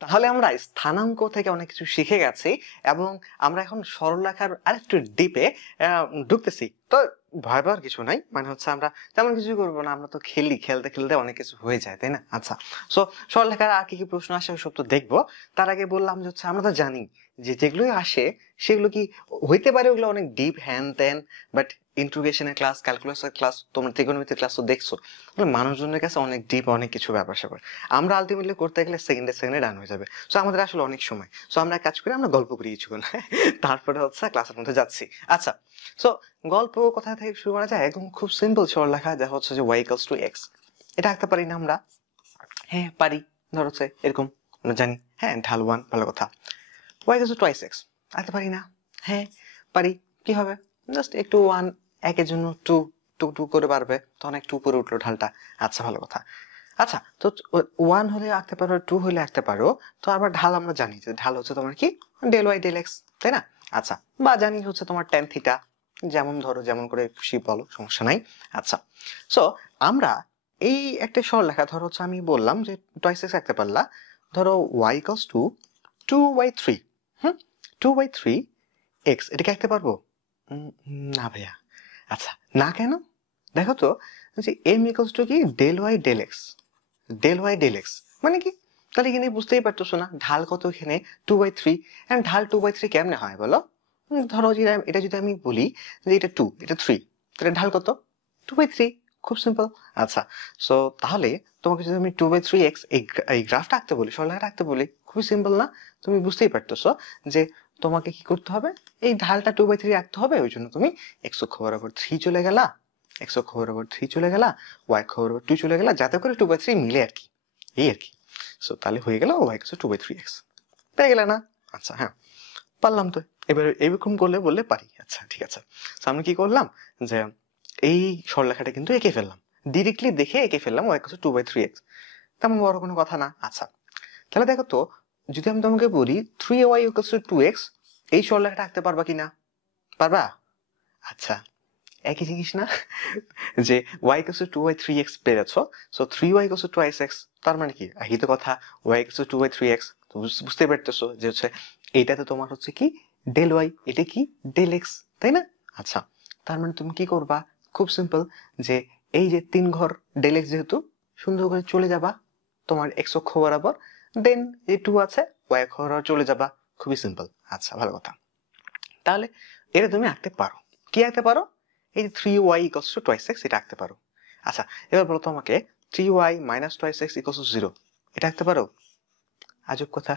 তাহলে আমরা স্থানাঙ্ক থেকে অনেক কিছু শিখে গেছি এবং আমরা এখন সরলরেখার আরেকটু ডিপে ঢুকতেছি। তো ভয় পাওয়ার কিছু নাই, মানে হচ্ছে আমরা তেমন কিছু করবো না, আমরা তো খেলতে খেলতে অনেক কিছু হয়ে যায়, তাই না? আচ্ছা, সো সরলরেখার আর কি কি প্রশ্ন আসে সব তো দেখবো। তার আগে বললাম যে হচ্ছে আমরা তো জানি যে যেগুলোই আসে সেগুলো কি হইতে পারে ওগুলো অনেক ডিপ হ্যান ত্যান, বাট ইন্টিগ্রেশনের ক্লাস, ক্যালকুলাসের ক্লাস, তোমরা ত্রিকোণমিতির ক্লাস তো দেখছো, মানুষজনের কাছে অনেক ডিপ, অনেক কিছু ব্যাপার স্যাপার আমরা আলটিমেটলি করতে গেলে সেকেন্ডে ডান হয়ে যাবে। সো আমাদের আসলে অনেক সময়, সো আমরা কাজ করি, আমরা গল্প করি কিছুক্ষণ তারপরে হচ্ছে ক্লাসের মধ্যে যাচ্ছি। আচ্ছা, সো গল্প কোথা থেকে শুরু করা যায়? একদম খুব সিম্পল সরলরেখা, দেখা হচ্ছে যে y = x, এটা আঁকতে পারি না আমরা? হ্যাঁ পারি। ধর হচ্ছে এরকম, আমরা জানি, হ্যাঁ ঢাল 1, ভালো কথা। y = 2x আঁকতে পারি না? হ্যাঁ পারি। কি হবে? জাস্ট একটু 1 একের জন্য 2 2 2 করে বাড়বে, তখন একটু উপরে উঠলো ঢালটা। আচ্ছা ভালো কথা। আচ্ছা, তো 1 হলে আঁকতে পারো, 2 হলে আঁকতে পারো। তো আবার ঢাল আমরা জানি যে ঢাল হচ্ছে তোমার কি ∂y∂x, তাই না? আচ্ছা, বা জানি হচ্ছে তোমার tan θ, যেমন ধরো যেমন করে খুশি বলো, সমস্যা নাই। আচ্ছা, সো আমরা এই একটা সরলরেখা, ধরো হচ্ছে আমি বললাম যে 2x আঁকতে পারলা, ধরো y = 2y3, 2y3x, এটা কি আঁকতে পারবো? না ভাইয়া। আচ্ছা, না কেন? দেখো তো যে m = কি ∂y∂x, ∂y∂x মানে কি? তাহলে এখানে বুঝতেই পারতেছো না ঢাল কত এখানে 2/3, এন্ড ঢাল 2/3 কেমনে হয় বলো? ধরো যে এটা যদি আমি বলি যে এটা 2, এটা 3, তাহলে ঢাল কত? 2/3, খুব সিম্পল। আচ্ছা, সো তাহলে তোমাকে যদি আমি 2/3x এই গ্রাফটা আঁকতে বলি, সরলরেখাটা আঁকতে বলি, খুবই সিম্পল না? তুমি বুঝতেই পারতেছো যে তোমাকে কি করতে হবে, এই ঢালটা 2/3 আঁকতে হবে। ওই জন্য তুমি x অক্ষ বরাবর 3 চলে গেলা, x অক্ষ বরাবর 3 চলে গেলা, y অক্ষ বরাবর 2 চলে গেলা, যাতে করে 2/3 মিলে আর কি, এই আর কি। সো তাহলে হয়ে গেল y = 2/3x, পেয়ে গেলে না? আচ্ছা হ্যাঁ, পারলাম তো। এবার এইরকম করলে বললে পারি। আচ্ছা ঠিক আছে, সো আমি কি করলাম যে এই সরলরেখাটা কিন্তু এঁকে ফেললাম, ডিরেক্টলি দেখে এঁকে ফেললাম y = 2/3x, তেমন বড় কোনো কথা না। আচ্ছা, তাহলে দেখো তো, যদি আমি তোমাকে বলি 3y = 2x, এই সরলরেখাটা আঁকতে পারবা কিনা? পারবা? আচ্ছা, একই জিনিস না যে y = 2/3x পেরেছো, সো 3y = 2x, তার মানে কি একই তো কথা, y = 2/3x। তো বুঝতে পারতেছো যে হচ্ছে এইটাতে তোমার হচ্ছে কি ∂y, এটা কি ∂x, তাই না? আচ্ছা, তার মানে তুমি কি করবা? খুব সিম্পল, যে এই যে 3 ঘর ∂x যেহেতু, সুন্দর করে চলে যাবা তোমার x অক্ষ বরাবর, দেন যে 2 আছে y অক্ষ বরাবর চলে যাবা, খুবই সিম্পল। আচ্ছা ভালো কথা, তাহলে এটা তুমি আঁকতে পারো। কি আঁকতে পারো? এই 3y = 2x, এটা আঁকতে পারো। আচ্ছা, এবার বলো তো আমাকে 3y - 2x = 0, এটা আঁকতে পারো? আজব কথা,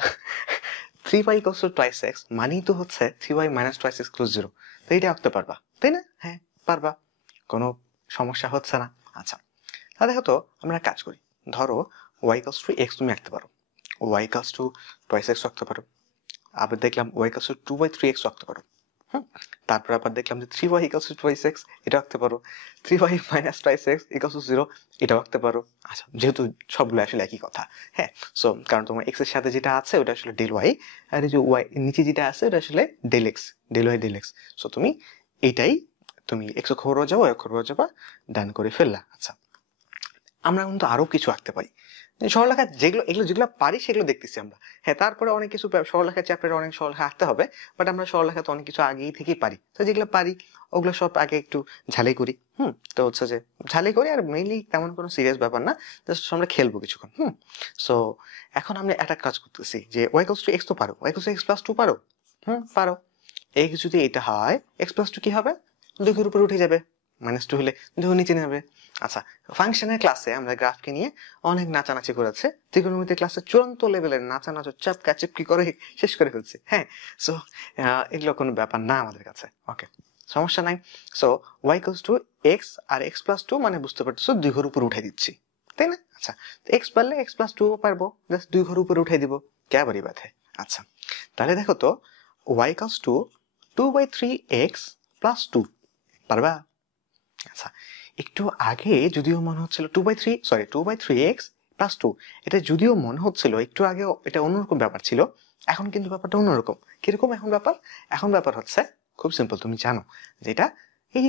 3y = 2x মানেই তো হচ্ছে 3y - 2x = 0, তো এটা আঁকতে পারবা, তাই না? হ্যাঁ পারবা, কোনো সমস্যা হচ্ছে না। আচ্ছা, তাহলে দেখো তো আমরা কাজ করি, ধরো y = x তুমি আঁকতে পারো, y = 2x আঁকতে পারো, আবার দেখলাম y = 2/3x আঁকতে পারো। তারপর আবার দেখলাম যে 3y = 2x, এটা আঁকতে পারো, 3y - 2x = 0, এটাও আঁকতে পারো। আচ্ছা, যেহেতু সবগুলো আসলে একই কথা, হ্যাঁ, সো কারণ তোমার x এর সাথে যেটা আছে ওটা আসলে ∂y, আর এই যে y নিচে যেটা আছে ওটা আসলে ∂x, ∂y∂x। সো তুমি এইটাই, তুমি x অক্ষ বরাবর যাবো, y অক্ষ বরাবর যাবা, ডান করে ফেললা। আচ্ছা, আমরা কিন্তু আরো কিছু আঁকতে পারি, সরলরেখা যেগুলো পারি সেগুলো দেখতেছি আমরা। হ্যাঁ, তারপরে অনেক কিছু সরলরেখা চ্যাপ্টারে অনেক সরলরেখা আঁকতে হবে, বাট আমরা সরলরেখা তো অনেক কিছু আগেই থেকেই পারি, তো যেগুলো পারি ওগুলো সব আগে একটু ঝালাই করি। তো হচ্ছে যে ঝালাই করি, আর মেইনলি তেমন কোনো সিরিয়াস ব্যাপার না, জাস্ট আমরা খেলবো কিছুক্ষণ। সো এখন আমরা একটা কাজ করতেছি যে y = x তো পারো, y = x + 2 পারো? পারো। x যদি এটা হয়, x + 2 কি হবে? 2 এর উপরে উঠে যাবে, -2 হলে 2 নিচে নেবে। আচ্ছা, ফাংশনের ক্লাসে আমরা গ্রাফকে নিয়ে অনেক নাচানাচি করেছে, ত্রিকোণমিতি ক্লাসে চূড়ান্ত লেভেলের নাচানাচি চাপকা চিপকি করে শেষ করে ফেলছে। হ্যাঁ, সো এগুলো কোনো ব্যাপার না আমাদের কাছে, ওকে, সমস্যা নাই। সো y = x আর x + 2 মানে বুঝতে পারতেছো 2 ঘর উপরে উঠাই দিচ্ছি, তাই না? আচ্ছা, x পারলে x + 2 পারবো, জাস্ট 2 ঘর উপরে উঠাই দিব, কে বাড়ি বাঁধে। আচ্ছা, তাহলে দেখো তো y = 2/3x + 2, পারবা? আচ্ছা, একটু আগে যদিও মনে হচ্ছিল 2/3x + 2, এটা যদিও মনে হচ্ছিল একটু আগে এটা অন্যরকম ব্যাপার ছিল, এখন কিন্তু ব্যাপারটা অন্যরকম। কিরকম এখন ব্যাপার? এখন ব্যাপার হচ্ছে খুব সিম্পল, তুমি জানো যেটা এই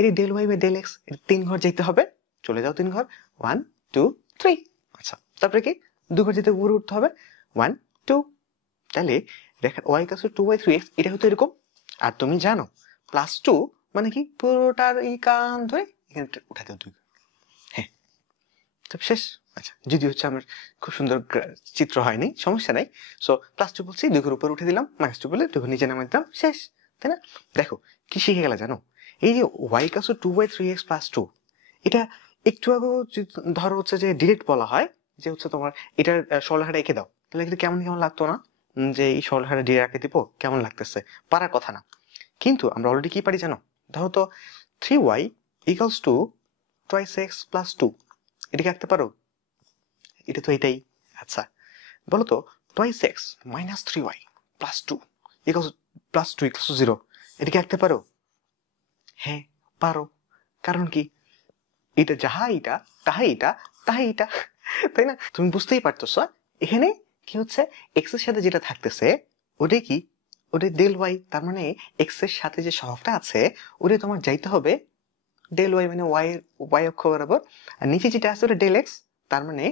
এই ∂y/∂x, 3 ঘর যেতে হবে, চলে যাও 3 ঘর, 1 2 3। আচ্ছা, তারপরে কি 2 ঘর যেতে উপরে উঠতে হবে, 1 2। তাহলে দেখেন y ইকুয়াল টু 2/3x, এটা হতো এরকম। আর তুমি জানো +2 মানে কি, পুরোটার এই কান ধরে এখানে উঠাতে 2। হ্যাঁ, তো শেষ। আচ্ছা, যদি হচ্ছে আমার খুব সুন্দর চিত্র হয়নি, সমস্যা নাই। সো +2 বলছি, 2 এর উপর উঠে দিলাম, -2 বলে 2 নিচে নামিয়ে দিলাম, শেষ। তাই না? দেখো কি শিখে গেলে জানো, এই যে y ইকুয়াল টু 2/3x + 2, এটা একটু আগে ধরো হচ্ছে যে ডিরেক্ট বলা হয় যে হচ্ছে তোমার এটার সরলরেখাটা এঁকে দাও, তাহলে কিন্তু কেমন কেমন লাগতো না, যে এই সরলরেখাটা ডিরেক্ট এঁকে দিব, কেমন লাগতেছে, পারার কথা না। কিন্তু আমরা অলরেডি কি পারি জানো, ধরো তো 3y ইকুয়ালস টু 2x + 2, এটাকে আঁকতে পারো? এটা তো এটাই। আচ্ছা বলো তো 2x - 3y + 2 ইকুয়ালস +2 ইকুয়ালস 0, এটাকে আঁকতে পারো? হ্যাঁ পারো। কারণ কি, এটা যাহা এটা তাহাই এটা তাহাই এটা, তাই না? তুমি বুঝতেই পারতেছ এখানে কি হচ্ছে, এক্স এর সাথে যেটা থাকতেছে ওটাই কি, ওটাই ডেল ওয়াই। তার মানে এক্স এর সাথে যে সহগটা আছে ওটাই তোমার যাইতে হবে ডেল ওয়াই, মানে ওয়াই অক্ষ বরাবর। আর নিচে যেটা আছে ওটা ডেল এক্স, তার মানে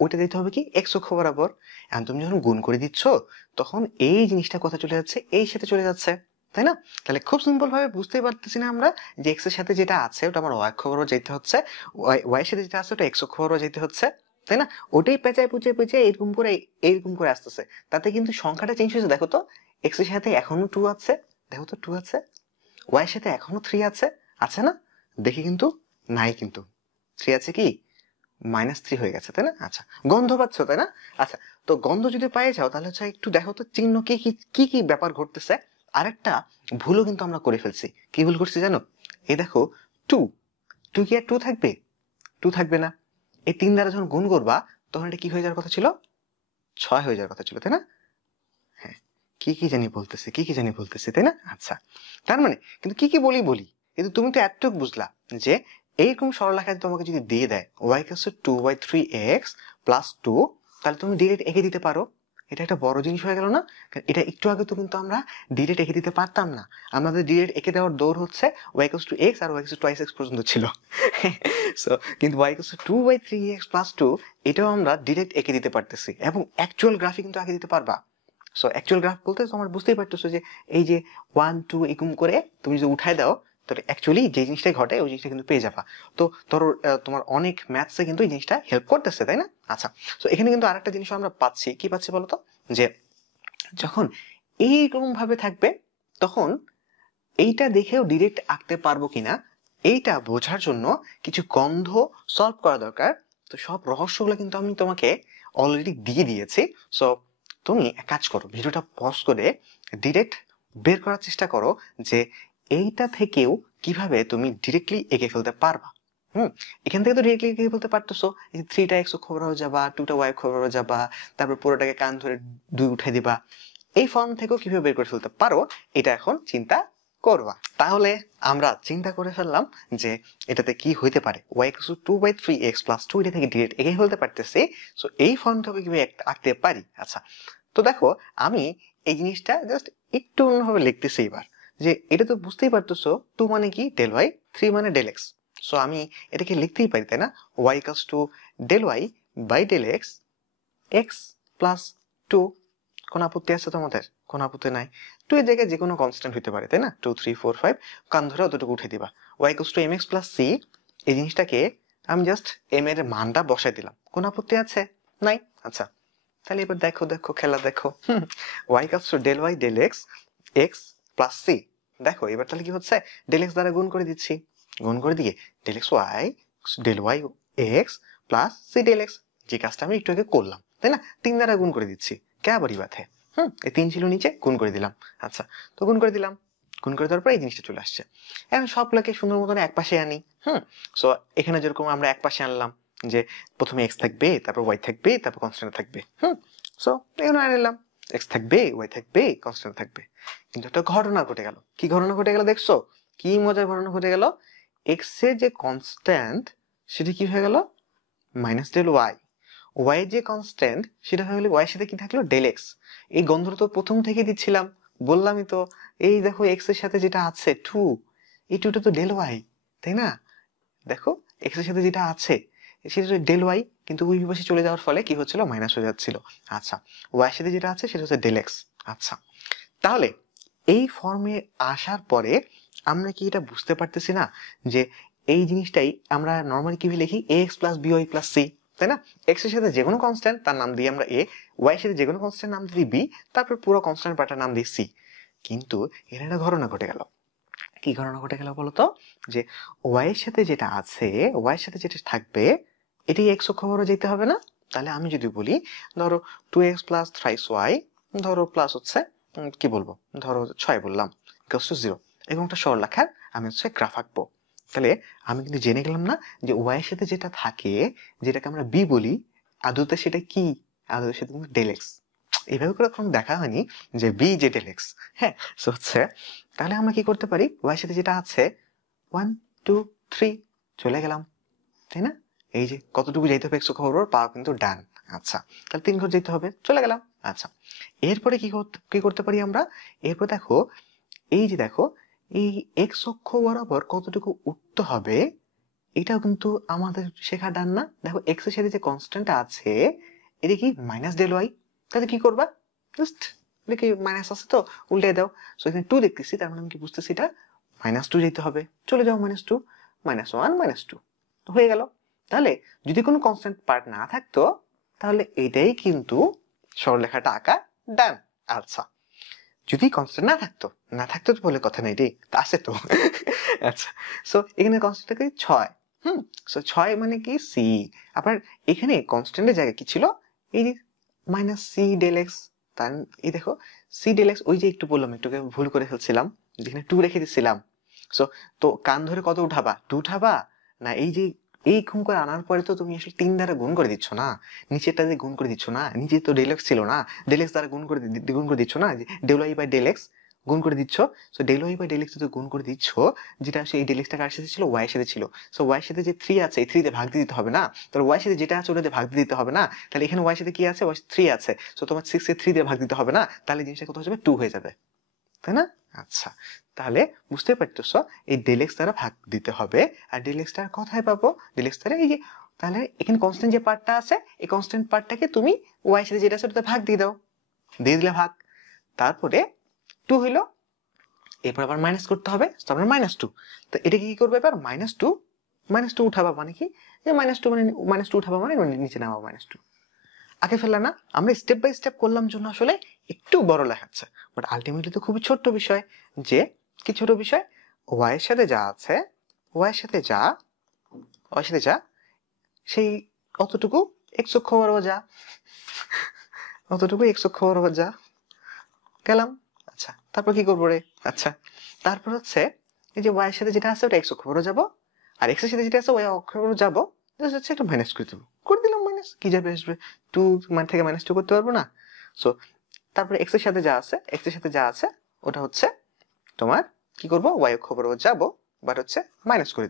ওইটা দিতে হবে কি এক্স অক্ষ বরাবর। এখন তুমি যখন গুণ করে দিচ্ছ তখন এই জিনিসটা কোথায় চলে যাচ্ছে, এই সাথে চলে যাচ্ছে, তাই না? তাহলে খুব সিম্পল ভাবে বুঝতেই পারতেছি না আমরা যে এক্স এর সাথে যেটা আছে ওটা আমার ওয়াই অক্ষ বরাবর যেতে হচ্ছে, ওয়াই এর সাথে যেটা আছে ওটা এক্স অক্ষ বরাবর যেতে হচ্ছে, তাই না? ওটাই পেঁচায় পুচে পেঁচে এরকম করে আসতেছে, তাতে কিন্তু সংখ্যাটা চেঞ্জ হয়েছে। দেখো তো এক্স এর সাথে এখনো 2 আছে, দেখো তো 2 আছে, ওয়াই এর সাথে এখনো 3 আছে, আছে না? দেখি কিন্তু নাই, কিন্তু 3 আছে কি, -3 হয়ে গেছে, তাই না? আচ্ছা, গন্ধ পাচ্ছ তাই না? আচ্ছা, তো গন্ধ যদি পাই যাও তাহলে হচ্ছে একটু দেখো তো চিহ্ন কি কি কি কি ব্যাপার ঘটতেছে। আরেকটা ভুলও কিন্তু আমরা করে ফেলছি। কি ভুল করছি জানো? এই দেখো 2, 2 কি আর 2 থাকবে? 2 থাকবে না। এই 3 দ্বারা যখন গুণ করবা তখন এটা কি হয়ে যাওয়ার কথা ছিল, 6 হয়ে যাওয়ার কথা ছিল, তাই না? হ্যাঁ, কি কি জানি বলতেছি, কি কি জানি বলতেছি, তাই না? আচ্ছা, তার মানে কিন্তু কি কি বলি, কিন্তু তুমি তো এতটুকু বুঝলা যে এইরকম সরলরেখা তোমাকে যদি দিয়ে দেয় y = 2/3x + 2, তাহলে তুমি ডিরেক্ট এঁকে দিতে পারো। এটা একটা বড় জিনিস হয়ে গেল না? কারণ এটা একটু আগে তো কিন্তু আমরা ডিরেক্ট এঁকে দিতে পারতাম না। আমাদের ডিরেক্ট এঁকে দেওয়ার দৌড় হচ্ছে y = x আর y = 2x পর্যন্ত ছিল। সো কিন্তু y = 2/3x + 2 এটাও আমরা ডিরেক্ট এঁকে দিতে পারতেছি, এবং অ্যাকচুয়াল গ্রাফে কিন্তু এঁকে দিতে পারবা। সো অ্যাকচুয়াল গ্রাফ বলতে তোমার বুঝতেই পারতেছো যে এই যে 1 2 এরকম করে তুমি যদি উঠায় দাও তাহলে অ্যাকচুয়ালি যে জিনিসটা ঘটে ওই জিনিসটা কিন্তু পেয়ে যাবা। তো ধরো তোমার অনেক ম্যাথসে কিন্তু এই জিনিসটা হেল্প করতেছে, তাই না? আচ্ছা, তো এখানে কিন্তু আরেকটা জিনিস আমরা পাচ্ছি, কি পাচ্ছি বলতো, যে যখন এইরকম ভাবে থাকবে তখন এইটা দেখেও ডিরেক্ট আঁকতে পারবো কিনা এইটা বোঝার জন্য কিছু গন্ধ সলভ করা দরকার। তো সব রহস্যগুলো কিন্তু আমি তোমাকে অলরেডি দিয়ে দিয়েছি। সো তুমি এক কাজ করো, ভিডিওটা পজ করে ডিরেক্ট বের করার চেষ্টা করো যে এইটা থেকেও কিভাবে তুমি ডিরেক্টলি এঁকে ফেলতে পারবা। এখান থেকে তো ডিরেক্টলি এঁকে ফেলতে পারতেছো, এই 3টা এক্স অক্ষ বরাবর যাবা, 2টা ওয়াই অক্ষ বরাবর যাবা, তারপর পুরোটাকে কান ধরে 2 উঠাই দিবা। এই ফর্ম থেকেও কিভাবে বের করে ফেলতে পারো এটা এখন চিন্তা করবা। তাহলে আমরা চিন্তা করে ফেললাম যে এটাতে কি হইতে পারে, y = 2/3x + 2, এটা থেকে ডিরেক্ট এঁকে ফেলতে পারতেছি। সো এই ফর্মটাকে কিভাবে আঁকতে পারি। আচ্ছা, তো দেখো আমি এই জিনিসটা জাস্ট একটু অন্যভাবে লিখতেছি এবার, যে এটা তো বুঝতেই পারতেছো 2 মানে কি ডেল ওয়াই, 3 মানে ডেল এক্স। সো আমি এটাকে লিখতেই পারি, তাই না? y = del y by del x, x plus 2। কোন আপত্তি আছে তোমাদের? কোন আপত্তি নাই। 2 এর জায়গায় যে কোনো কনস্ট্যান্ট হতে পারে, তাই না? 2 3 4 5 কান ধরে অতটুকু উঠে দিবা। y = mx + c, এই জিনিসটাকে আমি জাস্ট m এর মানটা বসাই দিলাম। কোন আপত্তি আছে? নাই। আচ্ছা, তাহলে এবার দেখো দেখো খেলা দেখো। y = del y del x, x plus c. দেখো এবার তাহলে কি হচ্ছে, ডেল এক্স দ্বারা গুণ করে দিচ্ছি, গুণ করে দিয়ে del x y, del y x plus c del x, যে কাজটা আমি একটু আগে করলাম, তাই না? 3 দ্বারা গুণ করে দিচ্ছি, কে আবারই বাথে। এই 3 ছিল নিচে, গুণ করে দিলাম। আচ্ছা, তো গুণ করে দিলাম, গুণ করে দেওয়ার পর এই জিনিসটা চলে আসছে। এখন সবগুলোকে সুন্দর মতন এক পাশে আনি। সো এখানে যেরকম আমরা এক পাশে আনলাম যে প্রথমে এক্স থাকবে, তারপর ওয়াই থাকবে, তারপর কনস্ট্যান্ট থাকবে। সো এখানে আনলাম এক্স থাকবে, ওয়াই থাকবে, কনস্ট্যান্ট থাকবে। কিন্তু একটা ঘটনা ঘটে গেল। কি ঘটনা ঘটে গেল দেখছো? কি মজার ঘটনা ঘটে গেল, এক্স এর যে কনস্ট্যান্ট সেটা কি হয়ে গেল, মাইনাস ডেল ওয়াই। ওয়াই এর যে কনস্ট্যান্ট সেটা হয়ে গেল ওয়াই এর সাথে কি থাকলো, ডেল এক্স। এই গন্ধটা তো প্রথম থেকে দিচ্ছিলাম, বললামই তো। এই দেখো এক্স এর সাথে যেটা আছে 2, এই 2টা তো ডেল ওয়াই, তাই না? দেখো এক্স এর সাথে যেটা আছে সেটা হচ্ছে ডেল ওয়াই, কিন্তু ওই পাশে চলে যাওয়ার ফলে কি হচ্ছিল, মাইনাস হয়ে যাচ্ছিল। আচ্ছা, ওয়াই সাথে যেটা আছে সেটা হচ্ছে ডেল এক্স। আচ্ছা, তাহলে এই ফর্মে আসার পরে আমরা কি এটা বুঝতে পারতেছি না যে এই জিনিসটাই আমরা নর্মালি কিভাবে লিখি, a x plus b y plus c, তাই না? এক্স এর সাথে যে কোনো কনস্ট্যান্ট তার নাম দিই আমরা এ, ওয়াই এর সাথে যে কোনো কনস্ট্যান্ট নাম দিই বি, তারপর পুরো কনস্ট্যান্ট পার্টার নাম দিই সি। কিন্তু এর একটা ঘটনা ঘটে গেল। কি ঘটনা ঘটে গেল বলতো, যে ওয়াই এর সাথে যেটা আছে, ওয়াই এর সাথে যেটা থাকবে এটি এক্স অক্ষ বরাবর যেতে হবে না? তাহলে আমি যদি বলি ধরো 2x প্লাস থ্রাইস ওয়াই, ধরো প্লাস হচ্ছে কি বলবো, ধরো 6 বললাম, ইকুয়ালস টু 0, এরকম একটা সরলরেখার আমি হচ্ছে গ্রাফ আঁকবো। তাহলে আমি কিন্তু জেনে গেলাম না যে ওয়াই এর সাথে যেটা থাকে, যেটাকে আমরা বি বলি, আদৌতে সেটা কি, আদৌতে সেটা কিন্তু ডেল এক্স। এইভাবে করে কখনো দেখা হয়নি যে বি যে ডেল এক্স। হ্যাঁ, সো হচ্ছে তাহলে আমরা কি করতে পারি, ওয়াই এর সাথে যেটা আছে 1 2 3 চলে গেলাম, তাই না? এই যে কতটুকু যেতে হবে এক্স অক্ষ বরাবর, পাওয়া কিন্তু ডান। আচ্ছা, তাহলে 3 ঘর যেতে হবে, চলে গেলাম। আচ্ছা, এরপরে কি করতে পারি আমরা, এরপর দেখো এই যে দেখো এই এক্স অক্ষ বরাবর কতটুকু উঠতে হবে, এটাও কিন্তু আমাদের শেখা ডান না? দেখো এক্স এর সাথে যে কনস্ট্যান্ট আছে এটা কি মাইনাস ডেল ওয়াই, তাহলে কি করবা, জাস্ট দেখি মাইনাস আছে তো উল্টে দাও। সো এখানে 2 দেখতেছি, তার মানে আমি কি বুঝতেছি, এটা -2 যেতে হবে, চলে যাও -2, -1 -2 হয়ে গেল। তাহলে যদি কোনো কনস্ট্যান্ট পার্ট না থাকতো তাহলে এটাই কিন্তু সরলরেখাটা আঁকা ডান। আচ্ছা, যদি কনস্ট্যান্ট না থাকতো তো বলে কথা নেই রে, তা আছে তো। আচ্ছা, সো এখানে কনস্ট্যান্ট কি 6, সো 6 মানে কি সি। আপনার এখানে কনস্ট্যান্টের জায়গায় কি ছিল, এই যে মাইনাস সি ডেল এক্স। তার এই দেখো সি ডেল এক্স, ওই যে একটু বললাম, একটু ভুল করে ফেলছিলাম, যেখানে 2 রেখে দিছিলাম। সো তো কান ধরে কত উঠাবা, 2 উঠাবা না, এই যে এই খুন করে আনার পরে তো তুমি আসলে 3 দ্বারা গুণ করে দিচ্ছ না, নিচেরটা দিয়ে গুণ করে দিচ্ছ না, নিচে তো ডেল এক্স ছিল না, ডেল এক্স দ্বারা গুণ করে দিচ্ছ না, del y by del x গুণ করে দিচ্ছ। So del y by del x তো গুণ করে দিচ্ছ, যেটা সেই ডেল এক্সটা কার সাথে ছিল, ওয়াই এর সাথে ছিল। সো ওয়াই এর সাথে যে 3 আছে, এই 3 তে ভাগ দিয়ে দিতে হবে না? তাহলে ওয়াই এর সাথে যেটা আছে ওটাতে ভাগ দিয়ে দিতে হবে না? তাহলে এখানে ওয়াই এর সাথে কি আছে, ওয়াই 3 আছে, সো তোমার 6 এ 3 দিয়ে ভাগ দিতে হবে না? তাহলে জিনিসটা কত হয়ে যাবে, 2 হয়ে যাবে, তাই না? আচ্ছা, তাহলে বুঝতে পারতেছো এই ডেল এক্স দ্বারা ভাগ দিতে হবে। আর ডেল এক্স টার কোথায় পাবো, ডেল এক্স দ্বারা এই যে, তাহলে এখানে কনস্ট্যান্ট যে পার্টটা আছে, এই কনস্ট্যান্ট পার্টটাকে তুমি ওয়াই এর সাথে যেটা আছে ওটাতে ভাগ দিয়ে দাও, দিয়ে দিলে ভাগ, তারপরে 2 হইলো, এরপর আবার মাইনাস করতে হবে, তারপরে -2। তো এটা কি করবে এবার, -2 উঠাবা মানে কি, যে -2 মানে -2 উঠাবা মানে নিচে নামাবো -2, আগে ফেললা না? আমরা স্টেপ বাই স্টেপ করলাম জন্য আসলে একটু বড় লেখাচ্ছে, বাট আলটিমেটলি তো খুবই ছোট্ট বিষয়। যে কি ছোট বিষয়, ওয়াই এর সাথে যা আছে, ওয়াই এর সাথে যা সেই অতটুকু এক্স অক্ষ বরাবর যা, অতটুকু এক্স অক্ষ বরাবর যা গেলাম। আচ্ছা, তারপর কি করবো রে, আচ্ছা তারপর হচ্ছে এই যে ওয়াই এর সাথে যেটা আছে ওটা এক্স অক্ষ বরাবর যাবো, আর এক্স এর সাথে যেটা আছে ওয়াই অক্ষ বরাবর যাবো, জাস্ট হচ্ছে একটা মাইনাস করে দেবো, করে দিলাম মাইনাস, কি যাবে আসবে, 2 মানে থেকে -2 করতে পারবো না? সো তারপরে এক্স এর সাথে যা আছে ওটা হচ্ছে তোমার কি করবো, ওয়াই অক্ষ বরাবর যাবো, বাট হচ্ছে মাইনাস করে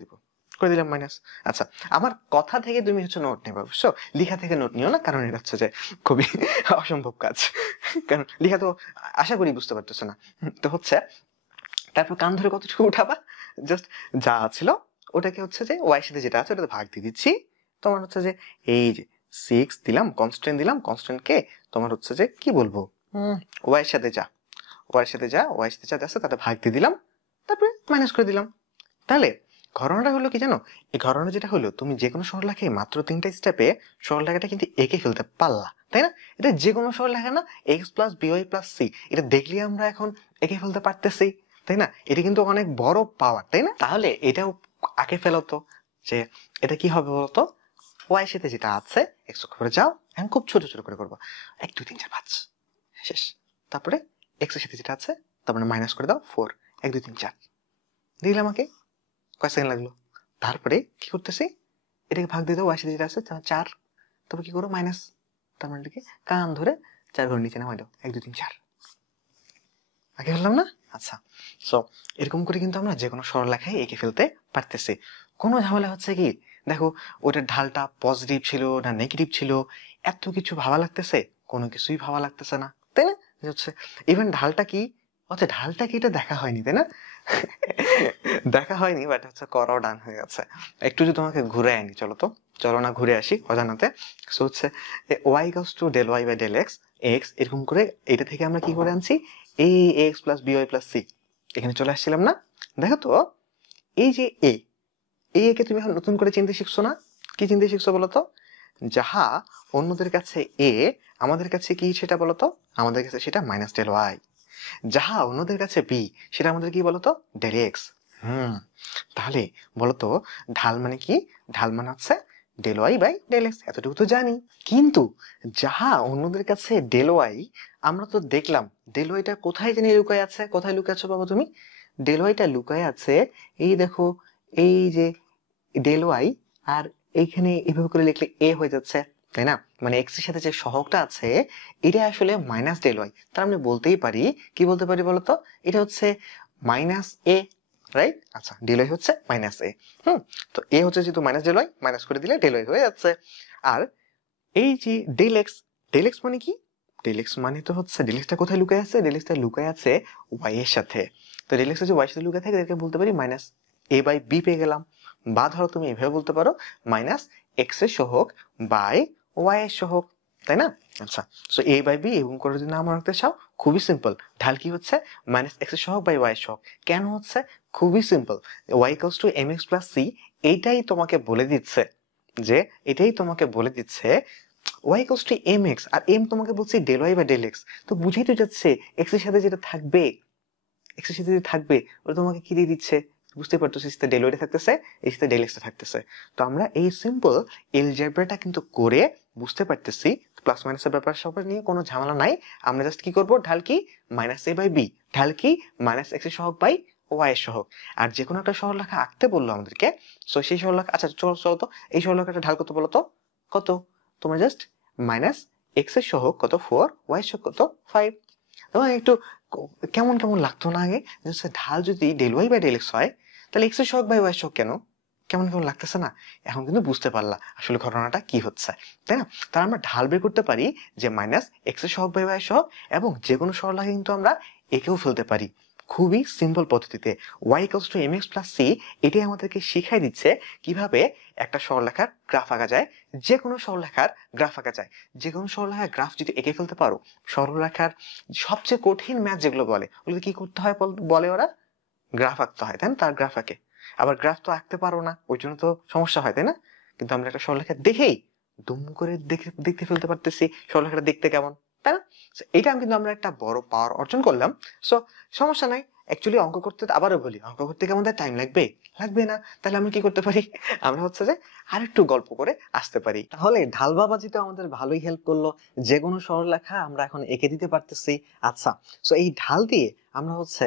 দিলাম মাইনাস। আচ্ছা, আমার কথা থেকে তুমি হচ্ছে নোট নেবে, অবশ্য লেখা থেকে নোট নিও না, কারণ এটা হচ্ছে যে খুবই অসম্ভব কাজ, কারণ লেখা তো আশা করি বুঝতে পারতেছো না। তো হচ্ছে তারপর কান ধরে কতটুকু উঠাবা, জাস্ট যা ছিল ওটাকে হচ্ছে যে ওয়াই সাথে যেটা আছে ওটাতে ভাগ দিয়ে দিচ্ছি। তোমার হচ্ছে যে এই যে 6 দিলাম, কনস্ট্যান্ট দিলাম, কনস্ট্যান্ট কে তোমার হচ্ছে যে কি বলবো, ওয়াই এর সাথে যা আছে তাতে ভাগ দিয়ে দিলাম, তারপরে মাইনাস করে দিলাম। তাহলে ঘটনাটা হলো কি জানো, এই ঘটনা যেটা হলো, তুমি যে কোনো সরলরেখায় মাত্র 3টা স্টেপে সরলরেখাটা কিন্তু এঁকে ফেলতে পারলা, তাই না? এটা যে কোনো সরলরেখা না, x plus b y plus c, এটা দেখলে আমরা এখন এঁকে ফেলতে পারতেছি, তাই না? এটা কিন্তু অনেক বড় পাওয়ার, তাই না? তাহলে এটাও আঁকে ফেলতো, যে এটা কি হবে বলতো, ওয়াই সাথে যেটা আছে এক্স অক্ষ করে যাও, এখন খুব ছোট ছোট করে করবো, 1 2 3 4 5 শেষ। তারপরে এক্স এর সাথে যেটা আছে তারপরে মাইনাস করে দাও 4, 1 2 3 4 দিলাম, আমাকে কয় সেকেন্ড লাগলো। তারপরে কি করতেছি, এটাকে ভাগ দিয়ে দাও, ওয়াই সাথে যেটা আছে 4, তারপর কি করো মাইনাস, তার মানে এটাকে কান ধরে 4 ঘর নিচে নামাই দাও, 1 2 3 4 আগে ফেললাম না? আচ্ছা, সো এরকম করে কিন্তু আমরা যে কোনো সরলরেখায় এঁকে ফেলতে পারতেছি, কোনো ঝামেলা হচ্ছে কি, দেখো ওটার ঢালটা পজিটিভ ছিল না নেগেটিভ ছিল, এত কিছু ভাবা লাগতেছে, কোনো কিছুই ভাবা লাগতেছে না, তাই না? হচ্ছে ইভেন ঢালটা কি, আচ্ছা ঢালটা কি এটা দেখা হয়নি, তাই না? দেখা হয়নি, বাট হচ্ছে করাও ডান হয়ে গেছে। একটু যদি তোমাকে ঘুরে আনি, চলো তো চলো না ঘুরে আসি অজানাতে। সো হচ্ছে y equals to del y by del x, x এরকম করে এটা থেকে আমরা কি করে আনছি, a x plus b y plus c, এখানে চলে আসছিলাম না। দেখো তো এই যে এ কে তুমি এখন নতুন করে চিনতে শিখছো না? কি চিনতে শিখছো বলো তো? যাহা অন্যদের কাছে এ, আমাদের কাছে কি সেটা বলো তো? আমাদের কাছে সেটা মাইনাস ডেল ওয়াই। যাহা অন্যদের কাছে বি, সেটা আমাদের কি বলতো? Del x. তাহলে বলতো ঢাল মানে কি? ঢাল মানে হচ্ছে del y by del x, এতটুকু তো জানি। কিন্তু যাহা অন্যদের কাছে ডেল ওয়াই, আমরা তো দেখলাম ডেল ওয়াইটা কোথায় জানি লুকায় আছে। কোথায় লুকায় আছো বাবা তুমি? ডেল ওয়াইটা লুকায় আছে এই দেখো, এই যে ডেল ওয়াই, আর এইখানে এভাবে করে লিখলে এ হয়ে যাচ্ছে, তাই না? মানে এক্স এর সাথে যে সহগটা আছে এটা আসলে মাইনাস ডেল ওয়াই। তার আমি বলতেই পারি, কি বলতে পারি বলতো? এটা হচ্ছে মাইনাস এ, রাইট? আচ্ছা, ডেল ওয়াই হচ্ছে মাইনাস এ। তো এ হচ্ছে যেহেতু মাইনাস ডেল ওয়াই, মাইনাস করে দিলে ডেল ওয়াই হয়ে যাচ্ছে। আর এই যে ডেল এক্স, ডেল এক্স মানে কি? ডেল এক্স মানে তো হচ্ছে, ডেল এক্সটা কোথায় লুকায় আছে? ডেল এক্সটা লুকায় আছে ওয়াই এর সাথে। তো ডেল এক্স যে ওয়াই এর সাথে লুকায় থাকে, এটাকে বলতে পারি মাইনাস এ বাই বি পেয়ে গেলাম। বা ধরো তুমি এভাবে বলতে পারো মাইনাস এক্স এর সহগ বাই ওয়াই এর সহগ, তাই না? আচ্ছা, সো এ বাই বি এবং করে যদি নাম রাখতে চাও, খুবই সিম্পল। ঢাল কি হচ্ছে? মাইনাস এক্স এর সহগ বাই ওয়াই এর সহগ। কেন হচ্ছে? খুবই simple. Y equals to m x plus c, এইটাই তোমাকে বলে দিচ্ছে যে, এটাই তোমাকে বলে দিচ্ছে y equals to mx, R m তোমাকে বলছে ডেল y বা ডেল x। তো বুঝেই তো যাচ্ছে x এর সাথে যেটা থাকবে, x এর সাথে যেটা থাকবে ওটা তোমাকে কি দিয়ে দিচ্ছে? বুঝতে পারতেছিস, সাথে ডেল y থাকতেছে, এর সাথে ডেল x থাকতেছে। তো আমরা এই সিম্পল এলজেব্রাটা কিন্তু করে বুঝতে পারতেছি প্লাস মাইনাসের ব্যাপার সবার নিয়ে কোনো ঝামেলা নাই। আমরা জাস্ট কি করব, ঢাল কি মাইনাস এ বাই বি, ঢাল কি মাইনাস এক্স এর সহগ বাই ওয়াই এর সহগ। আর যে কোনো একটা সরলরেখা আঁকতে বললো আমাদেরকে, সো সেই সরলরেখা, আচ্ছা চলো চলো তো এই সরলরেখাটা ঢাল কত বলো তো? কত? তোমরা জাস্ট মাইনাস এক্স এর সহগ কত 4, ওয়াই এর সহগ কত 5। তোমার একটু কেমন কেমন লাগতো না আগে? ঢাল যদি del y by del x হয়, তাহলে এক্স এর সহগ বাই ওয়াই এর সহগ কেন? কেমন কেমন লাগতেছে না? এখন কিন্তু বুঝতে পারলা আসলে ঘটনাটা কি হচ্ছে, তাই না? তার আমরা ঢাল বের করতে পারি যে মাইনাস এক্স এর সহগ বাই ওয়াই এর সহগ, এবং যে কোনো সরলরেখা কিন্তু আমরা একেও ফেলতে পারি খুবই সিম্পল পদ্ধতিতে। y equals to mx plus c, এটাই আমাদেরকে শিখাই দিচ্ছে কিভাবে একটা সরলরেখার গ্রাফ আঁকা যায়। যে কোনো সরলরেখার গ্রাফ আঁকা যায়। যে কোনো সরলরেখার গ্রাফ যদি এঁকে ফেলতে পারো, সরলরেখার সবচেয়ে কঠিন ম্যাথ যেগুলো বলে, ওগুলো কি করতে হয় বলে ওরা? গ্রাফ আঁকতে হয়, তাই না? তার গ্রাফ আঁকে। আবার গ্রাফ তো আঁকতে পারো না, ওই জন্য তো সমস্যা হয়, তাই না? কিন্তু আমরা একটা সরলরেখা দেখেই দুম করে দেখতে ফেলতে পারতেছি সরলরেখাটা দেখতে কেমন, তাই না? So, এটা কিন্তু আমরা একটা বড় পাওয়ার অর্জন করলাম। সো সমস্যা নাই। অ্যাকচুয়ালি অঙ্ক করতে, আবারও বলি, অঙ্ক করতে কেমন টাইম লাগবে? লাগবে না। তাহলে আমরা কি করতে পারি? আমরা হচ্ছে যে আরেকটু গল্প করে আসতে পারি। তাহলে ঢাল বাবাজি তো আমাদের ভালোই হেল্প করলো, যে কোনো সরলরেখা আমরা এখন এঁকে দিতে পারতেছি। আচ্ছা, সো এই ঢাল দিয়ে আমরা হচ্ছে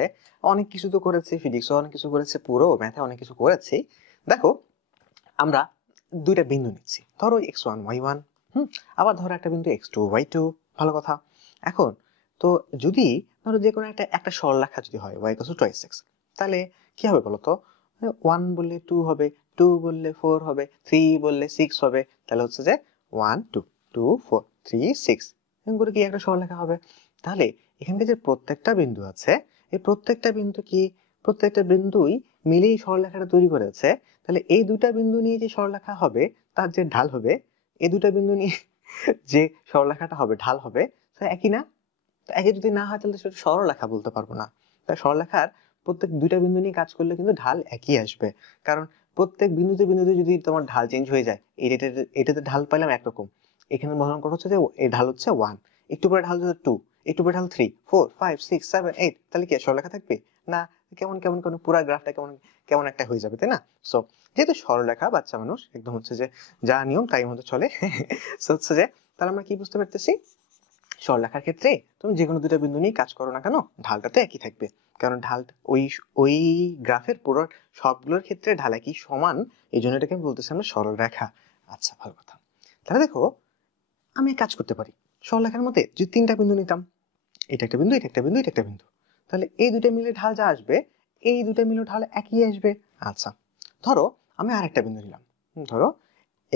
অনেক কিছু তো করেছি, ফিজিক্সও অনেক কিছু করেছে, পুরো ম্যাথে অনেক কিছু করেছি। দেখো, আমরা দুইটা বিন্দু নিচ্ছি, ধরো x1 y1, আবার ধরো একটা বিন্দু x2 y2, ভালো কথা। এখন তো যদি ধরো যে কোনো একটা সরলরেখা যদি হয় y equals to 2x, তাহলে কি হবে বলো তো? 1 বললে 2 হবে, 2 বললে 4 হবে, 3 বললে 6 হবে। তাহলে হচ্ছে যে 1 2 2 4 3 6, এরকম করে কি একটা সরলরেখা হবে। তাহলে এখানকার যে প্রত্যেকটা বিন্দু আছে, এই প্রত্যেকটা বিন্দু কি, প্রত্যেকটা বিন্দুই মিলেই সরলরেখাটা তৈরি করেছে। তাহলে এই দুটা বিন্দু নিয়ে যে সরলরেখা হবে, তার যে ঢাল হবে, এই দুটা বিন্দু নিয়ে যে সরলরেখাটা হবে, ঢাল হবে, তা একই না? তো একই যদি না হয় তাহলে সেটা সরলরেখা বলতে পারবো না। তাই সরলরেখার প্রত্যেক দুইটা বিন্দু নিয়ে কাজ করলে কিন্তু ঢাল একই আসবে। কারণ প্রত্যেক বিন্দুতে বিন্দুতে যদি তোমার ঢাল চেঞ্জ হয়ে যায়, এটাতে ঢাল পাইলাম একরকম, এখানে মনে করা হচ্ছে যে এই ঢাল হচ্ছে 1, একটু পরে ঢাল হচ্ছে 2, একটু পরে ঢাল 3 4 5 6 7 8, তাহলে কি সরলরেখা থাকবে না? কেমন কেমন কোন পুরো গ্রাফটা কেমন কেমন একটা হয়ে যাবে, তাই না? সো যেহেতু সরলরেখা, বাচ্চা মানুষ একদম হচ্ছে যে যা নিয়ম তাই মতো চলে। সো হচ্ছে যে, তাহলে আমরা কি বুঝতে পারতেছি, সরলরেখার ক্ষেত্রে তুমি যে কোনো দুটো বিন্দু নিয়ে কাজ করো না কেন, ঢালটা তো একই থাকবে। কারণ ঢাল ওই ওই গ্রাফের পুরো সবগুলোর ক্ষেত্রে ঢাল একই সমান, এই জন্য এটাকে আমি বলতেছি আমরা সরলরেখা। আচ্ছা, ভালো কথা। তাহলে দেখো, আমি কাজ করতে পারি সরলরেখার মধ্যে যদি তিনটা বিন্দু নিতাম, এটা একটা বিন্দু, এটা একটা বিন্দু, এটা একটা বিন্দু, তাহলে এই দুটো মিলে ঢাল যা আসবে, এই দুটো মিলে ঢাল একই আসবে। আচ্ছা, ধরো আমি আরেকটা বিন্দু নিলাম, ধরো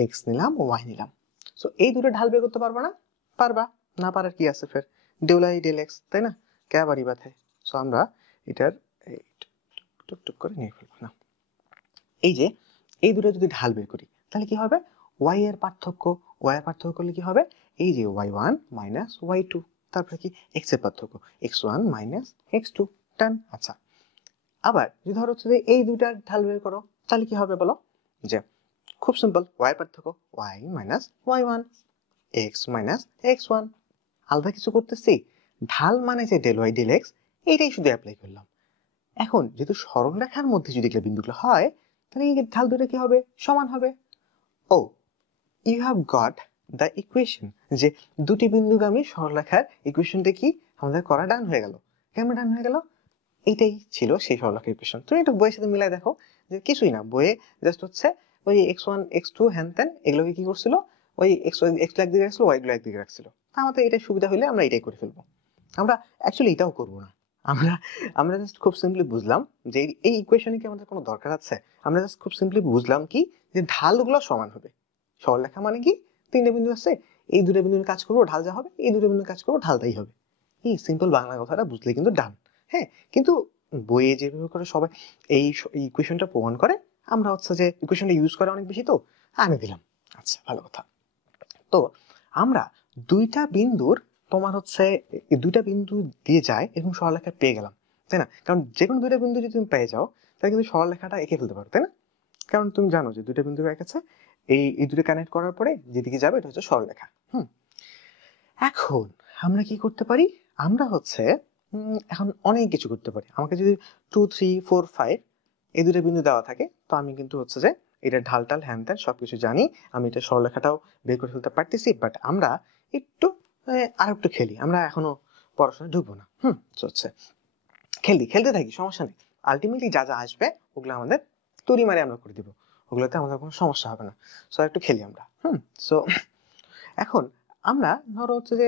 এক্স নিলাম, ওয়াই নিলাম। সো এই দুটো ঢাল বের করতে পারবা না? পারবা। না পারার কি আছে ফের, ডেল আই ডেল এক্স, তাই না? কে বাড়ি বাথে। সো আমরা এটার টুক টুক করে নিয়ে ফেলবো না। এই যে এই দুটো যদি ঢাল বের করি, তাহলে কি হবে? y এর পার্থক্য, y এর পার্থক্য করলে কি হবে, এই যে y1 মাইনাস y2, তারপরে কি x এর পার্থক্য x1 মাইনাস x2, ডান। আচ্ছা, আবার যদি ধরো হচ্ছে যে এই দুইটার ঢাল বের করো, তাহলে কি হবে বলো, যে খুব সিম্পল, y এর পার্থক্য y minus y1, x minus x1, আলাদা কিছু করতেছি, ঢাল মানে যে ডেল y ডেল x, এইটাই শুধু অ্যাপ্লাই করলাম। এখন যেহেতু সরলরেখার মধ্যে যদি এগুলো বিন্দুগুলো হয়, তাহলে এই ঢাল দুটো কি হবে, সমান হবে। Oh, you have got the equation, যে দুটি বিন্দুগামী সরলরেখার ইকুয়েশনটা কি আমাদের করা ডান হয়ে গেল। কেমন ডান হয়ে গেল, এইটাই ছিল সেই সরলরেখার ইকুয়েশন। তুমি একটু বইয়ের সাথে মিলাই দেখো, যে কিছুই না, বইয়ে জাস্ট হচ্ছে ওই x1 x2 হ্যান ত্যান এগুলোকে কি করছিল, ওই x একদিকে রাখছিল, y গুলো একদিকে রাখছিল। আমাদের এটা সুবিধা হলে আমরা এটাই করে ফেলবো। আমরা অ্যাকচুয়ালি এটাও করবো না, আমরা আমরা জাস্ট খুব সিম্পলি বুঝলাম যে এই ইকুয়েশনে কি আমাদের কোনো দরকার আছে। আমরা জাস্ট খুব সিম্পলি বুঝলাম কি, যে ঢালগুলো সমান হবে। সরলরেখা মানে কি, তিনটে বিন্দু আছে, এই দুটো বিন্দুর কাজ করবো ঢাল যা হবে, এই দুটো বিন্দুর কাজ করবো ঢাল তাই হবে। এই সিম্পল বাংলা কথাটা বুঝলে কিন্তু ডান। হ্যাঁ, কিন্তু বইয়ে যেভাবে করে সবাই এই ইকুয়েশনটা প্রমাণ করে, আমরা হচ্ছে যে ইকুয়েশনটা ইউজ করে অনেক বেশি, তো আনে দিলাম। আচ্ছা, ভালো কথা। তো আমরা দুইটা বিন্দুর, তোমার হচ্ছে দুইটা বিন্দু দিয়ে যায় এরকম সরলরেখা পেয়ে গেলাম, তাই না? কারণ যে কোনো দুইটা বিন্দু যদি তুমি পেয়ে যাও, তাহলে কিন্তু সরলরেখাটা এঁকে ফেলতে পারো, তাই না? কারণ তুমি জানো যে দুইটা বিন্দু এক আছে, এই দুটো কানেক্ট করার পরে যেদিকে যাবে এটা হচ্ছে সরলরেখা। এখন আমরা কি করতে পারি, আমরা হচ্ছে এখন অনেক কিছু করতে পারি। আমাকে যদি 2 3 4 5 এই দুটো বিন্দু দেওয়া থাকে, তো আমি কিন্তু হচ্ছে যে এটা ঢাল টাল হ্যান ত্যান সবকিছু জানি, আমি এটা সরলরেখাটাও বের করে ফেলতে পারতেছি। বাট আমরা একটু আর একটু খেলি, আমরা এখনো পড়াশোনায় ঢুকবো না। হচ্ছে খেলতে থাকি, সমস্যা নেই। আলটিমেটলি যা যা আসবে ওগুলো আমাদের তুড়ি মারে আমরা করে দিব, ওগুলোতে আমাদের কোনো সমস্যা হবে না। সো একটু খেলি আমরা। সো এখন আমরা ধরো হচ্ছে যে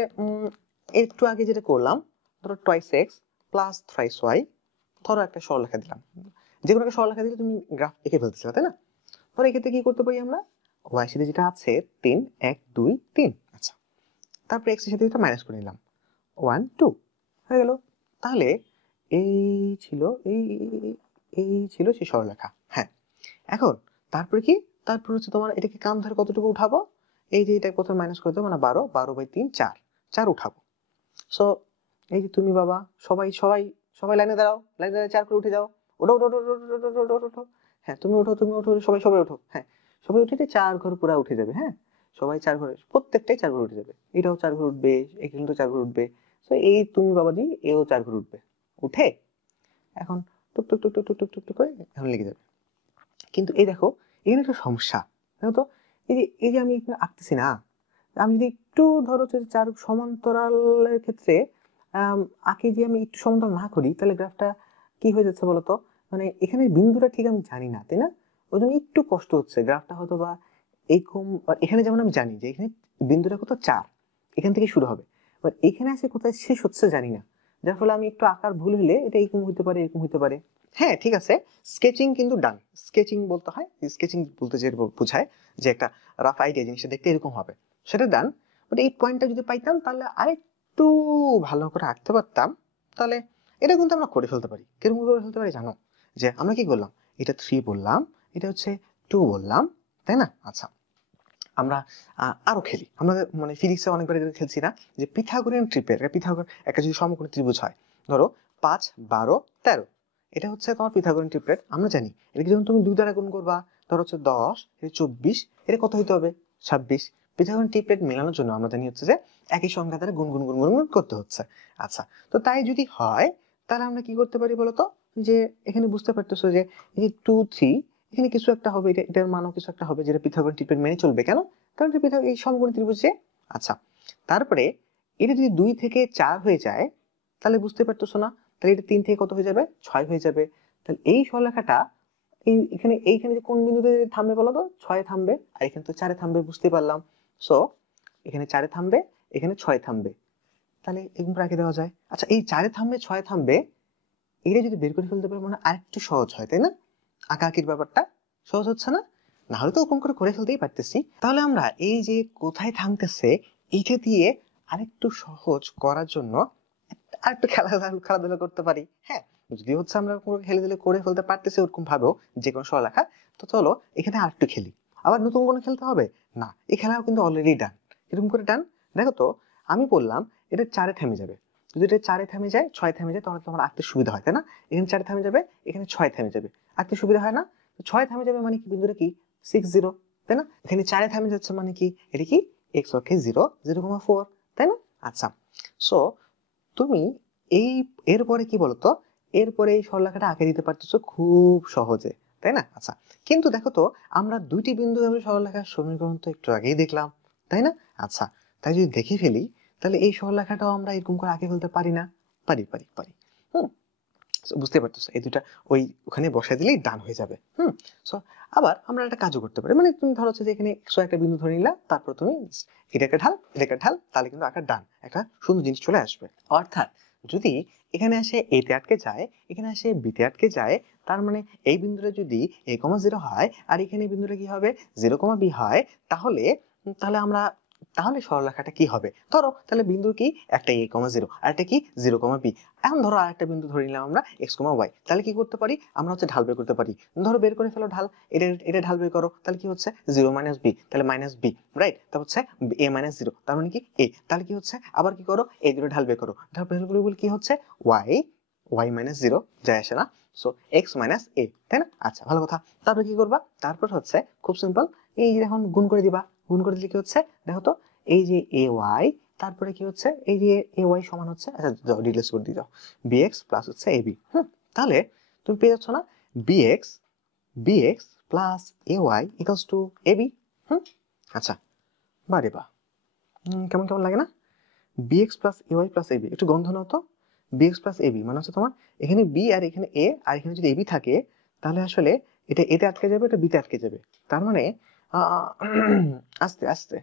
একটু আগে যেটা করলাম, ধরো twice x plus thrice y, ধরো একটা সরলরেখা দিলাম, যে কোনো একটা সরলরেখা দিলে তুমি গ্রাফ এঁকে ফেলতেছিলে, তাই না? ধরো এক্ষেত্রে কি করতে পারি আমরা, ওয়াই সাথে যেটা আছে 3 1 2 3, আচ্ছা, তারপরে এক্স এর সাথে যেটা মাইনাস করে নিলাম 1 2 হয়ে গেল। তাহলে এই ছিল এই এই ছিল সেই সরলরেখা। হ্যাঁ, এখন তারপরে কি, তারপর হচ্ছে তোমার এটাকে কাম ধরে কতটুকু উঠাবো, এই যে এটা প্রথমে মাইনাস করে দেবো, মানে 12/3 4 উঠাবো। সো এই যে তুমি বাবা সবাই সবাই সবাই লাইনে দাঁড়াও, লাইনে দাঁড়িয়ে 4 করে উঠে যাও, ওঠো ওঠো ওঠো ওঠো ওঠো ওঠো ওঠো ওঠো। হ্যাঁ, তুমি ওঠো তুমি ওঠো, সবাই সবাই ওঠো। হ্যাঁ, সবাই উঠে 4 ঘর পুরা উঠে যাবে। হ্যাঁ, সবাই 4 ঘরে, প্রত্যেকটাই 4 ঘর উঠে যাবে, এটাও 4 ঘর উঠবে, এখানে তো 4 ঘর উঠবে। তো এই তুমি বাবাজি এও 4 ঘর উঠবে, উঠে এখন টুক টুক টুক টুক টুক টুক টুক টুক করে এখন লেগে যাবে। কিন্তু এই দেখো, এখানে একটা সমস্যা, দেখো তো, এই যে আমি এখানে আঁকতেছি না, আমি যদি একটু ধরো চার সমান্তরালের ক্ষেত্রে আঁকি, যে আমি একটু সমান্তরাল না করি, তাহলে গ্রাফটা কি হয়ে যাচ্ছে বলতো, মানে এখানে বিন্দুটা ঠিক আমি জানি না, তাই না? ওই জন্য একটু কষ্ট হচ্ছে, গ্রাফটা হয়তো বা এরকম। এখানে যেমন আমি জানি যে এখানে বিন্দুটা কত 4, এখান থেকে শুরু হবে, বাট এখানে এসে কোথায় শেষ হচ্ছে জানি না, যার ফলে আমি একটু আঁকার ভুল হলে এটা এরকম হতে পারে, এরকম হতে পারে। হ্যাঁ, ঠিক আছে, স্কেচিং কিন্তু ডান। স্কেচিং বলতে হয়, স্কেচিং বলতে যে বোঝায় যে একটা রাফ আইডিয়া, জিনিসটা দেখতে এরকম হবে, সেটা ডান। বাট এই পয়েন্টটা যদি পাইতাম, তাহলে আরেকটু ভালো করে আঁকতে পারতাম, তাহলে এটা কিন্তু আমরা করে ফেলতে পারি। কিরকম করে ফেলতে পারি জানো, যে আমরা কি করলাম, এটা 3 বললাম, এটা হচ্ছে 2 বললাম, তাই না? আচ্ছা, আমরা আরো খেলি, আমরা মানে ফিজিক্সে অনেকবার এটা খেলছি না, যে পিথাগোরিয়ান ট্রিপের একটা যদি সমকোণী ত্রিভুজ হয়, ধরো 5 12 13, এটা হচ্ছে তোমার পিথাগোরিয়ান ট্রিপলেট। আমরা জানি এটাকে যখন তুমি 2 দ্বারা গুণ করবা, ধরো হচ্ছে 10 এটা 24, এটা কত হইতে হবে 26। পিথাগোরিয়ান ট্রিপলেট মেলানোর জন্য আমরা জানি হচ্ছে যে একই সংখ্যা দ্বারা গুণ গুণ গুণ গুণ গুণ করতে হচ্ছে। আচ্ছা, তো তাই যদি হয়, তাহলে আমরা কি করতে পারি বলতো, যে এখানে বুঝতে পারতেছো যে এই 2 3 এখানে কিছু একটা হবে, এটার মানও কিছু একটা হবে, যেটা পিথাগোরিয়ান ট্রিপলেট মেনে চলবে। কেন? কারণ এটা এই সমকোণী ত্রিভুজে। আচ্ছা, তারপরে এটা যদি 2 থেকে 4 হয়ে যায়, তাহলে বুঝতে পারতেছো না, তাহলে এটা 3 থেকে কত হয়ে যাবে 6 হয়ে যাবে। তাহলে এই সরলরেখাটা এইখানে যে কোন বিন্দুতে থামবে বলো তো, 6 থামবে, আর এখানে তো 4 থামবে, বুঝতে পারলাম। সো এখানে 4 থামবে, এখানে 6 থামবে, তাহলে এরকম রাখে দেওয়া যায়। আচ্ছা, এই 4 থামবে 6 থামবে, এটা যদি বের করে ফেলতে পারে মানে আরেকটু সহজ হয়, তাই না? আঁকাআঁকির ব্যাপারটা সহজ হচ্ছে না? না হলে তো ওরকম করে ফেলতেই পারতেছি। তাহলে আমরা এই যে কোথায় থামতেছে এইটা দিয়ে আরেকটু সহজ করার জন্য আরেকটু খেলাধুলা করতে পারি। হ্যাঁ, যদি হচ্ছে আমরা খেলাধুলা করে ফেলতে পারতেছি ওরকম ভাবেও যে কোনো সরলরেখা, তো চলো এখানে আরেকটু খেলি। আবার নতুন কোনো খেলতে হবে না, এই খেলাও কিন্তু অলরেডি ডান। এরকম করে ডান। দেখো তো আমি বললাম এটা 4-এ থেমে যাবে, যদি এটা 4-এ থেমে যায় 6-এ থেমে যায় তাহলে তোমার আঁকতে সুবিধা হয়, তাই না? এখানে 4-এ থেমে যাবে, এখানে 6-এ থেমে যাবে, আঁকতে সুবিধা হয় না? 6-এ থেমে যাবে মানে কি বিন্দুটা কি 6-0, তাই না? এখানে 4-এ থেমে যাচ্ছে মানে কি এটা কি x অক্ষে 0.0,4, তাই না? আচ্ছা, সো তুমি এই এরপরে কি বলতো, এরপরে এই সরলরেখাটা আঁকে দিতে পারতেছো খুব সহজে, তাই না? আচ্ছা, কিন্তু দেখো তো আমরা দুইটি বিন্দু ভাবে সরলরেখার সমীকরণ তো একটু আগেই দেখলাম, তাই না? আচ্ছা, তাই যদি দেখে ফেলি তাহলে এই সরলরেখাটাও আমরা এরকম করে আঁকে ফেলতে পারি না? পারি পারি পারি। হুম, So, বুঝতে পারতেছো এই দুটা ওই ওখানে বসাই দিলেই ডান হয়ে যাবে। সো আবার আমরা একটা কাজও করতে পারি, মানে তুমি ধরো হচ্ছে যে এখানে একশো একটা বিন্দু ধরে নিলা, তারপর তুমি এটাকে ঢাল এটাকে ঢাল, তাহলে কিন্তু আঁকার ডান একটা সুন্দর জিনিস চলে আসবে। অর্থাৎ যদি এখানে আসে এতে আটকে যায়, এখানে আসে বিতে আটকে যায়, তার মানে এই বিন্দুটা যদি a,0 হয় আর এখানে বিন্দুটা কি হবে 0,b হয়, তাহলে তাহলে আমরা তাহলে সরলরেখাটা কি হবে? ধরো তাহলে বিন্দু কি একটা a,0 আর একটা কি 0,b। এখন ধরো আরেকটা বিন্দু ধরে নিলাম আমরা x,y, তাহলে কি করতে পারি আমরা হচ্ছে ঢাল বের করতে পারি। ধরো বের করে ফেলো ঢাল, এটা এটা ঢাল বের করো, তাহলে কি হচ্ছে 0 - b, তাহলে -b, রাইট? তারপর হচ্ছে a-0, তার মানে কি a, তাহলে কি হচ্ছে আবার কি করো এই দুটো ঢাল বের করো, ঢাল বের করে বলে কি হচ্ছে y-0 যায় আসে না, সো x - a, তাই না? আচ্ছা, ভালো কথা। তারপর কি করবা, তারপর হচ্ছে খুব সিম্পল, এই যে এখন গুণ করে দিবা, গুণ করে দিলে কি হচ্ছে দেখো তো, এই যে ay, তারপরে কি হচ্ছে এই যে ay সমান হচ্ছে, আচ্ছা যাও ডিটেলস করে দিয়ে যাও, bx প্লাস হচ্ছে ab। তাহলে তুমি পেয়ে যাচ্ছ না bx bx plus ay equals to ab। আচ্ছা, বারে বা কেমন কেমন লাগে না? bx plus ay plus ab, একটু গন্ধ নাও তো। bx প্লাস ab মানে হচ্ছে তোমার এখানে b আর এখানে a আর এখানে যদি ab থাকে তাহলে আসলে এটা এতে আটকে যাবে, এটা বিতে আটকে যাবে, তার মানে আহ, আস্তে আস্তে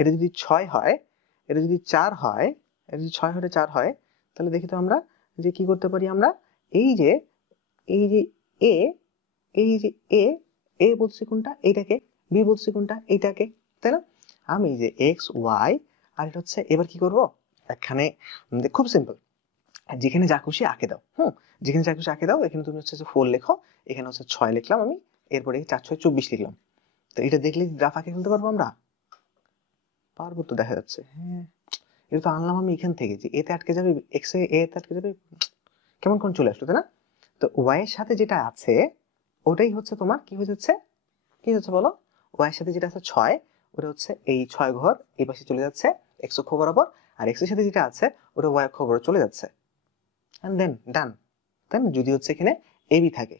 এটা যদি 6 হয়, এটা যদি 4 হয়, এটা যদি 6 হতে 4 হয়, তাহলে দেখি তো আমরা যে কি করতে পারি আমরা, এই যে এই যে এ, এই যে এ, এ বলছি কোনটা এইটাকে, বি বলছি কোনটা এইটাকে, তাই না? আমি যে এক্স ওয়াই আর এটা হচ্ছে এবার কি করব, এখানে খুব সিম্পল, যেখানে যা খুশি আঁকে দাও। যেখানে যা খুশি আঁকে দাও, এখানে তুমি হচ্ছে 4 লেখো, এখানে হচ্ছে 6 লিখলাম আমি, এরপরে 4-6-24 লিখলাম। তো এটা দেখলে গ্রাফ আঁকে ফেলতে পারবো আমরা? পারবো তো, দেখা যাচ্ছে। হ্যাঁ, এটা তো আনলাম আমি এখান থেকে যে এতে আটকে যাবে, এক্স এ এতে আটকে যাবে, কেমন কোন চলে আসলো, তাই না? তো ওয়াই এর সাথে যেটা আছে ওটাই হচ্ছে তোমার কি হয়ে যাচ্ছে, কি হচ্ছে বলো, ওয়াই এর সাথে যেটা আছে 6, ওটা হচ্ছে এই 6 ঘর এই পাশে চলে যাচ্ছে এক্স অক্ষ বরাবর, আর এক্স এর সাথে যেটা আছে ওটা ওয়াই অক্ষ বরাবর চলে যাচ্ছে, এন্ড দেন ডান, তাই না? যদি হচ্ছে এখানে এবি থাকে,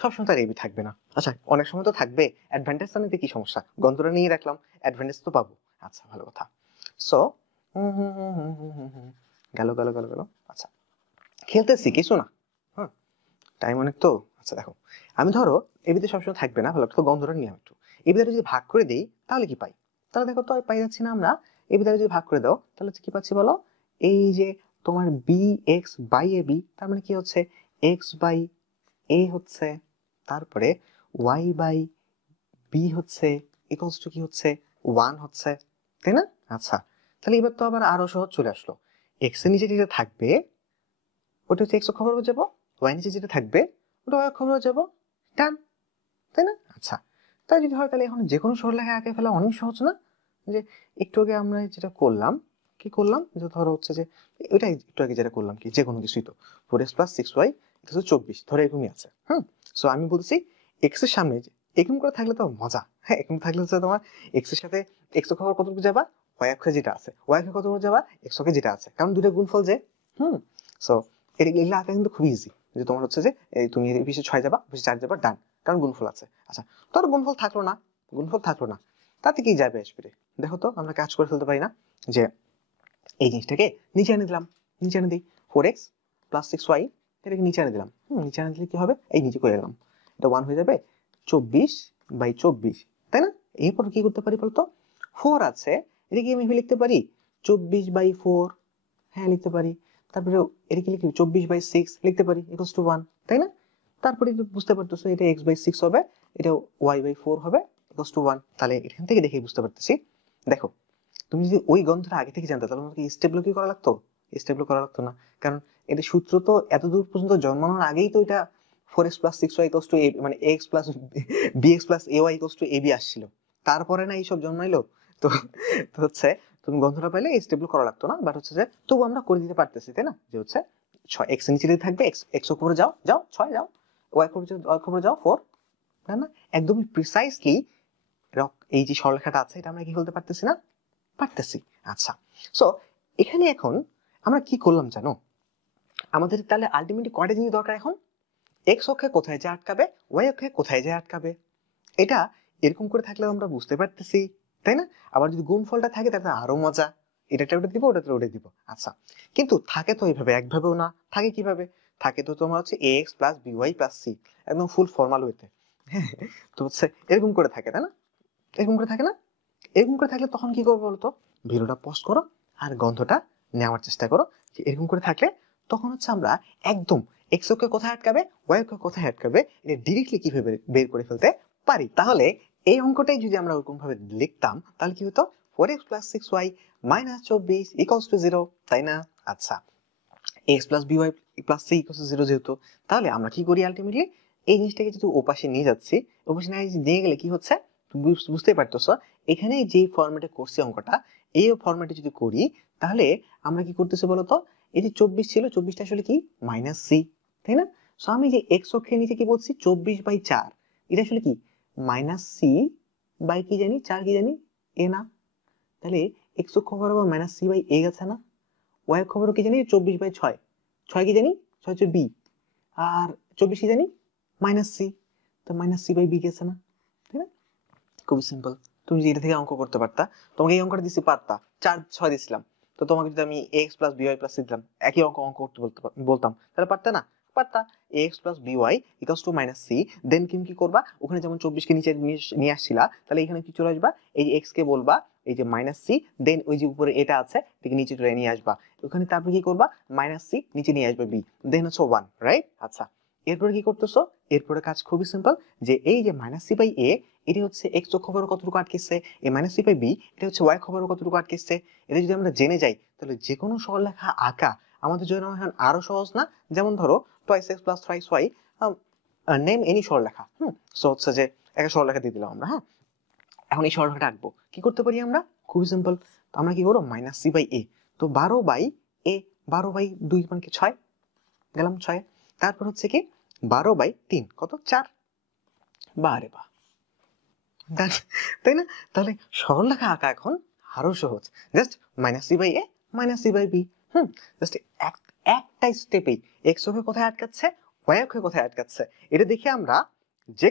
সবসময় তার এবি থাকবে না। আচ্ছা, অনেক সময় তো থাকবে, অ্যাডভান্টেজটা নিতে কি সমস্যা, গন্তটা নিয়ে রাখলাম, অ্যাডভান্টেজ তো পাবো। আচ্ছা, ভালো কথা। সো গেল গেল গেল গেল। আচ্ছা, খেলতেছি কিছু না, টাইম অনেক তো। আচ্ছা দেখো, আমি ধরো এবিতে সবসময় থাকবে না, ভালো তো গন্ধটা নিয়ে একটু এবিতে যদি ভাগ করে দিই তাহলে কি পাই, তাহলে দেখো তো পাই যাচ্ছি না আমরা, এবিতে যদি ভাগ করে দাও তাহলে কি পাচ্ছি বলো, এই যে তোমার b x by a b, তার মানে কি হচ্ছে এক্স বাই এ হচ্ছে, তারপরে ওয়াই বাই বি হচ্ছে ইকুয়ালস টু কি হচ্ছে 1 হচ্ছে, তাই না? আচ্ছা, তাহলে এবার তো আবার আরো সহজ চলে আসলো, এক্স এর নিচে যেটা থাকবে ওটা হচ্ছে এক্স অক্ষ বরাবর যাবো, ওয়াই নিচে যেটা থাকবে ওটা ওয়াই অক্ষ বরাবর যাবো, ডান, তাই না? আচ্ছা, তাই যদি হয় তাহলে এখন যে কোনো সরলরেখা আঁকে ফেলা অনেক সহজ না? যে একটু আগে আমরা যেটা করলাম, কি করলাম যে ধরো হচ্ছে যে ওইটাই একটু আগে যেটা করলাম, কি যে কোনো কিছুই তো 4x প্লাস 6y 24 ধরে এরকমই আছে। সো আমি বলছি এক্স এর সামনে যে এরকম করে থাকলে তো মজা, হ্যাঁ এরকম থাকলে হচ্ছে তোমার এক্স এর সাথে এক্স অক্ষ কতটুকু যাবা, ওয়াই অক্ষে যেটা আছে ওয়াই অক্ষে কতটুকু যাবা, এক্স অক্ষে যেটা আছে, কারণ দুটো গুণফল যে। হুম সো এগুলো আঁকা কিন্তু খুব ইজি, যে তোমার হচ্ছে যে এই তুমি বিশে 6 যাবা, বিশে 4 যাবা, ডান, কারণ গুণফল আছে। আচ্ছা, তোর গুণফল থাকলো না, গুণফল থাকলো না, তাতে কি যাবে আসবে রে? দেখো তো আমরা কাজ করে ফেলতে পারি না, যে এই জিনিসটাকে নিচে এনে দিলাম, নিচে এনে দিই 4x প্লাস 6y, এটাকে নিচে এনে দিলাম। নিচে এনে দিলে কি হবে, এই নিচে করে দিলাম, এটা 1 হয়ে যাবে 24/24, তাই না? এরপর কি করতে পারি বলতো, 4 আছে, এটাকে আমি লিখতে পারি 24/4, হ্যাঁ লিখতে পারি। তারপরে এটাকে লিখি 24/6 লিখতে পারি ইকুয়ালস টু 1, তাই না? তারপরে বুঝতে পারতেছো এটা x/6 হবে, এটা y/4 হবে ইকুয়ালস টু 1, তাহলে এখান থেকে দেখে বুঝতে পারতেছি। দেখো, তুমি যদি ওই গন্থটা আগে থেকে জানতে তাহলে তোমাকে স্টেপগুলো কি করা লাগতো, স্টেপগুলো করা লাগতো না, কারণ এটা সূত্র তো এতদূর পর্যন্ত জন্মানোর আগেই তো এটা 4x plus 6y equals to মানে x plus bx plus ay equals to ab আসছিল, তারপরে না এইসব জন্মাইলো। তো তো হচ্ছে তুমি গন্ধটা পাইলে এই স্টেপগুলো করা লাগতো না, বাট হচ্ছে যে তবু আমরা করে দিতে পারতেছি, তাই না? যে হচ্ছে 6 এক্স নিচে থাকবে, এক্স অক্ষরে যাও যাও 6 যাও, ওয়াই অক্ষরে যাও 4, তাই না? একদমই প্রিসাইসলি এই যে সরলরেখাটা আছে এটা আমরা কি বলতে পারতেছি না? পারতেছি। আচ্ছা, সো এখানে এখন আমরা কি করলাম জানো? আমাদের তাহলে আলটিমেটলি কয়টা জিনিস দরকার এখন? এক্স অক্ষে কোথায় যে আটকাবে, ওয়াই অক্ষে কোথায় যে আটকাবে। এটা এরকম করে থাকলে আমরা বুঝতে পারতেছি, তাই না? আবার যদি গুণফলটা থাকে তাহলে আরো মজা, এটাতে ওটা দিব, ওটাতে ওটা দিব। আচ্ছা, কিন্তু থাকে তো এইভাবে, একভাবেও না। থাকে কিভাবে? থাকে তো তোমার হচ্ছে ax plus by plus c, একদম ফুল ফর্মাল ওয়েতে। হ্যাঁ, তো হচ্ছে এরকম করে থাকে, তাই না? এরকম করে থাকে না? এরকম করে থাকলে তখন কি করবো বলতো? ভিডিওটা পজ করো আর গন্ধটা নেওয়ার চেষ্টা করো যে এরকম করে থাকলে তখন হচ্ছে আমরা একদম এক্স অক্ষে কোথায় আটকাবে, ওয়াই অক্ষে কোথায় আটকাবে, এটা ডিরেক্টলি কিভাবে বের করে ফেলতে পারি। তাহলে এই অঙ্কটাই যদি আমরা ওরকম ভাবে লিখতাম তাহলে কি হতো? 4x plus 6y minus 24 equals to 0, তাই না? আচ্ছা, x plus by plus c equals to 0 যেহেতু, তাহলে আমরা কি করি আলটিমেটলি? এই জিনিসটাকে যদি ওপাশে নিয়ে যাচ্ছি, ওপাশে নিয়ে গেলে কি হচ্ছে বুঝতেই পারতেছো। এখানে যে ফরম্যাটে করছি অঙ্কটা, এই ফরম্যাটে যদি করি তাহলে আমরা কি করতেছি বলতো? এই যে 24 ছিল, 24টা আসলে কি মাইনাস c, তাই না? সো আমি যে x অক্ষের নিচে কি বলছি 24/4, এটা আসলে কি মাইনাস c বাই কি জানি 4 কি জানি a না? তাহলে x অক্ষ বরাবর মাইনাস c বাই a গেছে না? y অক্ষ বরাবর কি জানি 24/6, 6 কি জানি 6 হচ্ছে b, আর 24 কি জানি মাইনাস c, তো মাইনাস c বাই b গেছে না? তাই না? খুবই সিম্পল। তুমি যদি এটা থেকে অঙ্ক করতে পারতা, তোমাকে এই অঙ্কটা দিছি পারতা, 4 6 দিছিলাম, তো তোমাকে যদি আমি ax plus by plus c দিলাম, একই অঙ্ক অঙ্ক করতে বলতাম, তাহলে পারতা না? পারতা। ax plus by equals to minus c, দেন কি করবা? ওখানে যেমন 24 কে নিচে নিয়ে আসছিলা, তাহলে এখানে কি চলে আসবা? এই যে x কে বলবা এই যে মাইনাস c, দেন ওই যে উপরে এটা আছে এটাকে নিচে চলে নিয়ে আসবা, ওখানে তারপর কি করবা? মাইনাস c নিচে নিয়ে আসবে b, দেন হচ্ছে 1, রাইট? আচ্ছা, এরপরে কি করতেছো? এরপরে কাজ খুবই সিম্পল, যে এই যে মাইনাস c বাই a, এটা হচ্ছে এক্স অক্ষ বরাবর কতটুকু আটকেছে, এই মাইনাস c বাই b, এটা হচ্ছে ওয়াই অক্ষ বরাবর কতটুকু আটকেছে। এটা যদি আমরা জেনে যাই তাহলে যে কোনো সরলরেখা আঁকা আমাদের জন্য এখন আরো সহজ না? যেমন ধরো twice x plus thrice y, name any সরলরেখা। সো হচ্ছে যে একটা সরলরেখা দিয়ে দিলাম আমরা। হ্যাঁ, এখন এই সরলরেখাটা আঁকবো, কি করতে পারি আমরা? খুবই সিম্পল, তো আমরা কি করবো? মাইনাস c বাই a, তো 12/a, 12/2 মানে কি 6, গেলাম 6, তারপর হচ্ছে কি 12/3 কত 4, বারে বা, তাই না? তাহলে সরলরেখা আঁকা এখন আরো সহজ, just minus c by a minus c by b. Just একটা স্টেপেই এক্স অক্ষে কোথায় আটকাচ্ছে, ওয়াই অক্ষে কোথায় আটকাচ্ছে, এটা দেখে আমরা যে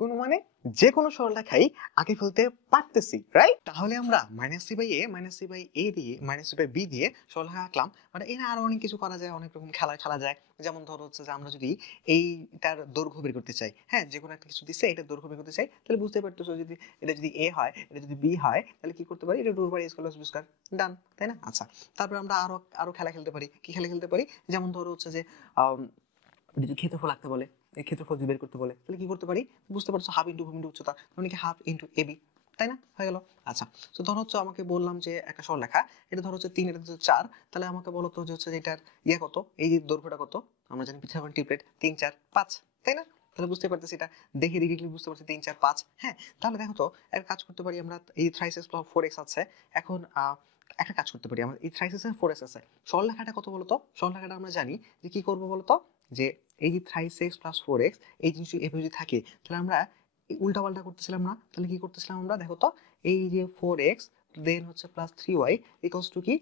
কোনো মানে যে কোনো সরলরেখাই আঁকে ফেলতে পারতেছি, রাইট? তাহলে আমরা minus c by a minus c by a দিয়ে মাইনাস সি বাই বি দিয়ে সরলরেখা আঁকলাম, মানে এখানে আরো অনেক কিছু করা যায়, অনেক রকম খেলা যায়। যেমন ধরো হচ্ছে যে আমরা যদি এইটার দৈর্ঘ্য বের করতে চাই, হ্যাঁ, যে কোনো একটা কিছু দিচ্ছে এটা দৈর্ঘ্য বের করতে চাই, তাহলে বুঝতে পারতেছো যদি এটা যদি এ হয়, এটা যদি বি হয়, তাহলে কি করতে পারি? এটা 2/a স্কয়ার বি স্কয়ার, ডান, তাই না? আচ্ছা, তারপর আমরা আরো আরো খেলা খেলতে পারি। কি খেলা খেলতে পারি? যেমন ধরো হচ্ছে যে যদি ক্ষেত্রফল আঁকতে বলে, এই ক্ষেত্রফল যদি বের করতে বলে, তাহলে কি করতে পারি? বুঝতে পারছো, হাফ ইন্টু ভূমি ইন্টু উচ্চতা, মানে কি হাফ ইন্টু এবি, তাই না? হয়ে গেল। আচ্ছা, তো ধরো হচ্ছে আমাকে বললাম যে একটা সরলরেখা, এটা ধরো হচ্ছে 3, এটা হচ্ছে 4, তাহলে আমাকে বলো তো যে হচ্ছে এটার কত, এই যে দৈর্ঘ্যটা কত? আমরা জানি পিথাগোরাস ট্রিপলেট 3 4 5, তাই না? তাহলে বুঝতে পারতেছি, এটা দেখে ডিরেক্টলি বুঝতে পারছি 3 4 5। হ্যাঁ, তাহলে দেখো তো একটা কাজ করতে পারি আমরা, এই 3x প্লাস 4x আছে, এখন একটা কাজ করতে পারি আমরা, এই 3x আর 4x আছে, সরলরেখাটা কত বলতো? সরলরেখাটা আমরা জানি যে কি করব বলতো, যে এই যে 3x প্লাস 4x, এই জিনিসটা এভাবে যদি থাকে তাহলে আমরা উল্টা পাল্টা করতেছিলাম না? তাহলে কি করতেছিলাম আমরা? দেখো তো, এই যে 4x দেন হচ্ছে প্লাস 3y ইকুয়ালস টু কি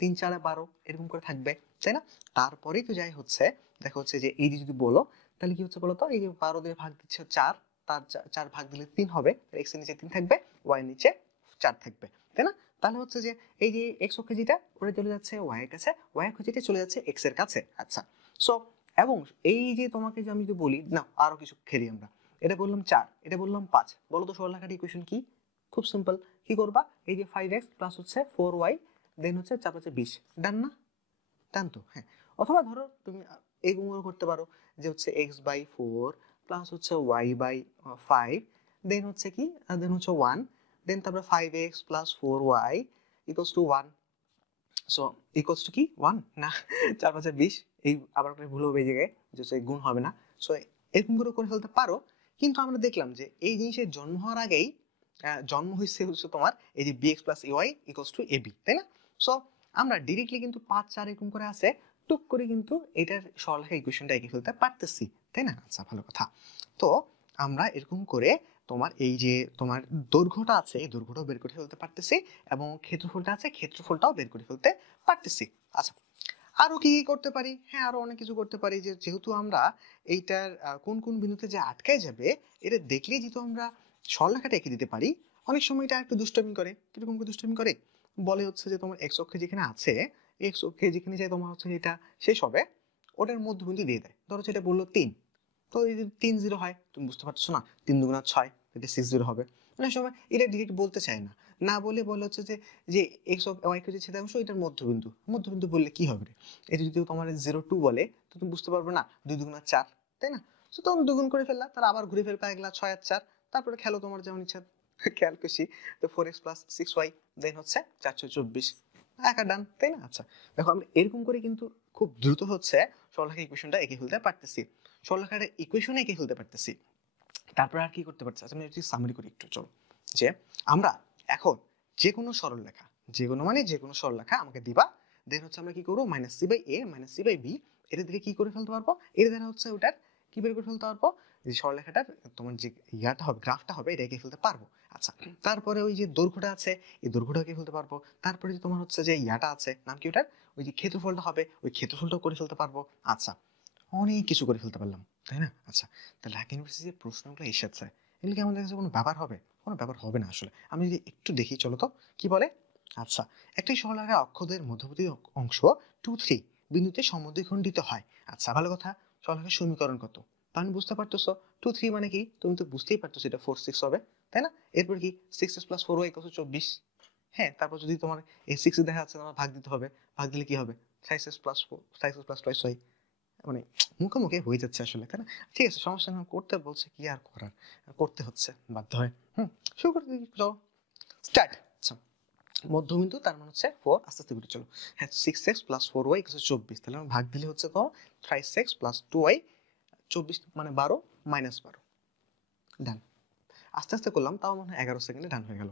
3 4 12 এরকম করে থাকবে, তাই না? তারপরেই তো যাই হচ্ছে, দেখো হচ্ছে যে এই যে যদি বলো তাহলে কি হচ্ছে বলো তো, এই যে 12 দিয়ে ভাগ দিচ্ছে 4, তার 4 ভাগ দিলে 3 হবে, x এর নিচে 3 থাকবে, y এর নিচে 4 থাকবে, তাই না? তাহলে হচ্ছে যে এই যে x অক্ষে যেটা ওটা চলে যাচ্ছে y এর কাছে, y অক্ষে যেটা চলে যাচ্ছে x এর কাছে। আচ্ছা, সো এবং এই যে তোমাকে যে আমি যদি বলি না আরো কিছু খেলি আমরা, এটা বললাম 4, এটা বললাম 5, বলো তো সরলরেখার ইকুয়েশন কি? খুব সিম্পল, কি করবা? এই যে 5x প্লাস হচ্ছে 4y দেন হচ্ছে 4 5 20, ডান না? ডান তো? হ্যাঁ, অথবা ধরো তুমি এইগুলো করতে পারো, যে হচ্ছে x/4 প্লাস হচ্ছে y/5 দেন হচ্ছে কি, দেন হচ্ছে 1, দেন তারপরে 5x plus 4y equals to 1, so equals to কি 1 না 4 5 20, এই আবার করে ভুল হবে এই জায়গায়, যে গুণ হবে না। সো এরকম করে করে ফেলতে পারো, কিন্তু আমরা দেখলাম যে এই জিনিসের জন্ম হওয়ার আগেই জন্ম হয়েছে হচ্ছে তোমার এই যে bx plus ay equals to ab, তাই না? সো আমরা ডিরেক্টলি কিন্তু 5 4 এরকম করে আছে টুক করে কিন্তু এটার সরলরেখা ইকুয়েশনটা এঁকে ফেলতে পারতেছি, তাই না? আচ্ছা, ভালো কথা। তো আমরা এরকম করে তোমার এই যে তোমার দৈর্ঘ্যটা আছে এই দৈর্ঘ্যটাও বের করে ফেলতে পারতেছি এবং ক্ষেত্রফলটা আছে ক্ষেত্রফলটাও বের করে ফেলতে পারতেছি। আচ্ছা, আরো কি কি করতে পারি? হ্যাঁ, আরো অনেক কিছু করতে পারি। যে যেহেতু আমরা এইটার কোন কোন বিন্দুতে যে আটকায় যাবে এটা দেখলেই যেহেতু আমরা সরলরেখাটা এঁকে দিতে পারি। অনেক সময় এটা একটু দুষ্টামি করে। কিরকম করে দুষ্টামি করে? বলে হচ্ছে যে তোমার এক্স অক্ষে যেখানে আছে এক্স অক্ষে যেখানে যায় তোমার হচ্ছে এটা শেষ হবে ওটার মধ্যবিন্দু দিয়ে দেয়। ধরো সেটা বললো 3, তো এই যে 3 0 হয়, তুমি বুঝতে পারছো না 3 দুগুণা 6, এটা 6 0 হবে। অনেক সময় এটা ডিরেক্ট বলতে চায় না, না বলে বলে হচ্ছে যে যে এক্স অফ ওয়াই যে ছেদাংশ এটার মধ্যবিন্দু, মধ্যবিন্দু বললে কি হবে রে? এটা যদি তোমার 0 2 বলে তো তুমি বুঝতে পারবে না 2 দুগুণা 4, তাই না? তো তখন দুগুণ করে ফেললা, তার আবার ঘুরে ফেলবা এগুলা 6 আর 4, তারপরে খেলো তোমার যেমন ইচ্ছা খেয়াল করছি। তো 4x প্লাস 6y দেন হচ্ছে 424 একা ডান, তাই না? আচ্ছা, দেখো আমরা এরকম করে কিন্তু খুব দ্রুত হচ্ছে সরলরেখা ইকুয়েশনটা এঁকে ফেলতে পারতেছি, সরলরেখার ইকুয়েশনে এঁকে ফেলতে পারতেছি। তারপর আর কি করতে পারছি? আমি একটু সামারি করি একটু, চলো। যে আমরা এখন যে কোনো সরলরেখা, যে কোনো মানে যে কোনো সরলরেখা আমাকে দিবা, দেন হচ্ছে আমরা কি করবো minus c by a minus c by b এটা দিয়ে কি করে ফেলতে পারবো? এটা দ্বারা হচ্ছে ওটার কি বের করে ফেলতে পারবো? যে সরলরেখাটার তোমার যে ইয়াটা হবে গ্রাফটা হবে এটা এঁকে ফেলতে পারবো। আচ্ছা, তারপরে ওই যে দৈর্ঘ্যটা আছে এই দৈর্ঘ্যটা এঁকে ফেলতে পারবো। তারপরে যে তোমার হচ্ছে যে ইয়াটা আছে নাম কি ওটার, ওই যে ক্ষেত্রফলটা হবে ওই ক্ষেত্রফলটাও করে ফেলতে পারবো। আচ্ছা, অনেক কিছু করে ফেলতে পারলাম, তাই না? আচ্ছা, তাহলে ঢাকা ইউনিভার্সিটির প্রশ্নগুলো এসেছে, এগুলো কি আমাদের কাছে কোনো ব্যাপার হবে? কোনো ব্যাপার হবে না আসলে। আমি যদি একটু দেখি, চলো তো কি বলে। আচ্ছা, একটি সরলরেখা অক্ষদের মধ্যবর্তী অংশ 2 3 বিন্দুতে সমদ্বিখণ্ডিত হয়। আচ্ছা, ভালো কথা। সরলরেখার সমীকরণ কত? তা আমি বুঝতে পারতেছো 2 3 মানে কি? তুমি তো বুঝতেই পারতেছো এটা 4 6 হবে, তাই না? এরপর কি 6x প্লাস 4y 24। হ্যাঁ, তারপর যদি তোমার এই 6 দেখা যাচ্ছে তোমার ভাগ দিতে হবে, ভাগ দিলে কি হবে? 5x plus 4 5x plus twice y, মানে মুখোমুখি হয়ে যাচ্ছে আসলে, তাই না? ঠিক আছে, সমস্যা না, করতে বলছে কি আর করার, করতে হচ্ছে বাধ্য হয়। শুরু করে দিই, চলো স্টার্ট। আচ্ছা, মধ্যবিন্দু তার মানে হচ্ছে 4, আস্তে আস্তে করে চলো। হ্যাঁ, 6x প্লাস 4y 24, তাহলে আমার ভাগ দিলে হচ্ছে তো 5x প্লাস 2y 24 মানে 12 মাইনাস 12, ডান। আস্তে আস্তে করলাম, তাও মনে হয় 11 সেকেন্ডে ডান হয়ে গেল।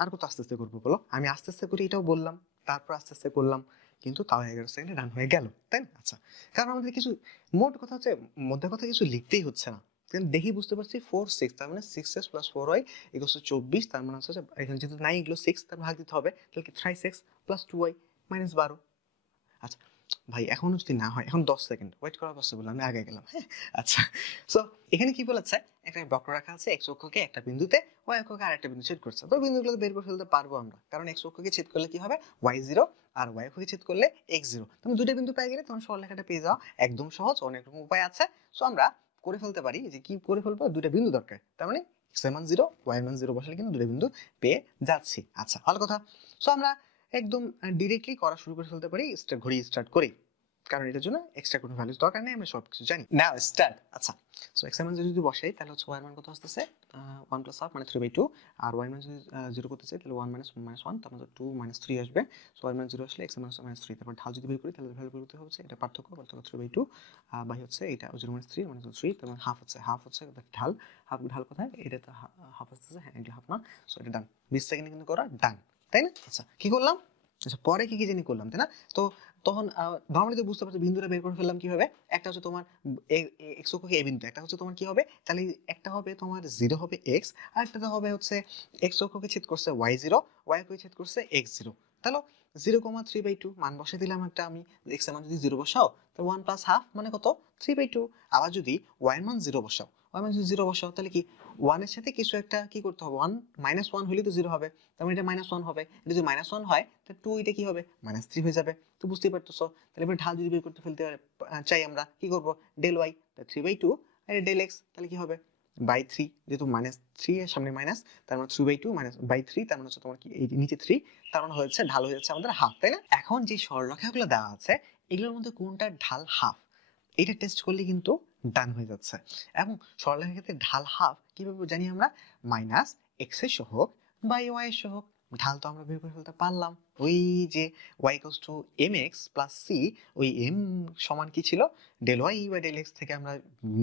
আর কত আস্তে আস্তে করবো বলো? আমি আস্তে আস্তে করে এটাও বললাম, তারপর আস্তে আস্তে করলাম, কিন্তু তাও 11 সেকেন্ডে ডান হয়ে গেল, তাই না? আচ্ছা, কারণ আমাদের কিছু মোট কথা হচ্ছে মধ্যে কথা কিছু লিখতেই হচ্ছে না, দেখি বুঝতে পারছি 4 6, তার মানে 6x plus 4y equals to 24, তার মানে হচ্ছে এখানে যেহেতু নাই এগুলো 6 তার ভাগ দিতে হবে, তাহলে কি 3x প্লাস 2y মাইনাস 12। আচ্ছা ভাই, এখনো যদি না হয়, এখন 10 সেকেন্ড ওয়েট করা পসিবল, আমি আগে গেলাম। হ্যাঁ, আচ্ছা, সো এখানে কি বলেছে, একটা বক্ররেখা আছে এক্স অক্ষকে একটা বিন্দুতে, ওয়াই অক্ষকে আরেকটা বিন্দু ছেদ করছে। তো বিন্দুগুলো বের করে ফেলতে পারবো আমরা, কারণ এক্স অক্ষকে ছেদ করলে কি হবে y0, আর ওয়াই অক্ষকে ছেদ করলে x0। তুমি দুটো বিন্দু পেয়ে গেলে তোমার সরলরেখাটা পেয়ে যাও, একদম সহজ, অনেক রকম উপায় আছে। সো আমরা করে ফেলতে পারি যে কি করে ফেলবো, দুটো বিন্দু দরকার, তার মানে x এর মান 0 y এর মান 0 বসালে কিন্তু দুটো বিন্দু পেয়ে যাচ্ছি। আচ্ছা, ভালো কথা। সো আমরা একদম ডিরেক্টলি করা শুরু করে ফেলতে পারি, ঘড়ি স্টার্ট করি, কারণ এটার জন্য এক্সট্রা কোনো ভ্যালুস দরকার নেই, আমরা সবকিছু জানি। নাও স্টার্ট। আচ্ছা, সো এক্স এর মান যদি বসাই তাহলে হচ্ছে ওয়াই এর মান কত আসতেছে 1 প্লাস হাফ মানে 3/2, আর ওয়াই এর মান যদি 0 করতে চাই তাহলে 1 মাইনাস 1 মাইনাস 1, তার মানে 2 মাইনাস 3 আসবে। সো ওয়াই এর মান 0 আসলে এক্স এর মান মাইনাস 3, তারপর ঢাল যদি বের করি তাহলে ভ্যালু বের করতে হচ্ছে এটা পার্থক্য 3/2 বাই হচ্ছে এটা 0 মাইনাস 3 মানে 3, তার মানে হাফ হচ্ছে ঢাল। ঢাল কোথায়? এটা তো হাফ আসতেছে, হ্যাঁ এটা হাফ না। সো এটা ডান, 20 সেকেন্ডে কিন্তু করা ডান, তাই না? আচ্ছা, কি করলাম? আচ্ছা, পরে কি কি জানি করলাম, তাই না? তো তখন নর্মালি তো বুঝতে পারছো বিন্দুটা বের করে ফেললাম কিভাবে। একটা হচ্ছে তোমার এক্স অক্ষকে এ বিন্দু, একটা হচ্ছে তোমার কি হবে, তাহলে একটা হবে তোমার 0 হবে এক্স, আর একটা হবে হচ্ছে এক্স অক্ষকে ছেদ করছে y0, ওয়াই অক্ষকে ছেদ করছে x0। তাহলে 0,3/2 মান বসে দিলাম একটা আমি, এক্স এর মান যদি 0 বসাও তাহলে 1 প্লাস হাফ মানে কত 3/2। আবার যদি ওয়াই এর মান 0 বসাও, ওয়াই মান যদি 0 বসাও তাহলে কি 1 এর সাথে কিছু একটা কি করতে হবে, 1 মাইনাস 1 হলে তো 0 হবে, তার মানে এটা মাইনাস 1 হবে। এটা যদি মাইনাস 1 হয় তাহলে 2 এটা কি হবে মাইনাস 3 হয়ে যাবে। তো বুঝতেই পারতেছো, তাহলে এবার ঢাল যদি বের করতে ফেলতে চাই আমরা কি করব, ডেল ওয়াই 3/2 আর ডেল এক্স, তাহলে কি হবে বাই 3, যেহেতু মাইনাস 3 এর সামনে মাইনাস, তার মানে 3/2 মাইনাস বাই 3, তার মানে হচ্ছে তোমার কি এই নিচে 3, তার মানে হচ্ছে ঢাল হয়ে যাচ্ছে আমাদের হাফ, তাই না? এখন যে সরলরেখাগুলো দেওয়া আছে এগুলোর মধ্যে কোনটার ঢাল হাফ, এটা টেস্ট করলে কিন্তু ডান হয়ে যাচ্ছে। এবং সরলরেখার ক্ষেত্রে ঢাল হাফ কিভাবে জানি আমরা, মাইনাস এক্স এর সহগ বাই ওয়াই এর সহগ। ঢাল তো আমরা বের করে ফেলতে পারলাম, ওই যে y equals to mx plus c, ওই m সমান কি ছিল, del y by del x থেকে আমরা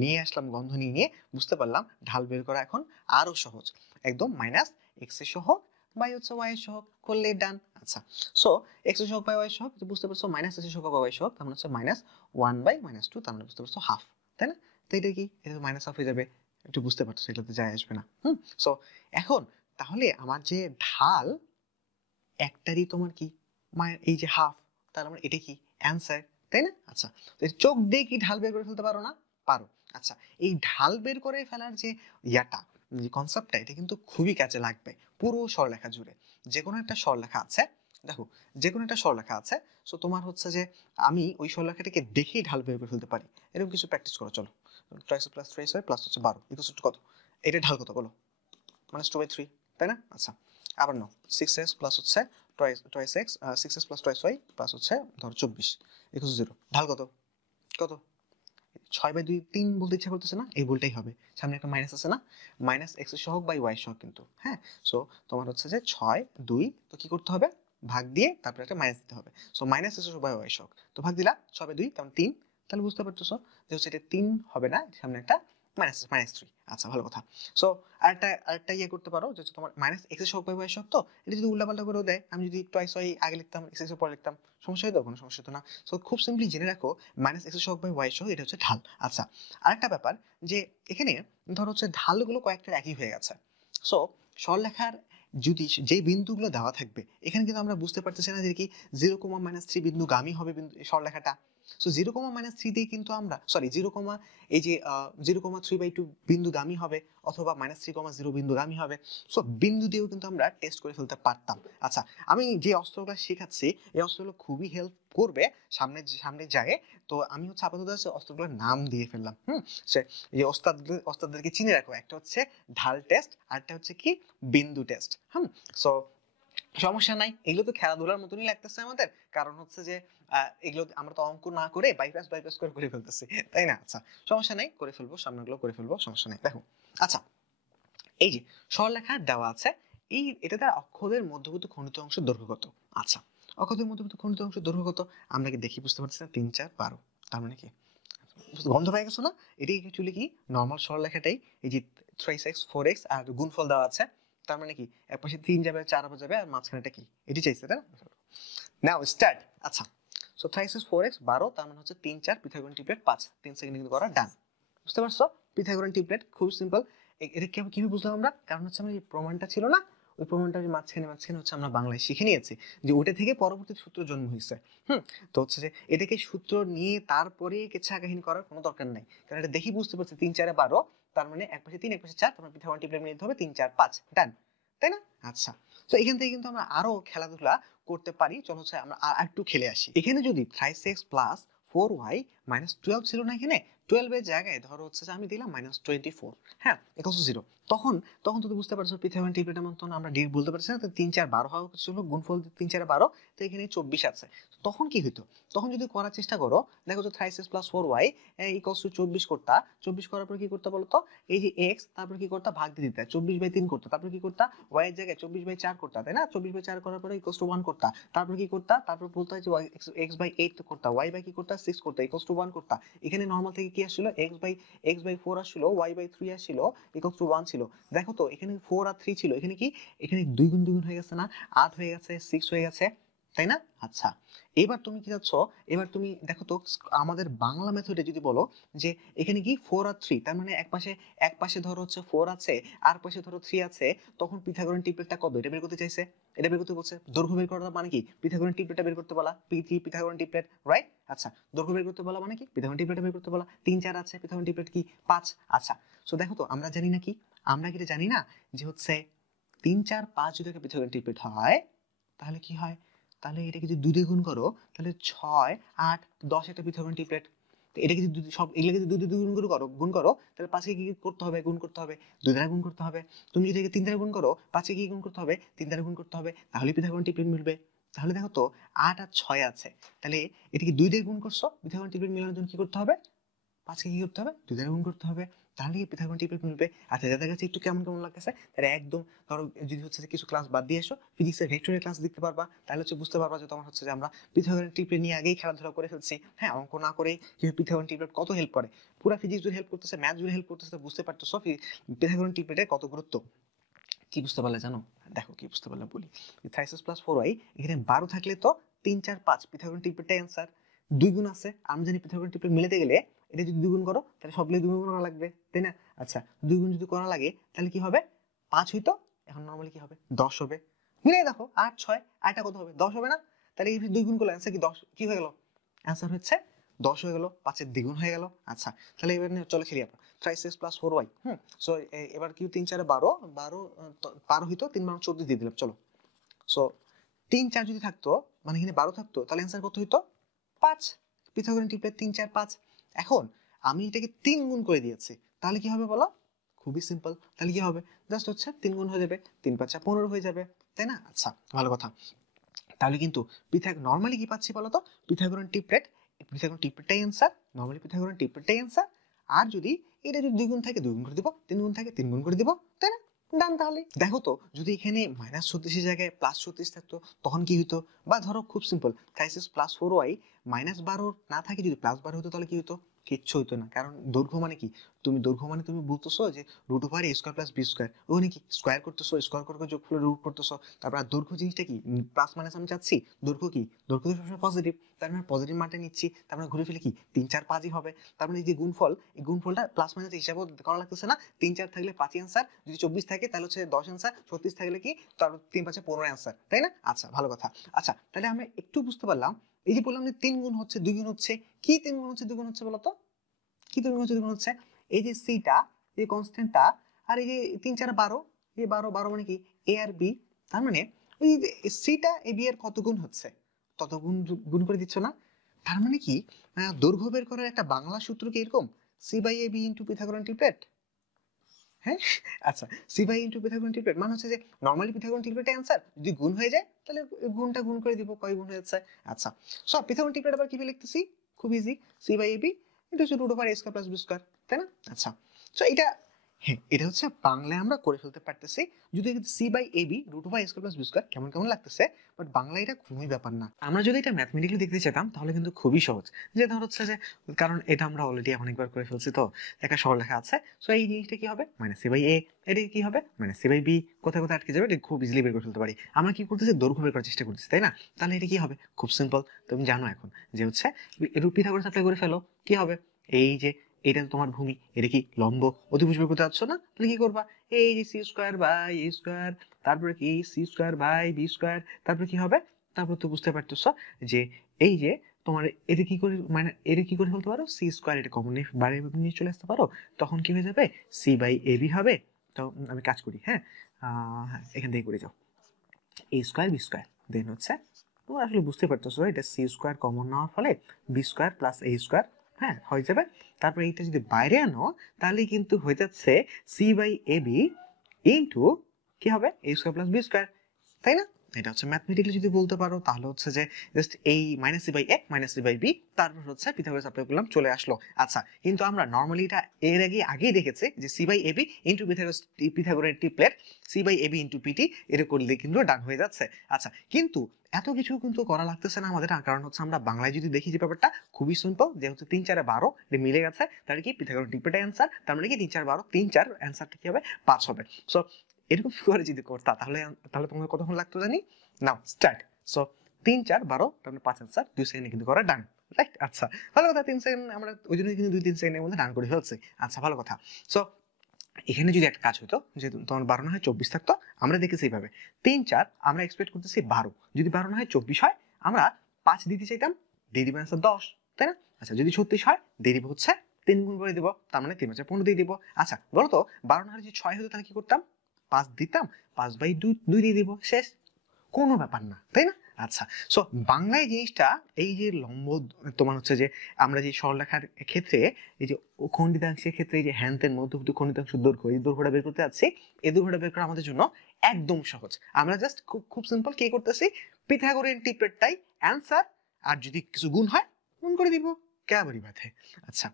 নিয়ে আসলাম গন্ধ নিয়ে বুঝতে পারলাম ঢাল বের করা এখন আরো সহজ, একদম মাইনাস এক্স এর সহগ বাই হচ্ছে ওয়াই এর সহগ করলে ডান। আচ্ছা, সো এক্স এর সহগ বাই ওয়াই এর সহগ বুঝতে পারছো, মাইনাস এক্স এর সহগ বাই ওয়াই এর সহগ তার মানে হচ্ছে মাইনাস 1/-2, তার মানে বুঝতে পারছো হাফ, তাই না? তো এটা কি, এটা মাইনাস হাফ হয়ে যাবে, একটু বুঝতে পারছো, এটাতে যায় আসবে না। সো এখন তাহলে আমার যে ঢাল একটারই তোমার কি এই যে হাফ, তার মানে এটা কি অ্যান্সার, তাই না? আচ্ছা, তো চোখ দিয়ে কি ঢাল বের করে ফেলতে পারো না? পারো। আচ্ছা, এই ঢাল বের করে ফেলার যে ইয়াটা, যে কনসেপ্টটা, এটা কিন্তু খুবই কাজে লাগবে পুরো সরলরেখা জুড়ে। যে কোনো একটা সরলরেখা আছে, দেখো যে কোনো একটা সরলরেখা আছে, সো তোমার হচ্ছে যে আমি ওই সরলরেখাটাকে দেখেই ঢাল বের করে ফেলতে পারি। এরকম কিছু প্র্যাকটিস করো, চলো। টুয়াইস প্লাস থ্রাইস হয় প্লাস হচ্ছে 12 ইকুয়াল টু কত? এটা ঢাল কত বলো? -2/3, তাই না? আচ্ছা, আবার নাও 6x প্লাস হচ্ছে twice x, 6x plus twice y plus হচ্ছে ধরো 24 ইকুয়াল টু 0, ঢাল কত? কত? 6/2, 3 বলতে ইচ্ছা করতেছে না, এই ভুলটাই হবে, সামনে একটা মাইনাস আছে না, মাইনাস এক্স এর সহগ বাই ওয়াই সহগ কিন্তু, হ্যাঁ। সো তোমার হচ্ছে যে 6/2, তো কি করতে হবে, ভাগ দিয়ে তারপরে একটা মাইনাস দিতে হবে। সো মাইনাস এক্স এর সহগ বাই ওয়াই সহগ, তো ভাগ দিলা 6/2 কারণ 3, তাহলে বুঝতে পারতেছো যে হচ্ছে এটা 3 হবে না, সামনে একটা -3। আচ্ছা, ভালো কথা। সো আরেকটা ইয়ে করতে পারো, যে তোমার মাইনাস এক্স এর সহগ বাই ওয়াই সহগ, তো এটা যদি উল্টাপাল্টা করে দেয়, আমি যদি টয়েস ওয়াই আগে লিখতাম, এক্স এর পরে লিখতাম, সমস্যা হতো? কোনো সমস্যা হতো না। সো খুব সিম্পলি জেনে রাখো, মাইনাস এক্স এর সহগ বাই ওয়াই সহগ এটা হচ্ছে ঢাল। আচ্ছা, আরেকটা ব্যাপার, যে এখানে ধরো হচ্ছে ঢালগুলো কয়েকটা একই হয়ে গেছে, সো সরলরেখার যদি যে বিন্দুগুলো দেওয়া থাকবে, এখানে কিন্তু আমরা বুঝতে পারতেছি না যে কি 0, -3 বিন্দুগামী হবে সরলরেখাটা। সো 0, -3 দিয়ে কিন্তু আমরা সরি 0, এই যে 0,3/2 বিন্দুগামী হবে, অথবা -3,0 বিন্দুগামী হবে। সো বিন্দু দিয়েও কিন্তু আমরা টেস্ট করে ফেলতে পারতাম। আচ্ছা, আমি যে অস্ত্রগুলো শেখাচ্ছি, এই অস্ত্রগুলো খুবই হেল্প করবে সামনে সামনে যায়। তো আমি হচ্ছে আপাতত অস্ত্রগুলোর নাম দিয়ে ফেললাম। সে এই ওস্তাদদেরকে চিনে রাখো, একটা হচ্ছে ঢাল টেস্ট, আরটা হচ্ছে কি বিন্দু টেস্ট। সো সমস্যা নাই, এগুলো তো খেলাধুলার মতনই লাগতেছে আমাদের, কারণ হচ্ছে যে এগুলো আমরা তো অঙ্ক না করে বাইপাস বাইপাস করে করে ফেলতেছি, তাই না? আচ্ছা, সমস্যা নাই, করে ফেলবো, সামনেগুলো করে ফেলবো, সমস্যা নাই। দেখো, আচ্ছা, এই যে সরলরেখা দেওয়া আছে, এটা তার অক্ষদের মধ্যবর্তী খণ্ডিত অংশ দৈর্ঘ্য কত? আচ্ছা, অক্ষদের মধ্যবর্তী খণ্ডিত অংশ দৈর্ঘ্য কত? আমরা কি দেখি বুঝতে পারছি না, 3, 4, 12, তার মানে কি গন্ধ পেয়ে গেছো না? এটাই অ্যাকচুয়ালি কি নর্মাল সরলরেখাটাই, এই যে 3x 4x আর গুণফল দেওয়া আছে, তার মানে কি এক পাশে 3 যাবে, 4 যাবে, আর মাঝখানেটা কি, এটি চাইছে, তাই না? নাও স্টার্ট। আচ্ছা, সো 3x 4x 12, তার মানে হচ্ছে 3, 4, পিথাগোরান ট্রিপলেট 5, 3 সেকেন্ডে কিন্তু করা ডান। বুঝতে পারছো? পিথাগোরান ট্রিপলেট খুব সিম্পল। এটা কিভাবে বুঝলাম আমরা? কারণ হচ্ছে আমরা এই প্রমাণটা ছিল না, ওই প্রমাণটা মাঝখানে মাঝখানে হচ্ছে আমরা বাংলায় শিখে নিয়েছি, যে ওটা থেকে পরবর্তী সূত্র জন্ম হয়েছে। তো হচ্ছে যে এটাকে সূত্র নিয়ে তারপরে কেচ্ছা কাহিনী করার কোনো দরকার নাই, কারণ এটা দেখি বুঝতে পারছি 3, 4, 12, তার মানে এক পাশে 3, এক পাশে 4, তার মানে পিথাগোরান ট্রিপলেট নিতে হবে 3, 4, 5, ডান, তাই না? আচ্ছা, তো এখান থেকে কিন্তু আমরা আরো খেলাধুলা করতে পারি। চলো হচ্ছে আমরা আর একটু খেলে আসি। এখানে যদি 3x প্লাস 4y মাইনাস 12 ছিল না, এখানে 12 এর জায়গায় ধরো হচ্ছে যে আমি দিলাম -24, হ্যাঁ, ইকুয়াল টু 0, তখন তখন তুমি বুঝতে পারছো পিথাগোরান ট্রিপলেটের মতন আমরা ডিরেক্ট বলতে পারছি না, তো 3, 4, 12 হওয়া ছিল, গুণফল 3, 4, 12, তো এখানে 24 আছে। তখন কি হইতো? তখন যদি করার চেষ্টা করো, দেখো যে 3x plus 4y equal to 24 করতা, 24 করার পর কি করতে বলতো, এই যে x, তারপর কি করতা, ভাগ দিয়ে দিতে, 24/3 করতো, তারপর কি করতা, y এর জায়গায় 24/4 করতা, তাই না? 24/4 করার পরে ইকুয়াল টু 1 করতা, তারপর কি করতা, তারপর বলতো যে x/8 করতা, y বাই কি করতা, 6 করতা, ইকুয়াল টু 1 করতা। এখানে নরমাল থেকে কি আসছিল, x/4 আসছিল, y/3 আসছিল, ইকুয়াল টু 1 ছিল। দেখো তো এখানে 4 আর 3 ছিল, এখানে কি, এখানে 2 গুণ 2 গুণ হয়ে গেছে না, 8 হয়ে গেছে, 6 হয়ে গেছে, তাই না? আচ্ছা, এবার তুমি কি যাচ্ছ, এবার তুমি দেখো তো আমাদের বাংলা মেথডে যদি বলো যে এখানে কি 4 আর 3, তার মানে এক পাশে ধরো হচ্ছে 4 আছে, আর পাশে ধরো 3 আছে, তখন পিথাগোরান ট্রিপলেটটা কত, এটা বের করতে চাইছে, এটা বের করতে বলছে। দৈর্ঘ্য বের করার মানে কি, পিথাগোরান ট্রিপলেটটা বের করতে বলা, পিথাগোরান ট্রিপলেট, রাইট? আচ্ছা, দৈর্ঘ্য বের করতে বলা মানে কি, পিথাগোরান ট্রিপলেটটা বের করতে বলা। 3, 4 আছে, পিথাগোরান ট্রিপলেট কি 5। আচ্ছা, সো দেখো তো আমরা জানি না কি, আমরা কি এটা জানি না যে হচ্ছে 3, 4, 5 যদি একটা পিথাগোরান ট্রিপলেট হয়, তাহলে কি হয়, তাহলে এটাকে যদি 2 দিয়ে গুণ করো, তাহলে 6, 8, 10 একটা পিথাগোরান ট্রিপলেট। তো এটাকে যদি সব এগুলোকে যদি 2 দিয়ে গুণ করো, তাহলে 5 কে কি করতে হবে, গুণ করতে হবে, 2 দ্বারা গুণ করতে হবে। তুমি যদি এটাকে 3 দ্বারা গুণ করো, 5 কে কি গুণ করতে হবে, 3 দ্বারা গুণ করতে হবে, তাহলে পিথাগোরান ট্রিপলেট মিলবে। তাহলে দেখো তো 8 আর 6 আছে, তাহলে এটাকে 2 দিয়ে গুণ করছো, পিথাগোরান ট্রিপলেট মেলানোর জন্য কি করতে হবে, 5 কে কি করতে হবে, 2 দ্বারা গুণ করতে হবে, তাহলে পিথাগোরান ট্রিপলেট মিলবে। আচ্ছা, যাদের কাছে একটু কেমন কেমন লাগতেছে, তাহলে একদম ধরো যদি হচ্ছে যে কিছু ক্লাস বাদ দিয়ে এসো, ফিজিক্সের ভেক্টরের ক্লাস দেখতে পারবা, তাহলে হচ্ছে বুঝতে পারবা যে তোমার হচ্ছে যে আমরা পিথাগোরান ট্রিপলেট নিয়ে আগেই খেলাধুলা করে ফেলছি। হ্যাঁ, অঙ্ক না করে কিভাবে পিথাগোরান ট্রিপলেট কত হেল্প করে, পুরো ফিজিক্স জুড়ে হেল্প করতেছে, ম্যাথ জুড়ে হেল্প করতেছে, বুঝতে পারতেছো পিথাগোরান ট্রিপলেটের কত গুরুত্ব। কি বুঝতে পারলে জানো? দেখো কি বুঝতে পারলাম বলি। 3x প্লাস 4y এখানে 12 থাকলে তো 3 4 5 পিথাগোরাস ট্রিপলেটটাই অ্যান্সার। 2 গুণ আছে, আমি জানি পিথাগোরাস ট্রিপলেট মিলাতে গেলে এটা যদি 2 গুণ করো তাহলে সবগুলো 2 গুণ করা লাগবে, তাই না? আচ্ছা 2 গুণ যদি করা লাগে তাহলে কি হবে? 5 হইতো, এখন নরমালি কি হবে? 10 হবে। মিলাই দেখো 8 6 8টা কত হবে? 10 হবে না? তাহলে এই 2 গুণ করলে অ্যান্সার কি 10 কি হয়ে গেল? অ্যান্সার হচ্ছে 10 হয়ে গেল, 5 এর দ্বিগুণ হয়ে গেল। আচ্ছা তাহলে এবার চলো খেলি আমরা 3x প্লাস 4y। সো এবার কি 3 4 12 12 12 হইতো, 3 12 14 দিয়ে দিলাম। চলো সো 3 4 যদি থাকতো মানে এখানে 12 থাকতো তাহলে অ্যান্সার কত হইতো? 5। Pythagoras triplet 3 4 5। এখন আমি এটাকে 3 গুণ করে দিয়েছি, তাহলে কি হবে বলো? খুবই সিম্পল। তাহলে কি হবে? জাস্ট হচ্ছে 3 গুণ হয়ে যাবে, 3 5 15 হয়ে যাবে, তাই না? আচ্ছা ভালো কথা। তাহলে কিন্তু নরমালি কি পাচ্ছি বলতো? পিথাগোরাস ট্রিপলেটটাই অ্যান্সার, নরমালি পিথাগোরাস ট্রিপলেটটাই অ্যান্সার। আর যদি এটা যদি 2 গুণ থাকে 2 গুণ করে দিব, 3 গুণ থাকে 3 গুণ করে দিব, তাই না? ডান। তাহলে দেখো তো যদি এখানে -36 এর জায়গায় +36 থাকতো তখন কি হতো? বা ধরো খুব সিম্পল 3x প্লাস 4y -12 না থাকে যদি +12 হতো তাহলে কি হতো? কিচ্ছু হতো না, কারণ দৈর্ঘ্য মানে কি? দৈর্ঘ্য মানে তুমি বলতেছো যে √a² + b², ওখানে কি স্কোয়ার করতেছো, স্কোয়ার করে যোগফলের রুট করতেছো। তারপর আর দৈর্ঘ্য জিনিসটা কি? প্লাস মাইনাস আমি চাচ্ছি, দৈর্ঘ্য কি? দৈর্ঘ্য তো সবসময় পজিটিভ, তার মানে পজিটিভ মানটা নিচ্ছি, তার মানে ঘুরে ফেলে কি 3 4 5ই হবে। তার মানে এই যে গুণফল, এই গুণফলটা প্লাস মাইনাস হিসাবে করা লাগতেছে না। 3 4 থাকলে 5ই অ্যান্সার, যদি 24 থাকে তাহলে হচ্ছে 10 অ্যান্সার, 36 থাকলে কি তারপর 3 5 15 অ্যান্সার, তাই না? আচ্ছা ভালো কথা। আচ্ছা তাহলে আমরা একটু বুঝতে পারলাম, এই যে বললাম যে 3 গুণ হচ্ছে 2 গুণ হচ্ছে, কি 3 গুণ হচ্ছে 2 গুণ হচ্ছে বলতো? কি 3 গুণ হচ্ছে 2 গুণ হচ্ছে? এই যে সিটা, এই কনস্ট্যান্টটা, আর এই যে 3 4 12, এই 12 12 মানে কি এ আর বি, তার মানে এই যে সিটা এ বি এর কত গুণ হচ্ছে তত গুণ গুণ করে দিচ্ছ না? তার মানে কি দৈর্ঘ্য বের করার একটা বাংলা সূত্র কি এরকম? C by a b into Pythagoras triplet. হ্যাঁ আচ্ছা, c by into Pythagoras triplet মানে হচ্ছে যে নরমালি পিথাগোরাস ট্রিপলেট অ্যান্সার, যদি গুণ হয়ে যায় তাহলে গুণটা গুণ করে দিব, কয় গুণ হয়েছে। আচ্ছা সো পিথাগোরাস ট্রিপলেট আবার কিভাবে লিখতেছি? খুব easy, c by a b এটা হচ্ছে √a² + b², তাই না? আচ্ছা সো এটা, হ্যাঁ এটা হচ্ছে বাংলায় আমরা করে ফেলতে পারতেছি। যদি C by a B √a² + b², কেমন কেমন লাগতেছে, বাট বাংলা এটা খুবই ব্যাপার না। আমরা যদি এটা ম্যাথমেটিক্যালি দেখতে চাইতাম তাহলে কিন্তু খুবই সহজ, যে ধর হচ্ছে যে কারণ এটা আমরা অলরেডি অনেকবার করে ফেলছি, তো একটা সরলরেখা আছে, সো এই জিনিসটা কি হবে? -c বাই a, এটা কি হবে? -c বাই b, কোথায় কোথায় আটকে যাবে এটা খুব ইজিলি বের করে ফেলতে পারি। আমরা কি করতেছি? দৈর্ঘ্য বের করার চেষ্টা করতেছি, তাই না? তাহলে এটা কি হবে? খুব সিম্পল, তুমি জানো এখন যে হচ্ছে পিথাগোরাস অ্যাপ্লাই করে ফেলো, কি হবে? এই যে এটা তোমার ভূমি, এটা কি লম্ব, অতিভুজ বের করতে পারছো না? তাহলে কি করবা? এই যে c² / a², তারপরে কি c²/b², তারপরে কি হবে? তারপর তো বুঝতে পারতেছো যে এই যে তোমার এটা কি করে, মানে এটা কি করে ফেলতে পারো? c², এটা কমন বাইরে নিয়ে চলে আসতে পারো, তখন কি হয়ে যাবে? সি বাই এ বি হবে। তো আমি কাজ করি, হ্যাঁ এখান থেকে করে যাও, a²b², দেন হচ্ছে তোমরা আসলে বুঝতে পারতেছো এটা c² কমন নেওয়ার ফলে b² + a², হ্যাঁ হয়ে যাবে। তারপর এইটা যদি বাইরে আনো তাহলে কিন্তু হয়ে যাচ্ছে c by a b into কি হবে? a² + b², তাই না? এটা হচ্ছে ম্যাথমেটিক্যালি যদি বলতে পারো তাহলে হচ্ছে যে জাস্ট এই -c by a -c by b, তারপর হচ্ছে পিথাগোরাস অ্যাপ্লাই করলাম, চলে আসলো। আচ্ছা কিন্তু আমরা নরমালি এটা এর আগেই দেখেছি যে c by a b into Pythagoras triplet c by a b into PT, এটা করলে কিন্তু ডান হয়ে যাচ্ছে। আচ্ছা কিন্তু এত কিছু কিন্তু করা লাগতেছে না আমাদের, কারণ হচ্ছে আমরা বাংলায় যদি দেখি যে ব্যাপারটা খুবই সিম্পল, যে হচ্ছে 3 4 12 এটা মিলে গেছে, তাহলে কি পিথাগোরাস ট্রিপলেট অ্যান্সার, তার মানে কি 3 4 12 3 4 অ্যান্সারটা কি হবে? 5 হবে। সো এরকম করে যদি করতা তাহলে তাহলে তোমাদের কতক্ষণ লাগতো জানি? নাও স্টার্ট। সো 3 4 12 তারপরে 5 অ্যান্সার 2 সেকেন্ডে কিন্তু করা ডান, রাইট? আচ্ছা ভালো কথা, 3 সেকেন্ড আমরা ওই জন্য কিন্তু 2 3 সেকেন্ডের মধ্যে ডান করে ফেলছি। আচ্ছা ভালো কথা। সো এখানে যদি একটা কাজ হতো যে তোমার 12 না হয় 24 থাকতো, আমরা দেখেছি এইভাবে 3 4 আমরা এক্সপেক্ট করতেছি 12, যদি 12 না হয় 24 হয় আমরা 5 দিতে চাইতাম, দিয়ে দিব অ্যান্সার 10, তাই না? আচ্ছা যদি 36 হয় দিয়ে দিব হচ্ছে 3 গুণ করে দিব, তার মানে 3 5 15 দিয়ে দিব। আচ্ছা বলো তো 12 না হয় যদি 6 হতো তাহলে কি করতাম? 5 দিতাম, 5/2 দিয়ে দিব, শেষ, কোনো ব্যাপার না, তাই না? আচ্ছা সো বাংলায় জিনিসটা এই যে লম্ব, তোমার হচ্ছে যে আমরা যে সরলরেখার ক্ষেত্রে এই যে খণ্ডিতাংশের ক্ষেত্রে এই যে হ্যান্তের মধ্যবর্তী খণ্ডিতাংশ দৈর্ঘ্য, এই দৈর্ঘ্যটা বের করতে যাচ্ছি, এই দৈর্ঘ্যটা বের করা আমাদের জন্য একদম সহজ। আমরা জাস্ট খুব খুব সিম্পল কি করতেছি? পিথাগোরিয়ান ট্রিপলেটটাই অ্যান্সার, আর যদি কিছু গুণ হয় গুণ করে দিব, কেবলই বাধে। আচ্ছা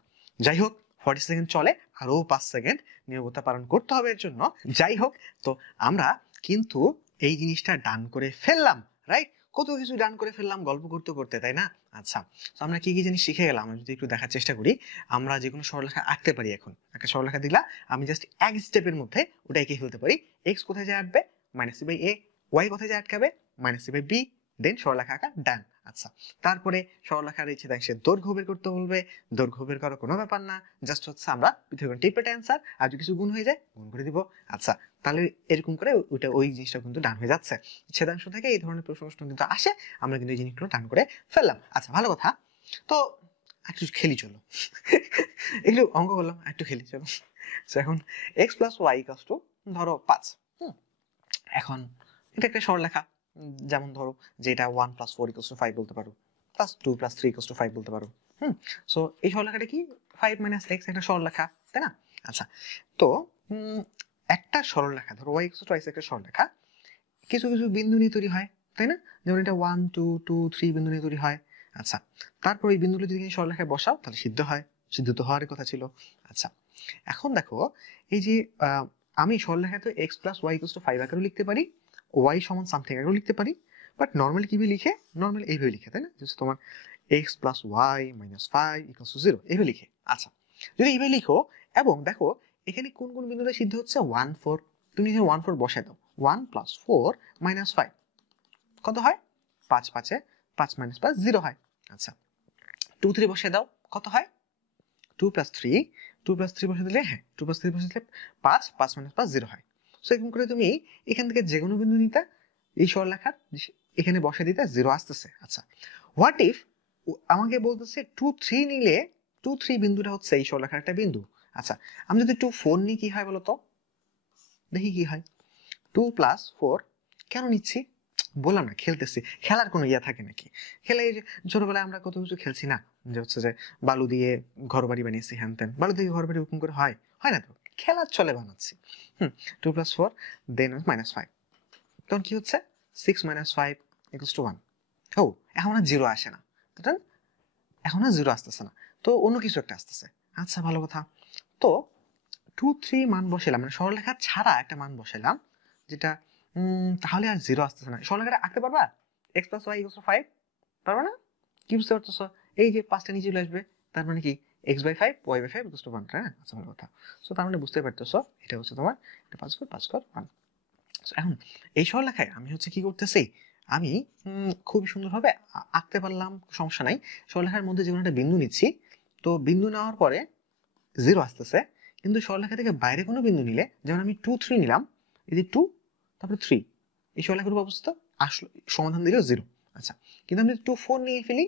যাই হোক 40 সেকেন্ড চলে, আরো 5 সেকেন্ড নীরবতা পালন করতে হবে এর জন্য। যাই হোক, তো আমরা কিন্তু এই জিনিসটা ডান করে ফেললাম, রাইট? কত কিছু ডান করে ফেললাম গল্প করতে করতে, তাই না? আচ্ছা, তো আমরা কি কি জিনিস শিখে গেলাম যদি একটু দেখার চেষ্টা করি। আমরা যে কোনো সরলরেখা আঁকতে পারি। এখন একটা সরলরেখা দিলা, আমি জাস্ট এক স্টেপের মধ্যে ওটা এঁকে ফেলতে পারি। এক্স কোথায় যায় আঁটবে, minus c by a. Y কোথায় যায় আটকাবে, minus c by b. Then সরলরেখা আঁকা ডান। আচ্ছা, তারপরে সরলরেখার এই ছেদাংশের দৈর্ঘ্য বের করতে বলবে। দৈর্ঘ্য বের করার কোনো ব্যাপার না, জাস্ট হচ্ছে আমরা পৃথক টিপে অ্যান্সার, আর যদি কিছু গুণ হয়ে যায় গুণ করে দিব। আচ্ছা, তাহলে এরকম করে ওইটা ওই জিনিসটা কিন্তু ডান হয়ে যাচ্ছে। ছেদাংশ থেকে এই ধরনের প্রশ্ন কিন্তু আসে, আমরা কিন্তু এই জিনিসগুলো ডান করে ফেললাম। আচ্ছা, ভালো কথা। তো একটু খেলি চলো। এগুলো অঙ্ক করলাম, একটু খেলি চলো। এখন x plus y equals to ধরো 5। এখন এটা একটা সরলরেখা, যেমন ধরো যেটা 1 + 4 = 5 বলতে পারো, +2 + 3 = 5 বলতে পারো। সো এই সরলরেখাটা কি 5 - x একটা সরলরেখা, তাই না? আচ্ছা, তো একটা সরলরেখা ধরো y = x একটা সরলরেখা কিছু কিছু বিন্দু নিয়ে তৈরি হয়, তাই না? যেমন এটা 1 2 2 3 বিন্দু নিয়ে তৈরি হয়। আচ্ছা, তারপর এই বিন্দুগুলো যদি সরলরেখায় বসাও তাহলে সিদ্ধ হয়। সিদ্ধ তো হওয়ার কথা ছিল। আচ্ছা, এখন দেখো এই যে আমি সরলরেখাতে x + y = 5 আকারেও লিখতে পারি, y সমান সামথিং আকারেও লিখতে পারি। বাট নর্মালি কিভাবে লিখে, নর্মালি এইভাবে লিখে, তাই না? যে তোমার x + y - 5 = 0 এইভাবে লিখে। আচ্ছা, যদি এইভাবে লিখো এবং দেখো এখানে কোন কোন বিন্দুটা সিদ্ধ হচ্ছে 1 4, তুমি যদি 1 4 বসায় দাও, 1 + 4 - 5 কত হয়? 5 5 এ 5 - 5 0 হয়। আচ্ছা, 2 3 বসায় দাও, কত হয়? 2 + 3, 2 + 3 বসে দিলে, হ্যাঁ 2 + 3 বসে দিলে 5 5 - 5 0 হয়। সো এরকম করে তুমি এখান থেকে যে কোনো বিন্দু নিতে, এই সরলরেখার এখানে বসে দিতে 0 আসতেছে। আচ্ছা, হোয়াট ইফ আমাকে বলতেছে 2 3 নিলে, 2 3 বিন্দুটা হচ্ছে এই সরলরেখার একটা বিন্দু। আচ্ছা, আমি যদি 2 4 নিই কি হয় বলো তো? দেখি কি হয়। 2 + 4 কেন নিচ্ছি? বললাম না খেলতেছি, খেলার কোনো ইয়া থাকে নাকি? খেলে এই যে ছোটবেলায় আমরা কত কিছু খেলছি না, যে হচ্ছে যে বালু দিয়ে ঘর বাড়ি বানিয়েছি, হ্যান ত্যান। বালু দিয়ে ঘর বাড়ি ওরকম করে হয়, হয় না তো? খেলার ছলে বানাচ্ছি। 2 + 4 দেন -5, তখন কি হচ্ছে 6 - 5 = 1। ও, এখন আর 0 আসে না, তাই? এখন আর 0 আসতেছে না, তো অন্য কিছু একটা আসতেছে। আচ্ছা, ভালো কথা। তো 2 3 মান বসালাম, মানে সরলরেখা ছাড়া একটা মান বসালাম, যেটা তাহলে আর 0 আসতেছে না। সরলরেখাটা আঁকতে পারবা? x + y = 5 পারবা না? কি বুঝতে পারতেছো? এই যে 5টা নিচে চলে আসবে, তার মানে কি x/5 y/5 = 1, হ্যাঁ? আচ্ছা, ভালো কথা। সো তার মানে বুঝতে পারতেছো এটা হচ্ছে তোমার 5 × 5 × 1। সো এখন এই সরলরেখায় আমি হচ্ছে কি করতেছি, আমি খুব সুন্দরভাবে আঁকতে পারলাম, সমস্যা নাই। সরলরেখার মধ্যে যেকোনো একটা বিন্দু নিচ্ছি, তো বিন্দু নেওয়ার পরে 0 আসতেছে, কিন্তু সরলরেখা থেকে বাইরে কোনো বিন্দু নিলে, যেমন আমি 2 3 নিলাম, এই যে 2 তারপরে 3, এই সরলরেখার অবস্থা আসলো সমাধান দিলেও 0। আচ্ছা, কিন্তু আমি 2 4 নিয়ে ফেলি,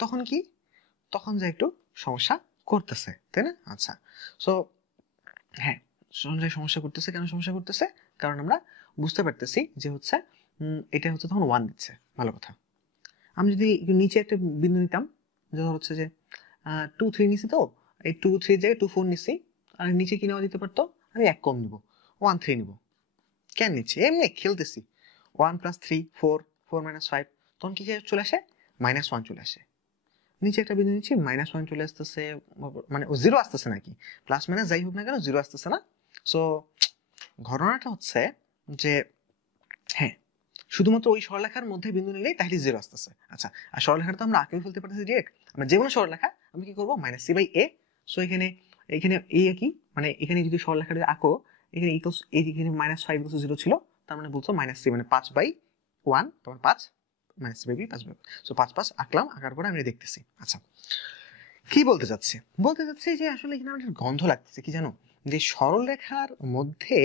তখন কি? তখন যা একটু সমস্যা করতেছে, তাই না? আচ্ছা, সো হ্যাঁ, সমস্যা করতেছে। কেন সমস্যা করতেছে? কারণ আমরা বুঝতে পারতেছি যে হচ্ছে এটা হচ্ছে তখন 1 দিচ্ছে। ভালো কথা। আমি যদি নিচে একটা বিন্দু নিতাম, ধর হচ্ছে যে 2 3 নিছি, তো এই 2 3 জায়গায় 2 4 নিছি, আর নিচে কি নেওয়া যেতে পারতো? আমি 1 কম নিব, 1 3 নিব। কেন নিচ্ছি? এমনি খেলতেছি। 1 + 3 4, 4 - 5, তখন কি চলে আসে? -1 চলে আসে। নিচে একটা বিন্দু নিচ্ছি, -1 চলে আসতেছে, মানে 0 আসতেছে নাকি, প্লাস মাইনাস যাই হোক না কেন 0 আসতেছে না। সো ঘটনাটা হচ্ছে যে হ্যাঁ, শুধুমাত্র ওই সরলরেখার মধ্যে বিন্দু নিলেই তাহলে 0 আসতেছে। আচ্ছা, আর সরলরেখাটা তো আমরা আঁকেও ফেলতে পারতেছি ডিরেক্ট। আমরা যে কোনো সরলরেখা আমি কি করবো, -c/a। সো এখানে এখানে এই একই, মানে এখানে যদি সরলরেখাটা আঁকো, এখানে ইকুয়ালস, এখানে -5 = 0 ছিল, তার মানে বলছো -c, মানে 5/1, তারপর 5 -c/b 5/1। সো 5 5 আঁকলাম, আঁকার পরে আমি দেখতেছি। আচ্ছা, কি বলতে চাচ্ছি? বলতে চাচ্ছি যে আসলে এখানে আমার একটা গন্ধ লাগতেছে, কি জানো? যে সরলরেখার মধ্যে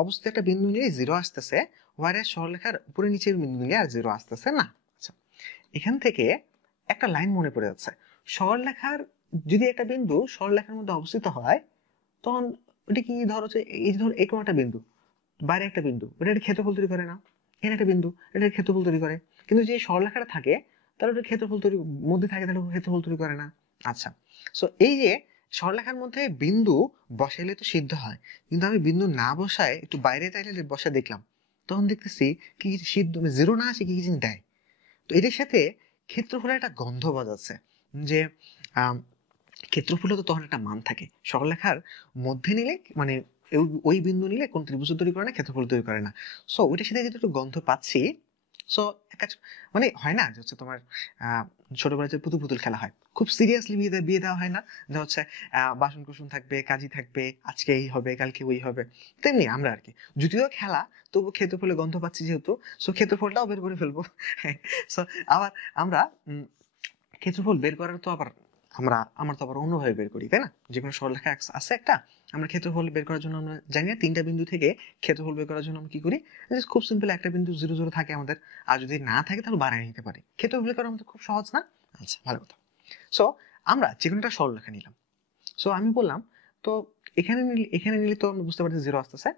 অবস্থিত একটা বিন্দু নিয়ে 0 আসতেছে, ওয়ারে সরলরেখার উপরে নিচের বিন্দু নিয়ে আর 0 আসতেছে না। আচ্ছা, এখান থেকে একটা লাইন মনে পড়ে যাচ্ছে। সরলরেখার যদি একটা বিন্দু সরলরেখার মধ্যে অবস্থিত হয়, তখন ওটা কি, ধর হচ্ছে এই যে ধর এরকম একটা বিন্দু, বাইরে একটা বিন্দু, এটা একটা ক্ষেত্রফল তৈরি করে না? এখানে একটা বিন্দু, এটা ক্ষেত্রফল তৈরি করে। কিন্তু যে সরলরেখাটা থাকে, তাহলে ওটা ক্ষেত্রফল তৈরি মধ্যে থাকে, তাহলে ক্ষেত্রফল তৈরি করে না। আচ্ছা, সো এই যে সরলরেখার মধ্যে বিন্দু বসাইলে তো সিদ্ধ হয়, কিন্তু আমি বিন্দু না বসায় একটু বাইরে টাইলে বসে দেখলাম, তখন দেখতেছি কি সিদ্ধ 0 না আসে, কি কি জিনিস দেয়। তো এটার সাথে ক্ষেত্রফলের একটা গন্ধ বাজাচ্ছে, যে ক্ষেত্রফলে তো তখন একটা মান থাকে। সরলরেখার মধ্যে নিলে, মানে ওই বিন্দু নিলে কোন ত্রিভুজ তৈরি করে না, ক্ষেত্রফল তৈরি করে না। সো ওইটার সাথে যেহেতু একটু গন্ধ পাচ্ছি, সো মানে হয় না যে হচ্ছে তোমার ছোটবেলায় যে পুতুল পুতুল খেলা হয়, খুব সিরিয়াসলি বিয়ে দেওয়া হয় না, যে হচ্ছে বাসন কুসুন থাকবে, কাজী থাকবে, আজকে এই হবে কালকে ওই হবে, তেমনি আমরা আর কি, যদিও খেলা তবু খেতে ফলে গন্ধ পাচ্ছি যেহেতু, সো ক্ষেত্রফলটাও বের করে ফেলবো। সো আবার আমরা ক্ষেত্রফল বের করার তো আবার আমার তো আবার অন্যভাবে বের করি, তাই না? যে কোনো সরলরেখা আছে একটা, আমরা ক্ষেত্রফল বের করার জন্য আমরা জানি না 3টা বিন্দু থেকে ক্ষেত্রফল বের করার জন্য আমরা কি করি, খুব সিম্পল, একটা বিন্দু 0 0 থাকে আমাদের, আর যদি না থাকে তাহলে বাড়ায় নিতে পারি। ক্ষেত্রফল বের করা আমাদের খুব সহজ না? আচ্ছা, ভালো কথা। সো আমরা যে কোনো একটা সরলরেখা নিলাম। সো আমি বললাম তো এখানে নিলে তো আমরা বুঝতে পারছি 0 আসতেছে।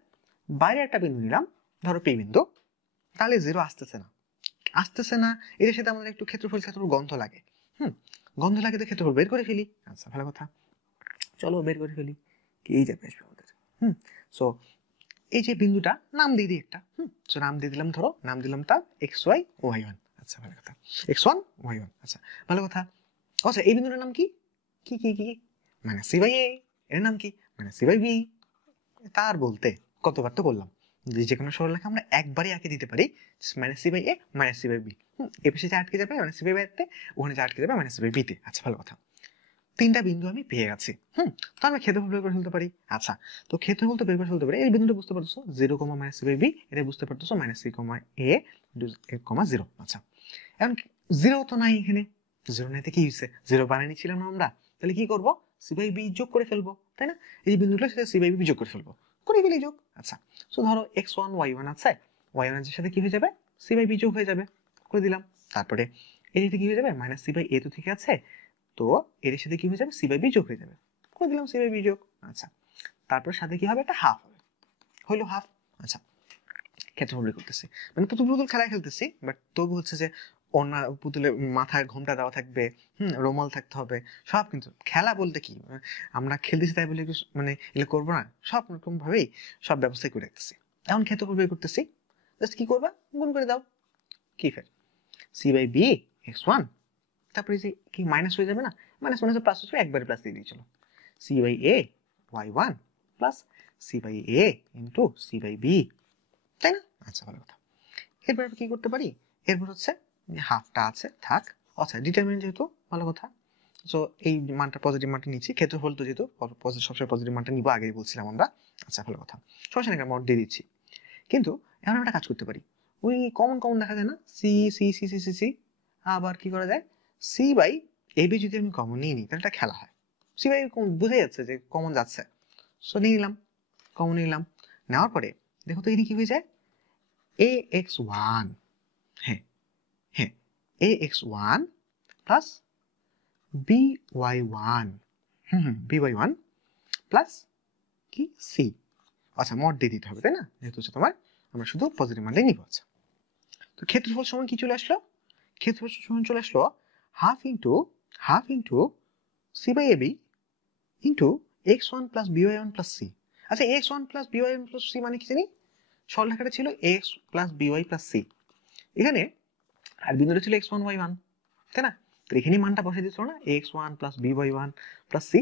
বাইরে একটা বিন্দু নিলাম, ধরো পি বিন্দু, তাহলে 0 আসতেছে না, এর সাথে আমাদের একটু ক্ষেত্রফল গন্ধ লাগে। গন্ধ লাগে তো ক্ষেত্রফল বের করে ফেলি। আচ্ছা, ভালো কথা, চলো বের করে ফেলি। এই যাবে আসবে আমাদের। সো এই যে বিন্দুটা নাম দিয়ে দিই একটা। সো নাম দিয়ে দিলাম, ধরো নাম দিলাম তার xy y1। আচ্ছা, ভালো কথা, x1 y1। আচ্ছা, ভালো কথা। আচ্ছা, এই বিন্দুটার নাম কি কি কি কি মানে c/a। এর নাম কি মানে c/b। তার বলতে কতবার তো করলাম, যে কোনো সরলরেখা আমরা একবারই আঁকে দিতে পারি, -c/a -c/b। এ পাশে যা আটকে যাবে -c/a তে, ওখানে যা আটকে যাবে -c/b তে। আচ্ছা, ভালো কথা। 3টা বিন্দু আমি পেয়ে গেছি। তো আমি ক্ষেত্রফল বের করে ফেলতে পারি। আচ্ছা, তো ক্ষেত্রফল তো বের করে ফেলতে পারি। এই বিন্দুটা বুঝতে পারছো 0, -c/b, এটা বুঝতে পারতেছো -c, a, 0। আচ্ছা, এখন 0 তো নাই এখানে, 0 নাইতে কি হয়েছে, 0 বানানি ছিলাম না আমরা, তাহলে কি করব, c/b যোগ করে ফেলবো, তাই না? এই বিন্দুগুলোর সাথে c/b যোগ করে ফেলবো, করে ফেলি যোগ। আচ্ছা, সো ধরো x1 y1 আছে, y1 এর সাথে কি হয়ে যাবে, c/b যোগ হয়ে যাবে, করে দিলাম। তারপরে এর সাথে কি হয়ে যাবে, -c/a তো ঠিক আছে, তো এর সাথে কি হয়ে যাবে, c/b যোগ হয়ে যাবে, করে দিলাম c/b যোগ। আচ্ছা, তারপর সাথে কি হবে, একটা হাফ হবে, হইলো হাফ। আচ্ছা, ক্ষেত্রফল বের করতেছি, মানে পুতুল পুতুল খেলা খেলতেছি, বাট তবু হচ্ছে যে অন্য পুতুলের মাথায় ঘোমটা দেওয়া থাকবে, রুমাল থাকতে হবে, সব। কিন্তু খেলা বলতে কি, আমরা খেলতেছি তাই বলে মানে এগুলো করবো না, সব রকম ভাবেই সব ব্যবস্থাই করে রাখতেছি। এখন ক্ষেত্রফল বের করতেছি, জাস্ট কি করবা, গুণ করে দাও, কি ফের c/b x1, তারপরে যে কি মাইনাস হয়ে যাবে না, মাইনাস মাইনাস প্লাস হচ্ছে, একবারে প্লাস দিয়ে দিয়েছিল, c/a y1 plus c/a into c/b, তাই না? আচ্ছা, ভালো কথা। এরপর কি করতে পারি, এরপর হচ্ছে হাফটা আছে থাক। আচ্ছা, ডিটারমিনেন্ট যেহেতু, ভালো কথা। সো এই মানটা পজিটিভ মানটা নিচ্ছি, ক্ষেত্রফল তো যেহেতু সবসময় পজিটিভ মানটা নিবো, আগেই বলছিলাম আমরা। আচ্ছা, ভালো কথা, সমস্যা নেই, মড দিয়ে দিচ্ছি। কিন্তু এখন আমরা কাজ করতে পারি, ওই কমন দেখা যায় না, c c c c c c, আবার কি করা যায়, c/ab যদি আমি কমন নিয়ে নিই, তাহলে একটা খেলা হয়। c/ab বুঝে যাচ্ছে যে কমন যাচ্ছে, সো নিয়ে নিলাম, কমন নিলাম। নেওয়ার পরে দেখো তো এদিকে কি হয়ে যায়, ax1, হ্যাঁ হ্যাঁ, ax1 plus by1, by1 plus কি c। আচ্ছা, মড দিয়ে দিতে হবে, তাই না? যেহেতু হচ্ছে তোমার, আমরা শুধু পজিটিভ মানটাই নিব। আচ্ছা, তো ক্ষেত্রফল সমান কি চলে আসলো, ক্ষেত্রফল সমান চলে আসলো half into c/ab into x1 plus by1 plus c। আচ্ছা, x1 plus by1 plus c মানে কি জানি, সরলরেখাটা ছিল x plus by plus c, এখানে আর বিন্দুটা ছিল x1 y1, তাই না? তো এখানে মানটা বসে দিচ্ছিল না, x1 plus by1 plus c।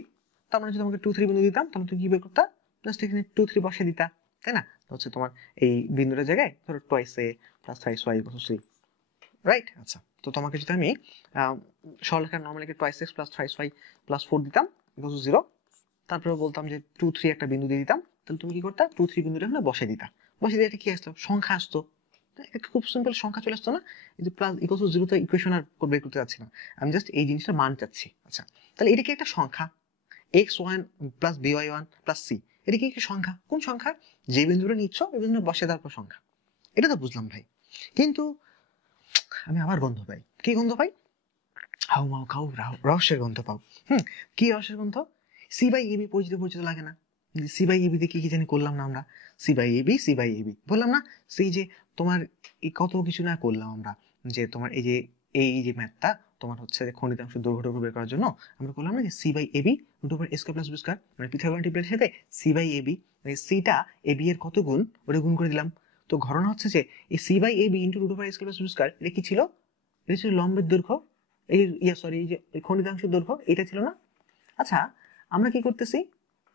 তার মানে যদি আমাকে 2 3 বিন্দু দিতাম, তাহলে তুমি কি বের করতা, জাস্ট এখানে 2 3 বসে দিতা, তাই না? হচ্ছে তোমার এই বিন্দুটার জায়গায় ধরো twice a plus thrice y equal to c, right? আচ্ছা, তো তোমাকে যদি আমি সরলরেখার normal twice x plus thrice y plus 4 দিতাম ইকুয়াল টু 0, তারপরে বলতাম যে 2 3 একটা বিন্দু দিয়ে দিতাম, তাহলে তুমি কি করতা, 2 3 বিন্দুটা এখানে বসে দিতা, বসে দিয়ে কি আসতো, সংখ্যা আসতো। খুব সিম্পল সংখ্যা চলে আসতো না, এই যে প্লাস ইকুয়াল টু 0 তে ইকুয়েশন আর বের করতে যাচ্ছি না, আমি জাস্ট এই জিনিসটার মান চাচ্ছি। আচ্ছা, তাহলে এটা কি একটা সংখ্যা, x1 plus by1 plus c, এটা কি একটা সংখ্যা, কোন সংখ্যা, যে বিন্দুটা নিচ্ছ ওই বিন্দু বসে দেওয়ার পর সংখ্যা, এটা তো বুঝলাম ভাই। কিন্তু আমি আবার গন্ধ পাই, কি গন্ধ পাই, হাউ মাউ খাও রহস্যের গন্ধ পাও। কি রহস্যের গন্ধ, c/ab পরিচিত পরিচিত লাগে না, c/ab তে কি কি জানি করলাম না আমরা, c/ab বললাম না, সেই যে তোমার এই কত কিছু না করলাম আমরা, যে তোমার এই যে ম্যাথটা তোমার হচ্ছে যে খণ্ডিতাংশ দৈর্ঘ্য বের করার জন্য আমরা করলাম না, যে c/ab root over a square plus b square, মানে পিথাগোরাস টিপ্লেটের সাথে c/ab, মানে c-টা ab এর কত গুণ ওটা গুণ করে দিলাম। তো ঘটনা হচ্ছে যে এই c/ab into root over a square plus b square, এটা কি ছিল, এটা ছিল লম্বের দৈর্ঘ্য, এই সরি, এই যে খণ্ডিতাংশের দৈর্ঘ্য, এটা ছিল না? আচ্ছা, আমরা কি করতেছি,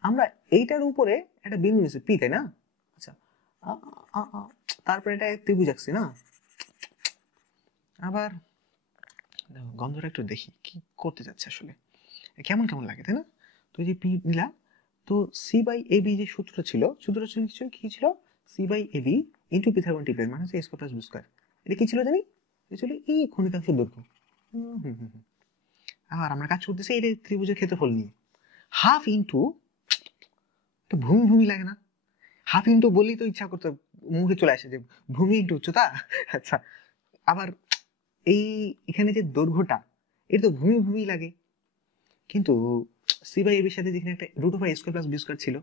আমরা এইটার উপরে একটা বিন্দু নিচ্ছি পি, তাই না? আচ্ছা, তারপরে এটা ত্রিভুজ আঁকছি না, আবার দেখো গন্ধটা একটু দেখি কি করতে যাচ্ছে আসলে, কেমন কেমন লাগে তাই না? তো এই যে পি নিলাম, তো সি বাই এ বি যে সূত্রটা ছিল কি ছিল? C by a b into Pythagorean ত্রিভুজ মানে হচ্ছে a square plus b square. এটা কি ছিল জানি? এটা ছিল এই খণ্ডিতাংশ দৈর্ঘ্য। আর আমরা কাজ করতেছি এই ত্রিভুজের ক্ষেত্রফল নিয়ে। হাফ ইন্টু, তো ভূমি ভূমি লাগে না? হাফ ইন্টু বললেই তো ইচ্ছা করতে মুখে চলে আসে যে ভূমি ইন্টু উচ্চতা। আচ্ছা, আবার এই এখানে যে দৈর্ঘ্যটা, এটা তো ভূমি ভূমি লাগে, কিন্তু সি বাই এর সাথে যেখানে একটা root over a square plus b square ছিল,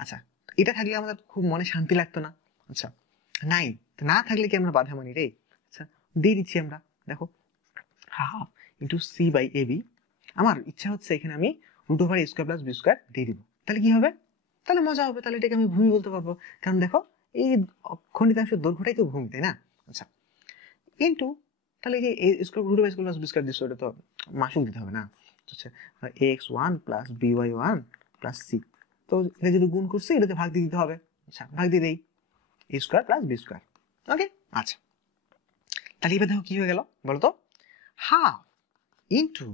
আচ্ছা এটা থাকলে আমাদের খুব মনে শান্তি লাগতো না? আচ্ছা নাই, না থাকলে কি আমরা বাধা মানি রে? আচ্ছা দিয়ে দিচ্ছি আমরা, দেখো half into c by a b. আমার ইচ্ছা হচ্ছে এখানে আমি root over a square plus b square দিয়ে দিব, তাহলে কি হবে? তাহলে মজা হবে, তাহলে এটাকে আমি ভূমি বলতে পারবো, কারণ দেখো এই খণ্ডিতাংশের দৈর্ঘ্যটাই তো ভূমি, তাই না? আচ্ছা কিন্তু তাহলে যে a square root over square plus b square দিচ্ছ, এটা তো মাসুল দিতে হবে না? হচ্ছে x one plus b y one plus c, তো এটা যদি গুণ করছি এটাতে ভাগ দিয়ে দিতে হবে। আচ্ছা ভাগ দিয়ে দেই, a square plus b square. Okay আচ্ছা, তাহলে এবার দেখো কি হয়ে গেল বলতো? Half into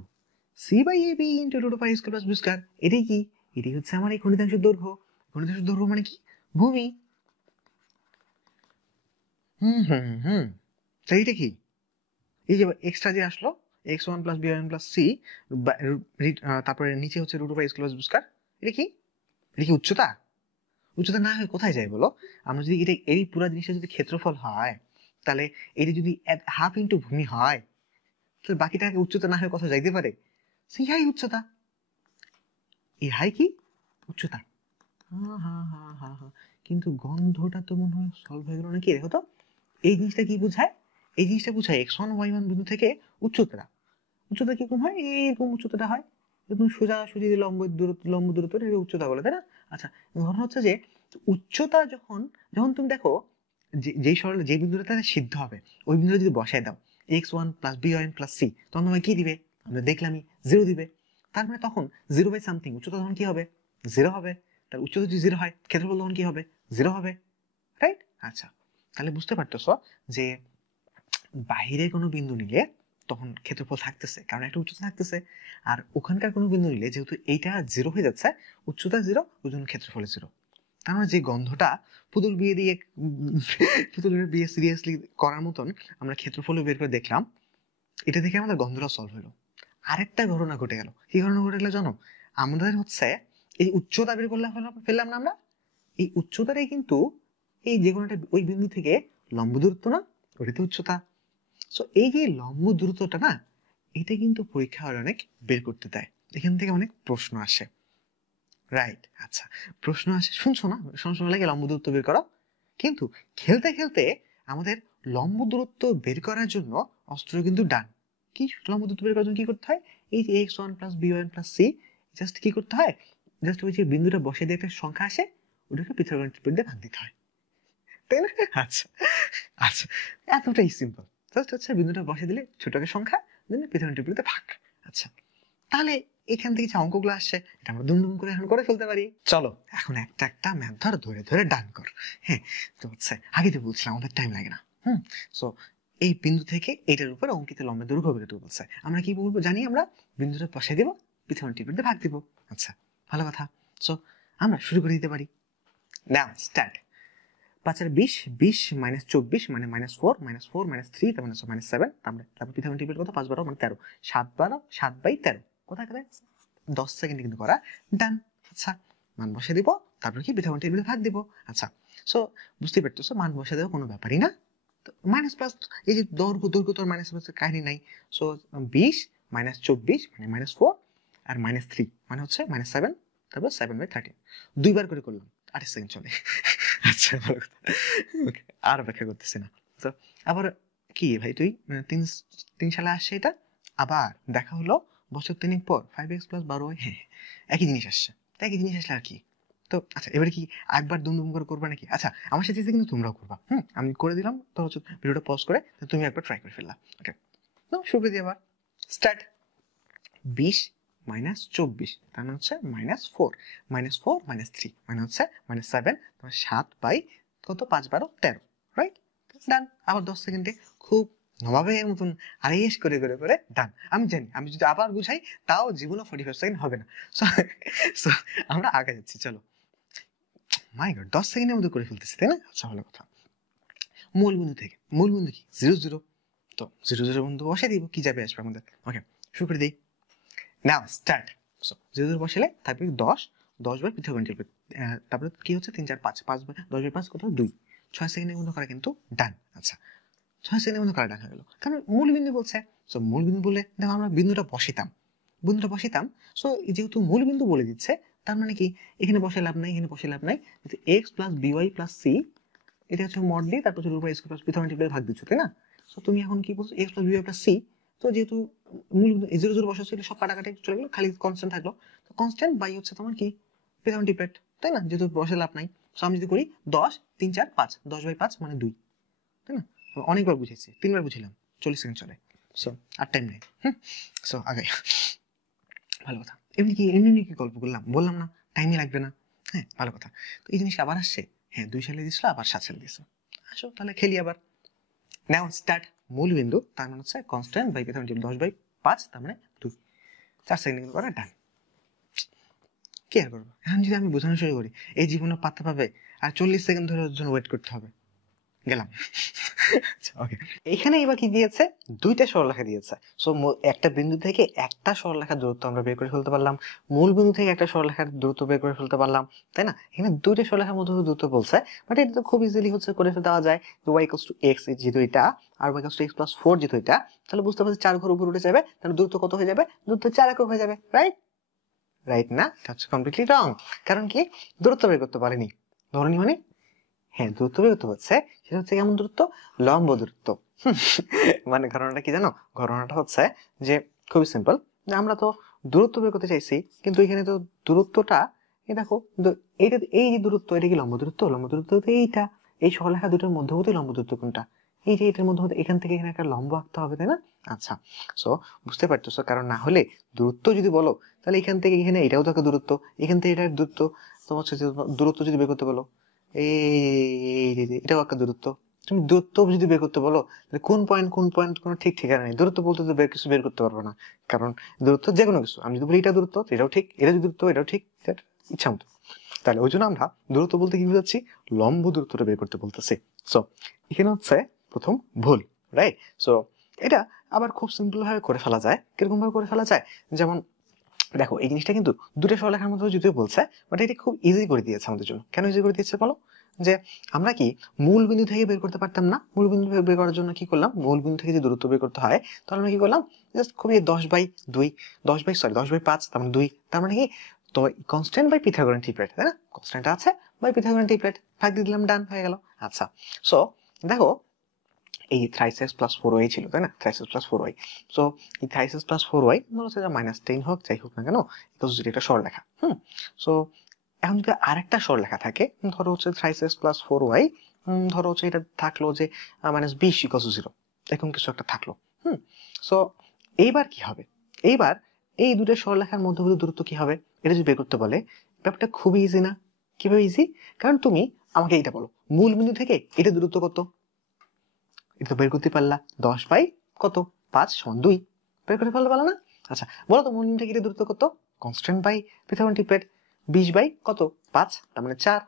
c by a b into root over a square plus b square. এটাই কি? এটাই হচ্ছে আমার এই খণ্ডিতাংশের দৈর্ঘ্য। খণ্ডিতাংশের দৈর্ঘ্য মানে কি? ভূমি। তাই এটা কি? এই যে এক্সট্রা যে আসলো x one plus b one plus c, তারপরে নিচে হচ্ছে root over x plus b square. এটা কি? এটা কি উচ্চতা? উচ্চতা না হয়ে কোথায় যায় বলো? আমরা যদি এটা এই পুরো জিনিসটা যদি ক্ষেত্রফল হয়, তাহলে এটা যদি হাফ ইন্টু ভূমি হয়, তাহলে বাকিটাকে উচ্চতা না হয়ে কোথাও যাইতে পারে? সেই হাই উচ্চতা। এই হাই কি? উচ্চতা। কিন্তু গন্ধটা তো মনে হয় সলভ হয়ে গেল নাকি? দেখো তো এই জিনিসটা কি বোঝায়? এই জিনিসটা বোঝায় এক্স ওয়ান ওয়াই ওয়ান বিন্দু থেকে উচ্চতা। উচ্চতা কিরকম হয়? এইরকম উচ্চতাটা হয়, একদম সোজা সুজি লম্ব দূরত্ব এটাকে উচ্চতা বলে, তাই না? আচ্ছা ঘটনা হচ্ছে যে উচ্চতা যখন যখন তুমি দেখো যেই সরল যে বিন্দুটা সিদ্ধ হবে ওই বিন্দুটা যদি বসায় দাও x one plus b one plus c, তখন তোমায় কি দিবে? আমরা দেখলামই জিরো দিবে। তার মানে তখন জিরো বাই সামথিং উচ্চতা তখন কি হবে? জিরো হবে। তার উচ্চতা যদি জিরো হয় ক্ষেত্রফল তখন কি হবে? জিরো হবে, রাইট? আচ্ছা তাহলে বুঝতে পারতেছো যে বাহিরে কোনো বিন্দু নিলে তখন ক্ষেত্রফল থাকতেছে, কারণ একটা উচ্চতা থাকতেছে। আর ওখানকার কোনো বিন্দু নিলে যেহেতু এইটা জিরো হয়ে যাচ্ছে, উচ্চতা জিরো, ওই জন্য ক্ষেত্রফল জিরো। তার মানে যে গন্ধটা পুতুল বিয়ে দিয়ে পুতুলের বিয়ে সিরিয়াসলি করার মতন আমরা ক্ষেত্রফল বের করে দেখলাম, এটা দেখে আমাদের গন্ধটা সলভ হলো। আরেকটা ঘটনা ঘটে গেল। কি ঘটনা ঘটে গেল জানো? আমাদের হচ্ছে এই উচ্চতা বের করলাম, ফেললাম না আমরা? এই উচ্চতাটাই কিন্তু এই যে কোনো একটা ওই বিন্দু থেকে লম্ব দূরত্ব না, ওটাতে উচ্চতা। সো এই যে লম্ব দূরত্বটা না, এটা কিন্তু পরীক্ষা হলে অনেক বের করতে দেয়, এখান থেকে অনেক প্রশ্ন আসে, রাইট? আচ্ছা প্রশ্ন আসে, শুনছো না? সময় লাগে লম্ব দূরত্ব বের করো, কিন্তু খেলতে খেলতে আমাদের লম্ব দূরত্ব বের করার জন্য অস্ত্র কিন্তু ডান। কি লম্ব দূরত্ব বের করার জন্য কি করতে হয়? এই যে x one plus b one plus c, just কি করতে হয়? জাস্ট ওই যে বিন্দুটা বসে দিয়ে একটা সংখ্যা আসে, ওটাকে পিথাগোরাস ত্রিভুজ দিয়ে ভাগ দিতে হয়, তাই না? আচ্ছা আচ্ছা, এতটাই সিম্পল। জাস্ট হচ্ছে বিন্দুটা বসে দিলে ছোট একটা সংখ্যা, দেন পিথাগোরাস ত্রিভুজে ভাগ। আচ্ছা তাহলে এখান থেকে যে অঙ্কগুলো আসছে এটা আমরা দুম করে এখন করে ফেলতে পারি। চলো এখন একটা একটা ম্যাথ ধরে ধরে ডান কর। হ্যাঁ, তো হচ্ছে আগে তো বলছিলাম আমাদের টাইম লাগে না। সো এই বিন্দু থেকে এটার উপর অঙ্কিত লম্বের দৈর্ঘ্য বের করতে বলছে। আমরা কি বলবো জানি? আমরা বিন্দুটা বসে দিব, পিথাগোরাস ত্রিভুজে ভাগ দিব। আচ্ছা ভালো কথা। সো আমরা শুরু করে দিতে পারি। নাও স্টার্ট। 5 আর 20, 20 মাইনাস 24 মানে -4, -4 -3 তার মানে -7, তারপর পিথাগোরাস ত্রিভুজ কত? 5 12 মানে 13, 7 বাই 13 কোথায় কোথায় 10 সেকেন্ডে কিন্তু করা ডান। আচ্ছা মান বসে দিব, তারপর কি পিথাগোরাস ত্রিভুজে ভাগ দিব। আচ্ছা সো বুঝতেই পারতেছো মান বসে দেওয়া কোনো ব্যাপারই না। তো মাইনাস প্লাস, এই যে দৈর্ঘ্য তো মাইনাস প্লাস কাহিনী নাই। সো 20 মাইনাস 24 মানে -4 আর -3 মানে হচ্ছে -7, তারপর 7/13 দুইবার করে করলাম, 28 সেকেন্ড চলে। আচ্ছা ভালো কথা, ওকে আর অপেক্ষা করতেছি না। তো আবার কি ভাই তুই 3 সালে আসছে এটা, আবার দেখা হলো বছর 3 পর 5x + 12y। হ্যাঁ একই জিনিস আসছে, তো একই জিনিস আসলে আর কি। তো আচ্ছা এবারে কি একবার দুম করে করবা নাকি? আচ্ছা আমার সাথে কিন্তু তোমরাও করবা। আমি করে দিলাম, তো হচ্ছে ভিডিওটা পজ করে তুমি একবার ট্রাই করে ফেললা। ওকে নাও শুরু করে দিই আবার। স্টার্ট। 20 মাইনাস 24 তার মানে হচ্ছে -4, -4 -3 মানে হচ্ছে -7, তোমার 7 বাই কত? 5 12 13, রাইট? ডান। আবার 10 সেকেন্ডে খুব নবাবের মতন আড়াইশ করে করে করে ডান। আমি জানি আমি যদি আবার বুঝাই তাও জীবনে 45 সেকেন্ড হবে না। সো আমরা আগে যাচ্ছি, চলো। মাই গড, 10 সেকেন্ডের মধ্যে করে ফেলতেছি, তাই না? আচ্ছা, ভালো কথা। মূলবিন্দু থেকে, মূলবিন্দু কি 0 0, তো 0 0 বিন্দু বসে দিব, কি যাবে আসবে আমাদের। ওকে, শুরু করে দিই। নাও স্টার্ট। সো 0 0 বসালে তারপরে 10, 10 বাই পিথাগোরাস টিপে, তারপরে কি হচ্ছে 3 4 5, 5 বাই 10 বাই 5 কত 2, 6 সেকেন্ডের মধ্যে করা কিন্তু ডান। আচ্ছা, 6 সেকেন্ডের মধ্যে করা ডান হয়ে গেল, কারণ মূলবিন্দু বলছে। সো মূলবিন্দু বলে দেখো আমরা বিন্দুটা বসাইতাম, সো যেহেতু মূলবিন্দু বলে দিচ্ছে, তার মানে কি এখানে বসে লাভ নাই, এখানে বসে লাভ নাই। x plus b y plus c, এটা হচ্ছে মড ডি, তারপর root by square plus Pythagoras টিপে ভাগ দিচ্ছ, তাই না? সো তুমি এখন কি বলছো, x plus b y plus c. তো যেহেতু মূলবিন্দু 0 0 বসাচ্ছিল, সব কাটাকাটি চলে গেল, খালি কনস্ট্যান্ট থাকলো। তো কনস্ট্যান্ট বাই হচ্ছে তোমার কি পিথাগোরাস টিপেট, তাই না? যেহেতু বসে লাভ নাই। সো আমি যদি করি 10 3 4 5, 10 বাই 5 মানে 2, তাই না? অনেকবার বুঝেছি, 3বার বুঝিলাম, 40 সেকেন্ড চলে। সো আর টাইম নেই। সো আগে ভালো কথা। এমনি কি গল্প করলাম, বললাম না টাইমই লাগবে না। হ্যাঁ, ভালো কথা। তো এই জিনিসটা আবার আসছে। হ্যাঁ, 2 সালে দিছিল, আবার 7 সালে দিছে। আসো তাহলে খেলি আবার। নাও স্টার্ট। মূল বিন্দু তার মানে হচ্ছে কনস্ট্যান্ট বাই পিথাগোরাস 10 বাই 5, তার মানে 2। 4 সেকেন্ড করে ডান। কি আর করবো এখন, যদি আমি বোঝানো শুরু করি এই জীবনে পাত্তা পাবে, আর 40 সেকেন্ড ধরে ওর জন্য ওয়েট করতে হবে। গেলাম। ওকে, এখানে এবার কি দিয়েছে, দুইটা সরলরেখা দিয়েছে। সো একটা বিন্দু থেকে একটা সরলরেখার দূরত্ব আমরা বের করে ফেলতে পারলাম, মূল বিন্দু থেকে একটা সরলরেখার দূরত্ব বের করে ফেলতে পারলাম, তাই না? এখানে দুইটা সরলরেখার মধ্যে দূরত্ব বলছে, বাট এটা তো খুব ইজিলি হচ্ছে করে দেওয়া যায়। y = x যেহেতু এটা, আর y = x + 4 যেহেতু এটা, তাহলে বুঝতে পারছি 4 ঘর উপর উঠে যাবে, তাহলে দূরত্ব কত হয়ে যাবে, দূরত্ব 4 একক হয়ে যাবে। রাইট না? দ্যাটস কমপ্লিটলি রং। কারণ কি, দূরত্ব বের করতে পারেনি, ধরনি মানে। হ্যাঁ, দূরত্ব বের করতে হচ্ছে, সেটা হচ্ছে কেমন দূরত্ব, লম্ব দূরত্ব। মানে ঘটনাটা কি জানো, ঘটনাটা হচ্ছে যে খুবই সিম্পল, যে আমরা তো দূরত্ব বের করতে চাইছি, কিন্তু এখানে তো দূরত্বটা, এই দেখো এইটা, এই যে দূরত্ব, এটা কি লম্ব দূরত্ব? লম্ব দূরত্ব তো এইটা, এই সরলরেখা দুটোর মধ্যবর্তী লম্ব দূরত্ব কোনটা, এই যে এটার মধ্যবর্তী, এখান থেকে এখানে একটা লম্ব আঁকতে হবে, তাই না? আচ্ছা, সো বুঝতে পারতেছো, কারণ না হলে দূরত্ব যদি বলো, তাহলে এখান থেকে এখানে এটাও তো একটা দূরত্ব, এখান থেকে এটার দূরত্ব, তোমার হচ্ছে দূরত্ব যদি বের করতে বলো, এটাও একটা দূরত্ব। তুমি দূরত্ব যদি বের করতে বলো, কোন পয়েন্ট কোনো ঠিক ঠিকানা নেই। দূরত্ব বলতে তো কিছু বের করতে পারবো না, কারণ দূরত্ব যে কোনো কিছু, আমি যদি বলি এটা দূরত্ব, এটাও ঠিক, এটা যদি দূরত্ব, এটাও ঠিক, ইচ্ছা মতো। তাহলে ওই জন্য আমরা দূরত্ব বলতে কি বুঝাচ্ছি, লম্ব দূরত্বটা বের করতে বলতেছি। সো এখানে হচ্ছে প্রথম ভুল, রাইট? সো এটা আবার খুব সিম্পল ভাবে করে ফেলা যায়। কিরকম ভাবে করে ফেলা যায়, যেমন দেখো এই জিনিসটা কিন্তু দুটো সরলরেখার মধ্যে যদিও বলছে, বাট এটা খুব ইজি করে দিয়েছে আমাদের জন্য। কেন ইজি করে দিয়েছে বলো, যে আমরা কি মূল বিন্দু থেকে বের করতে পারতাম না, মূল বিন্দু থেকে বের করার জন্য কি করলাম, মূল বিন্দু থেকে যে দূরত্ব বের করতে হয়, তাহলে আমরা কি করলাম, জাস্ট খুবই 10/2, 10/5, তার মানে 2, তার মানে কি, তো কনস্ট্যান্ট বাই পিথাগোরাস টিপলেট, তাই না? কনস্ট্যান্ট আছে বাই পিথাগোরাস টিপলেট, ভাগ দিয়ে দিলাম, ডান হয়ে গেল। আচ্ছা, সো দেখো এই থ্রাইস এক্স প্লাস 4y ছিল, তাই না? Thrice x plus 4y। So এই থ্রাইস এক্স প্লাস 4y ধরো সেটা -10 হোক, যাই হোক না কেন, যদি এটা সরলরেখা। সো এখন যদি আরেকটা সরলরেখা থাকে, ধরো হচ্ছে থ্রাইস এক্স প্লাস 4y, ধরো হচ্ছে এটা থাকলো যে -20 = 0, এরকম কিছু একটা থাকলো। সো এইবার কি হবে, এইবার এই দুটো সরলরেখার মধ্যবর্তী দূরত্ব কি হবে, এটা যদি বের করতে বলে, ব্যাপারটা খুবই ইজি না? কিভাবে ইজি, কারণ তুমি আমাকে এইটা বলো, মূল বিন্দু থেকে এটা দূরত্ব কত, এটা বের করতে পারলা, 10/5 = 2, বের করে ফেলতে পারলা না? আচ্ছা, বলো তো মূল বিন্দু থেকে এটা দূরত্ব কত, কনস্ট্যান্ট বাই পিথাগোরাস টিপলেট, 20/5, তার মানে 4,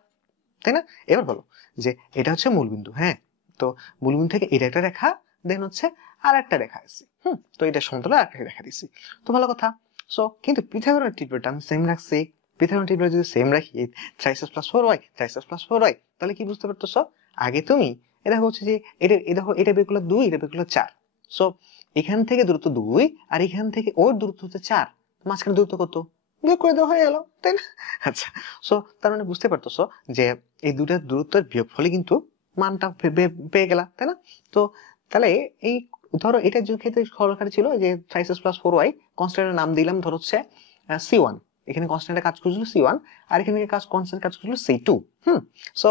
তাই না? এবার বলো যে এটা হচ্ছে মূলবিন্দু, হ্যাঁ, তো মূলবিন্দু থেকে এটা একটা রেখা, দেন হচ্ছে আর একটা রেখা আছে, তো এটা সমতলে আর একটা রেখা দিছি, তো ভালো কথা। সো কিন্তু পিথাগোরাস টিপলেট আমি সেম রাখছি, পিথাগোরাস টিপলেট যদি সেম রাখি, থ্রাইস এক্স প্লাস 4y, তাহলে কি বুঝতে পারতেছো, আগে তুমি এটা হচ্ছে যে এটা দেখো, এটা বের করলে 2, এটা বের করলে 4। সো এখান থেকে দূরত্ব 2, আর এখান থেকে ওর দূরত্ব হচ্ছে 4, মাঝখানে দূরত্ব কত, বিয়োগ করে দেওয়া হয়ে গেল, তাই না? আচ্ছা, সো তার মানে বুঝতে পারতেছো যে এই দুটার দূরত্বের বিয়োগফলে কিন্তু মানটা পেয়ে গেলা, তাই না? তো তাহলে এই ধরো এটার যে ক্ষেত্রে সরলরেখা ছিল যে থ্রাইস এক্স প্লাস 4y, কনস্ট্যান্টের নাম দিলাম ধরো হচ্ছে c1, এখানে কনস্ট্যান্টের কাজ করছিল c1, আর এখানে কনস্ট্যান্ট কাজ করছিল c2। সো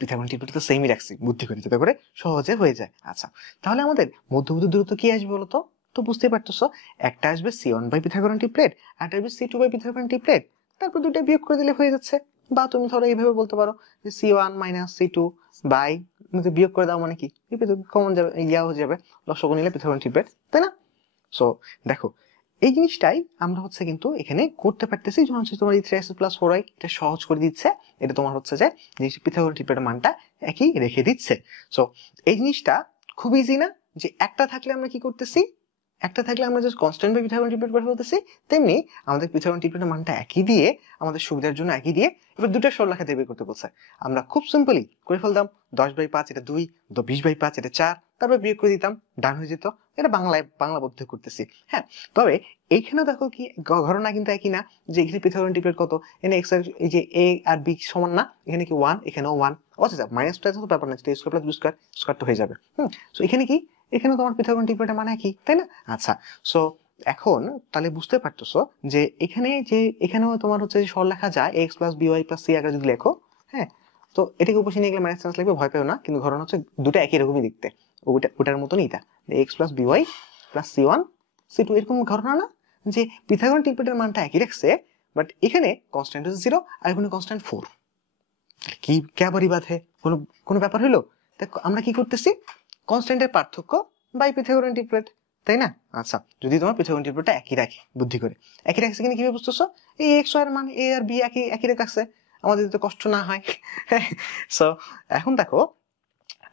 পিথাগোরাস টিপলেট তো সেমই রাখছি বুদ্ধি করে, যাতে করে সহজে হয়ে যায়। আচ্ছা, তাহলে আমাদের মধ্যবর্তী দূরত্ব কি আসবে বলতো, তো বুঝতে পারতেছো, একটা আসবে c1 বাই পিথাগোরাস টিপলেট, আর একটা আসবে c2 বাই পিথাগোরাস টিপলেট, তারপর দুটো বিয়োগ করে দিলে হয়ে যাচ্ছে। বা তুমি ধরো এইভাবে বলতে পারো যে c1 - c2 বাই বিয়োগ করে দাও মানে কি কমন যাবে, ইয়া হয়ে যাবে, লসাগু নিলে পিথাগোরাস ট্রিপলেট, তাই না? সো দেখো এই জিনিসটাই আমরা হচ্ছে কিন্তু এখানে করতে পারতেছি, যখন হচ্ছে তোমার এই 3x + 4y এটা সহজ করে দিচ্ছে, এটা তোমার হচ্ছে যে পিথাগোরাস ট্রিপলেটের মানটা একই রেখে দিচ্ছে। সো এই জিনিসটা খুব ইজি না, যে একটা থাকলে আমরা কি করতেছি, একটা থাকলে আমরা just constant by Pythagoras triplet করে ফেলতেছি, তেমনি আমাদের পিথাগোরাস ট্রিপলেটের মানটা একই দিয়ে, আমাদের সুবিধার জন্য একই দিয়ে এবার দুটো সরলরেখা দিয়ে বের করতে বলছে। আমরা খুব সিম্পলি করে ফেলতাম 10/5 এটা 2, 20/5 এটা 4, তারপর বিয়োগ করে দিতাম, ডান হয়ে যেত। এটা বাংলা পদ্ধতি করতেছি। হ্যাঁ, তবে এইখানে দেখো কি ঘটনা কিন্তু একই না, যে এখানে পিথাগোরাস ট্রিপলেট কত, এখানে x এর এই যে a আর b সমান না, এখানে কি 1, এখানেও 1, আচ্ছা মাইনাস টু তো ব্যাপার না, a square plus b square, square তো হয়ে যাবে। সো এখানে কি, এখানে তোমার পিথাগোরাস ট্রিপলেটের মানে কি, তাই না? আচ্ছা, সো এখন তাহলে বুঝতে পারতেছো যে এখানেও তোমার হচ্ছে সরলরেখা যায় x + by + c আগে যদি লেখো, হ্যাঁ, তো এটাকে উপসে নিয়ে গেলে মাইনাস চান্স লাগবে, ভয় পেও না, কিন্তু ঘটনা হচ্ছে দুটো একই রকমই দেখতে, ওটার মতনই এটা, x + by + c1 c2 এরকম ঘটনা না, যে পিথাগোরাস ট্রিপলেটের মানটা একই রাখছে, বাট এখানে কনস্ট্যান্ট হচ্ছে 0 আর এখানে কনস্ট্যান্ট 4। কি ক্যাবারি বাধে, কোনো কোনো ব্যাপার হলো? দেখো আমরা কি করতেছি, কনস্ট্যান্টের পার্থক্য বাই পিথাগোরাস ট্রিপলেট, তাই না? আচ্ছা, যদি তোমার পিথাগোরাস ট্রিপলেটটা একই রাখে, বুদ্ধি করে একই রাখছে কিনা কিভাবে বুঝতেছো, এই x y এর মান a আর b একই একই রাখছে, আমাদের তো কষ্ট না হয়। সো এখন দেখো,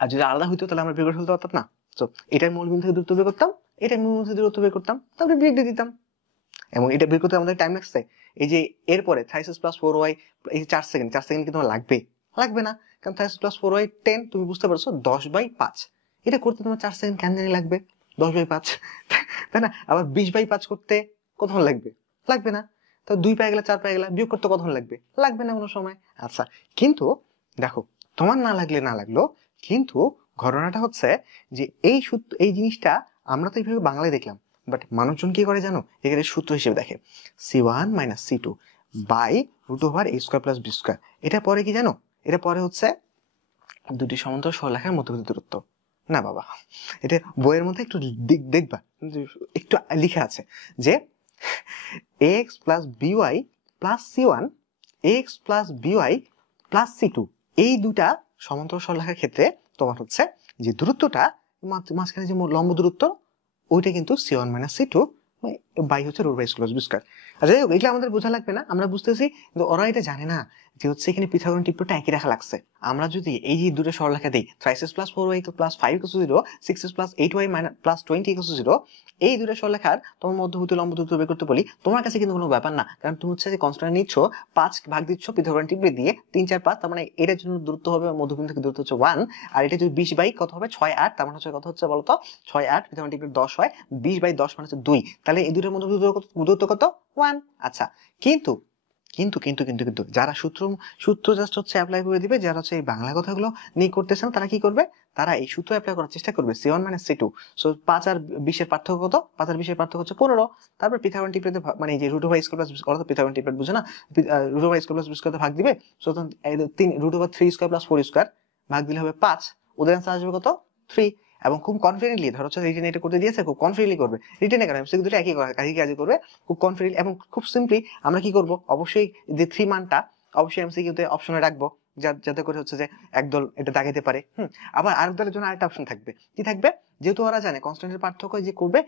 আর যদি আলাদা হইতো তাহলে আমরা বের করে ফেলতে পারতাম না। তো এটার মূলবিন্দু থেকে দূরত্ব বের করতাম, এটার মূলবিন্দু থেকে দূরত্ব বের করতাম, তারপরে বিয়োগ দিয়ে দিতাম, এবং এটা বের করতে আমাদের টাইম লাগছে, এই যে এরপরে 3x + 4y, এই 4 সেকেন্ড, 4 সেকেন্ড কি তোমার লাগবে না, কারণ 3x + 4y 10, তুমি বুঝতে পারছো 10/5, এটা করতে তোমার 4 সেকেন্ড কেন জানি লাগবে, 10/5, তাই না? আবার 20/5 করতে কতক্ষণ লাগবে না, তো 2 পেয়ে গেলে 4 পেয়ে গেলে বিয়োগ করতে কতক্ষণ লাগবে না কোনো সময়। আচ্ছা, কিন্তু দেখো তোমার না লাগলো, কিন্তু ঘটনাটা হচ্ছে যে এই জিনিসটা আমরা তো এইভাবে বাংলায় দেখলাম, বাট মানুষজন কি করে জানো, এখানে সূত্র হিসেবে দেখে c1 - c2 by √a² + b²। এটা পরে কি জানো, এটা পরে হচ্ছে দুটি সমান্তরাল সরলরেখার মধ্যবর্তী দূরত্ব। না বাবা, এটা বইয়ের মধ্যে একটু দেখবা, একটু লেখা আছে যে ax + by + c1, ax + by + c2, এই দুটা সমান্তরাল সরলরেখার ক্ষেত্রে তোমার হচ্ছে যে দূরত্বটা মাঝখানে যে লম্ব দূরত্ব, ওইটা কিন্তু c1 - c2 বাই হচ্ছে √a² + b²। আচ্ছা, যাই হোক, এগুলো আমাদের বোঝা লাগবে না, আমরা বুঝতেছি, কিন্তু ওরা এটা জানে না যে হচ্ছে এখানে পিথাগোরাস ট্রিপলেটটা একই রাখা লাগছে। আমরা যদি এই যে দুটো সরলরেখা দেই, 3x + 4y + 5 = 0, 6x + 8y + 20 = 0, এই দুটো সরলরেখার তোমার মধ্যবর্তী লম্ব দূরত্ব বের করতে বলি, তোমার কাছে কিন্তু কোনো ব্যাপার না, কারণ তুমি হচ্ছে যে কনস্ট্যান্ট নিচ্ছ, 5 ভাগ দিচ্ছ পিথাগোরাস ট্রিপলেট দিয়ে, 3 4 5, তার মানে এটার জন্য দূরত্ব হবে, মধ্যবিন্দু থেকে দূরত্ব হচ্ছে 1, আর এটা যদি 20 কত হবে 6 8, তার মানে হচ্ছে কত হচ্ছে বলতো, 6 8, পিথাগোরাস ট্রিপলেট 10 হয়, 20/10 মানে হচ্ছে 2, তাহলে এই দুটোর মধ্যে দূরত্ব কত, 1। আচ্ছা, কিন্তু কিন্তু কিন্তু কিন্তু কিন্তু যারা সূত্র জাস্ট হচ্ছে অ্যাপ্লাই করে দিবে, যারা হচ্ছে এই বাংলা কথাগুলো নিয়ে করতেছেন, তারা কি করবে, তারা এই সূত্র অ্যাপ্লাই করার চেষ্টা করবে, c1 - c2। সো 5 আর 20 এর পার্থক্য কত, 5 আর 20 এর পার্থক্য হচ্ছে 15। তারপর পিথাগোরাস ট্রিপলেটে মানে যে √a² + b², পিথাগোরাস ট্রিপলেট বুঝে না, √a² + b² ভাগ দিবে, সো 3 √3² + 4² ভাগ দিলে হবে 5, ওদের आंसर আসবে কত, 3। এবং খুব কনফিডেন্টলি, ধরো হচ্ছে রিটেন এটা করতে দিয়েছে, খুব কনফিডেন্টলি করবে, রিটেনে কেন, এমসিকিউ দুটো একই কাজ করবে, খুব কনফিডেন্টলি এবং খুব সিম্পলি আমরা কি করব, অবশ্যই যে 3 মানটা অবশ্যই এমসিকিউতে অপশনে রাখবো, যাতে করে হচ্ছে যে একদল এটা দাগাইতে পারে। আবার আরেক দলের জন্য আরেকটা অপশন থাকবে, কি থাকবে, যেহেতু ওরা জানে কনস্ট্যান্টের পার্থক্য যে করবে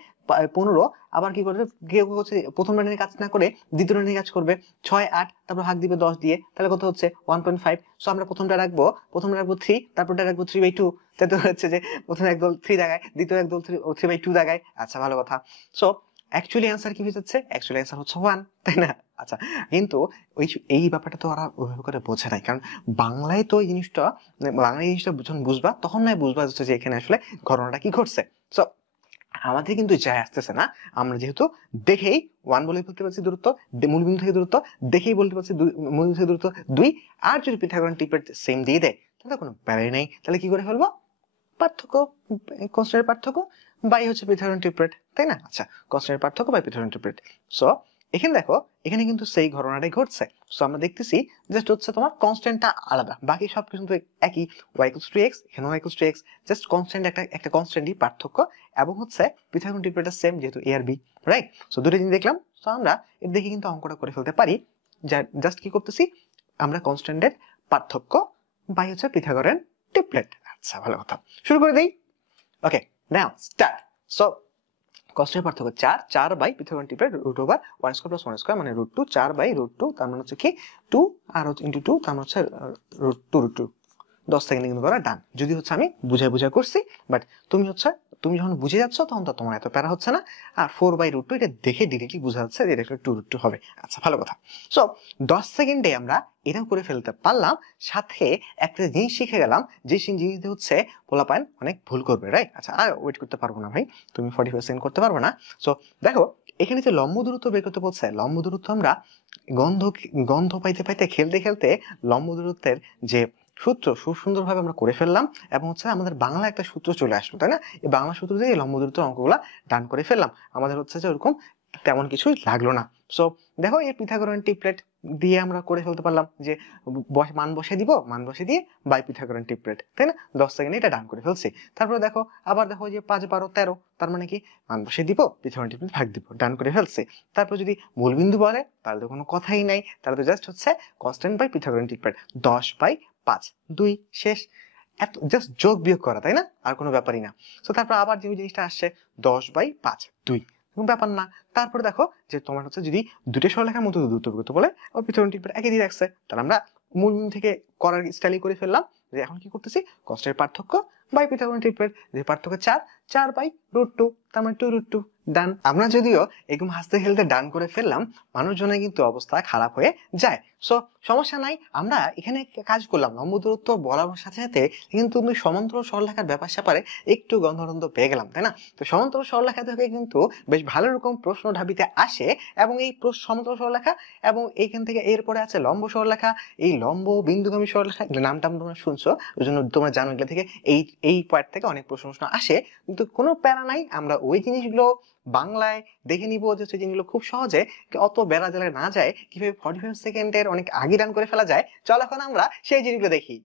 15, আবার কি করবে, কেউ হচ্ছে প্রথম রানের কাজ না করে দ্বিতীয় রানের কাজ করবে, 6 8, তারপর ভাগ দিবে 10 দিয়ে, তাহলে কত হচ্ছে 1.5। সো আমরা প্রথমটা রাখবো 3, তারপরটা রাখবো 3/2, তাতে হচ্ছে যে প্রথম একদল 3 দাগায়, দ্বিতীয় একদল 3/2 দাগায়। আচ্ছা, ভালো কথা। সো অ্যাকচুয়ালি অ্যান্সার কি হচ্ছে, অ্যাকচুয়ালি অ্যান্সার হচ্ছে 1, তাই না? আচ্ছা, কিন্তু এই ব্যাপারটা তো ওরা ওইভাবে করে বোঝে নাই, কারণ বাংলায় তো এই জিনিসটা, বাংলায় এই জিনিসটা যখন বুঝবা তখন নয় বুঝবা যে এখানে আসলে ঘটনাটা কি ঘটছে। সো আমাদের কিন্তু যায় আসতেছে না, আমরা যেহেতু দেখেই 1 বলে বলতে পারছি দূরত্ব, মূলবিন্দু থেকে দূরত্ব দেখেই বলতে পারছি, মূলবিন্দু থেকে দূরত্ব 2, আর যদি পিথাগোরাস ট্রিপলেট সেম দিয়ে দেয় তাহলে কোনো ব্যাপারই নেই, তাহলে কি করে ফেলবো, পার্থক্য, কনস্ট্যান্টের পার্থক্য বাই হচ্ছে পিথাগোরাস ট্রিপলেট, তাই না? আচ্ছা, কনস্ট্যান্টের পার্থক্য বাই পিথাগোরাস ট্রিপলেট। সো এখানে দেখো, এখানে কিন্তু সেই ঘটনাটাই ঘটছে। সো আমরা দেখতেছি জাস্ট হচ্ছে তোমার কনস্ট্যান্টটা আলাদা, বাকি সব কিছু তো একই, y = x, এখানেও y = x, জাস্ট কনস্ট্যান্ট একটা কনস্ট্যান্টই পার্থক্য, এবং হচ্ছে পিথাগোরাস ট্রিপলেটটা সেম, যেহেতু a আর b, রাইট? সো দুটো জিনিস দেখলাম। সো আমরা এর দেখে কিন্তু অঙ্কটা করে ফেলতে পারি, জাস্ট কি করতেছি, আমরা কনস্ট্যান্টের পার্থক্য বাই হচ্ছে পিথাগোরাস ট্রিপলেট। আচ্ছা ভালো কথা, শুরু করে দেই। ওকে, নাও স্টার্ট। সো কষ্টের পার্থক্য 4, 4 বাই পিথাগোরাস টিপের root over 1 square plus 1 square মানে √2, 4 বাই √2 তার মানে হচ্ছে কি 2 আর হচ্ছে ইনটু 2 তার মানে হচ্ছে √2 10 সেকেন্ডে কিন্তু করা ডান। যদি হচ্ছে আমি বুঝাই করছি, বাট তুমি যখন বুঝে যাচ্ছ তখন তো তোমার এত প্যারা হচ্ছে না। আর 4/√2 এটা দেখে ডিরেক্টলি বোঝা যাচ্ছে যে এটা 2√2 হবে। আচ্ছা ভালো কথা। সো 10 সেকেন্ডে আমরা এটাও করে ফেলতে পারলাম, সাথে একটা জিনিস শিখে গেলাম যে জিনিসটা হচ্ছে পোলাপাইন অনেক ভুল করবে, রাইট? আচ্ছা আর ওয়েট করতে পারবো না ভাই, তুমি 45 সেকেন্ড করতে পারবে না। সো দেখো এখানে যে লম্ব দূরত্ব বের করতে বলছে, লম্ব দূরত্ব আমরা গন্ধ গন্ধ পাইতে পাইতে খেলতে খেলতে লম্ব দূরত্বের যে সূত্র খুব সুন্দরভাবে আমরা করে ফেললাম, এবং হচ্ছে আমাদের বাংলা একটা সূত্র চলে আসলো, তাই না? এই বাংলা সূত্র দিয়ে লম্ব দূরত্বের অঙ্কগুলা ডান করে ফেললাম, আমাদের হচ্ছে যে ওরকম তেমন কিছুই লাগলো না। সো দেখো এই পিথাগোরান টিপলেট দিয়ে আমরা করে ফেলতে পারলাম যে মান বসে দিয়ে বাই পিথাগোরান টিপলেট, তাই না? 10 সেকেন্ডে এটা ডান করে ফেলছি। তারপরে দেখো আবার দেখো যে 5, 12, 13, তার মানে কি মান বসে দিব, পিথাগোরান টিপলেট ভাগ দিব, ডান করে ফেলছি। তারপর যদি মূলবিন্দু বলে তাহলে তো কোনো কথাই নাই, তাহলে তো জাস্ট হচ্ছে কনস্ট্যান্ট বাই পিথাগোরান টিপলেট 10/5, 2 শেষ। এত জাস্ট যোগ বিয়োগ করা, তাই না? আর কোনো ব্যাপারই না। তো তারপর আবার যে জিনিসটা আসছে 10/5, 2, কোনো ব্যাপার না। তারপরে দেখো যে তোমার হচ্ছে যদি দুটো সরলরেখার মধ্যে দূরত্ব বের করতে বলে, ও পিথাগোরান টিপলেট একই দিয়ে রাখছে, তাহলে আমরা মূলবিন্দু থেকে করার স্টাইলই করে ফেললাম যে এখন কি করতেছি, কষ্টের পার্থক্য বাই পিথাগোরান টিপলেট, যে পার্থক্য 4, 4/√2 তার মানে 2√2 ডান। আমরা যদিও এরকম হাসতে খেলতে ডান করে ফেললাম, মানুষজনের কিন্তু অবস্থা খারাপ হয়ে যায়। সো সমস্যা নাই, আমরা এখানে কাজ করলাম লম্ব দূরত্ব বলার সাথে সাথে কিন্তু তুমি সমান্তরাল সরলরেখার ব্যাপার স্যাপারে একটু গন্ধরন্ধ পেয়ে গেলাম, তাই না? তো সমান্তরাল সরলরেখা থেকে কিন্তু বেশ ভালো রকম প্রশ্ন ঢাবিতে আসে, এবং এই সমান্তরাল সরলরেখা এবং এইখান থেকে এরপরে আছে লম্ব সরলরেখা, এই লম্ব বিন্দুগামী সরলরেখা, নামটা তোমরা শুনছো ওই জন্য তোমরা জানো এগুলো থেকে এই পয়েন্ট থেকে অনেক প্রশ্ন আসে। কিন্তু কোনো প্যারা নাই, আমরা ওই জিনিসগুলো বাংলায় দেখে নিব যে সেই জিনিসগুলো খুব সহজে, অত বেড়া জেলায় না যায় কিভাবে 45 সেকেন্ডের অনেক আগে রান করে ফেলা যায়। চল এখন আমরা সেই জিনিসগুলো দেখি।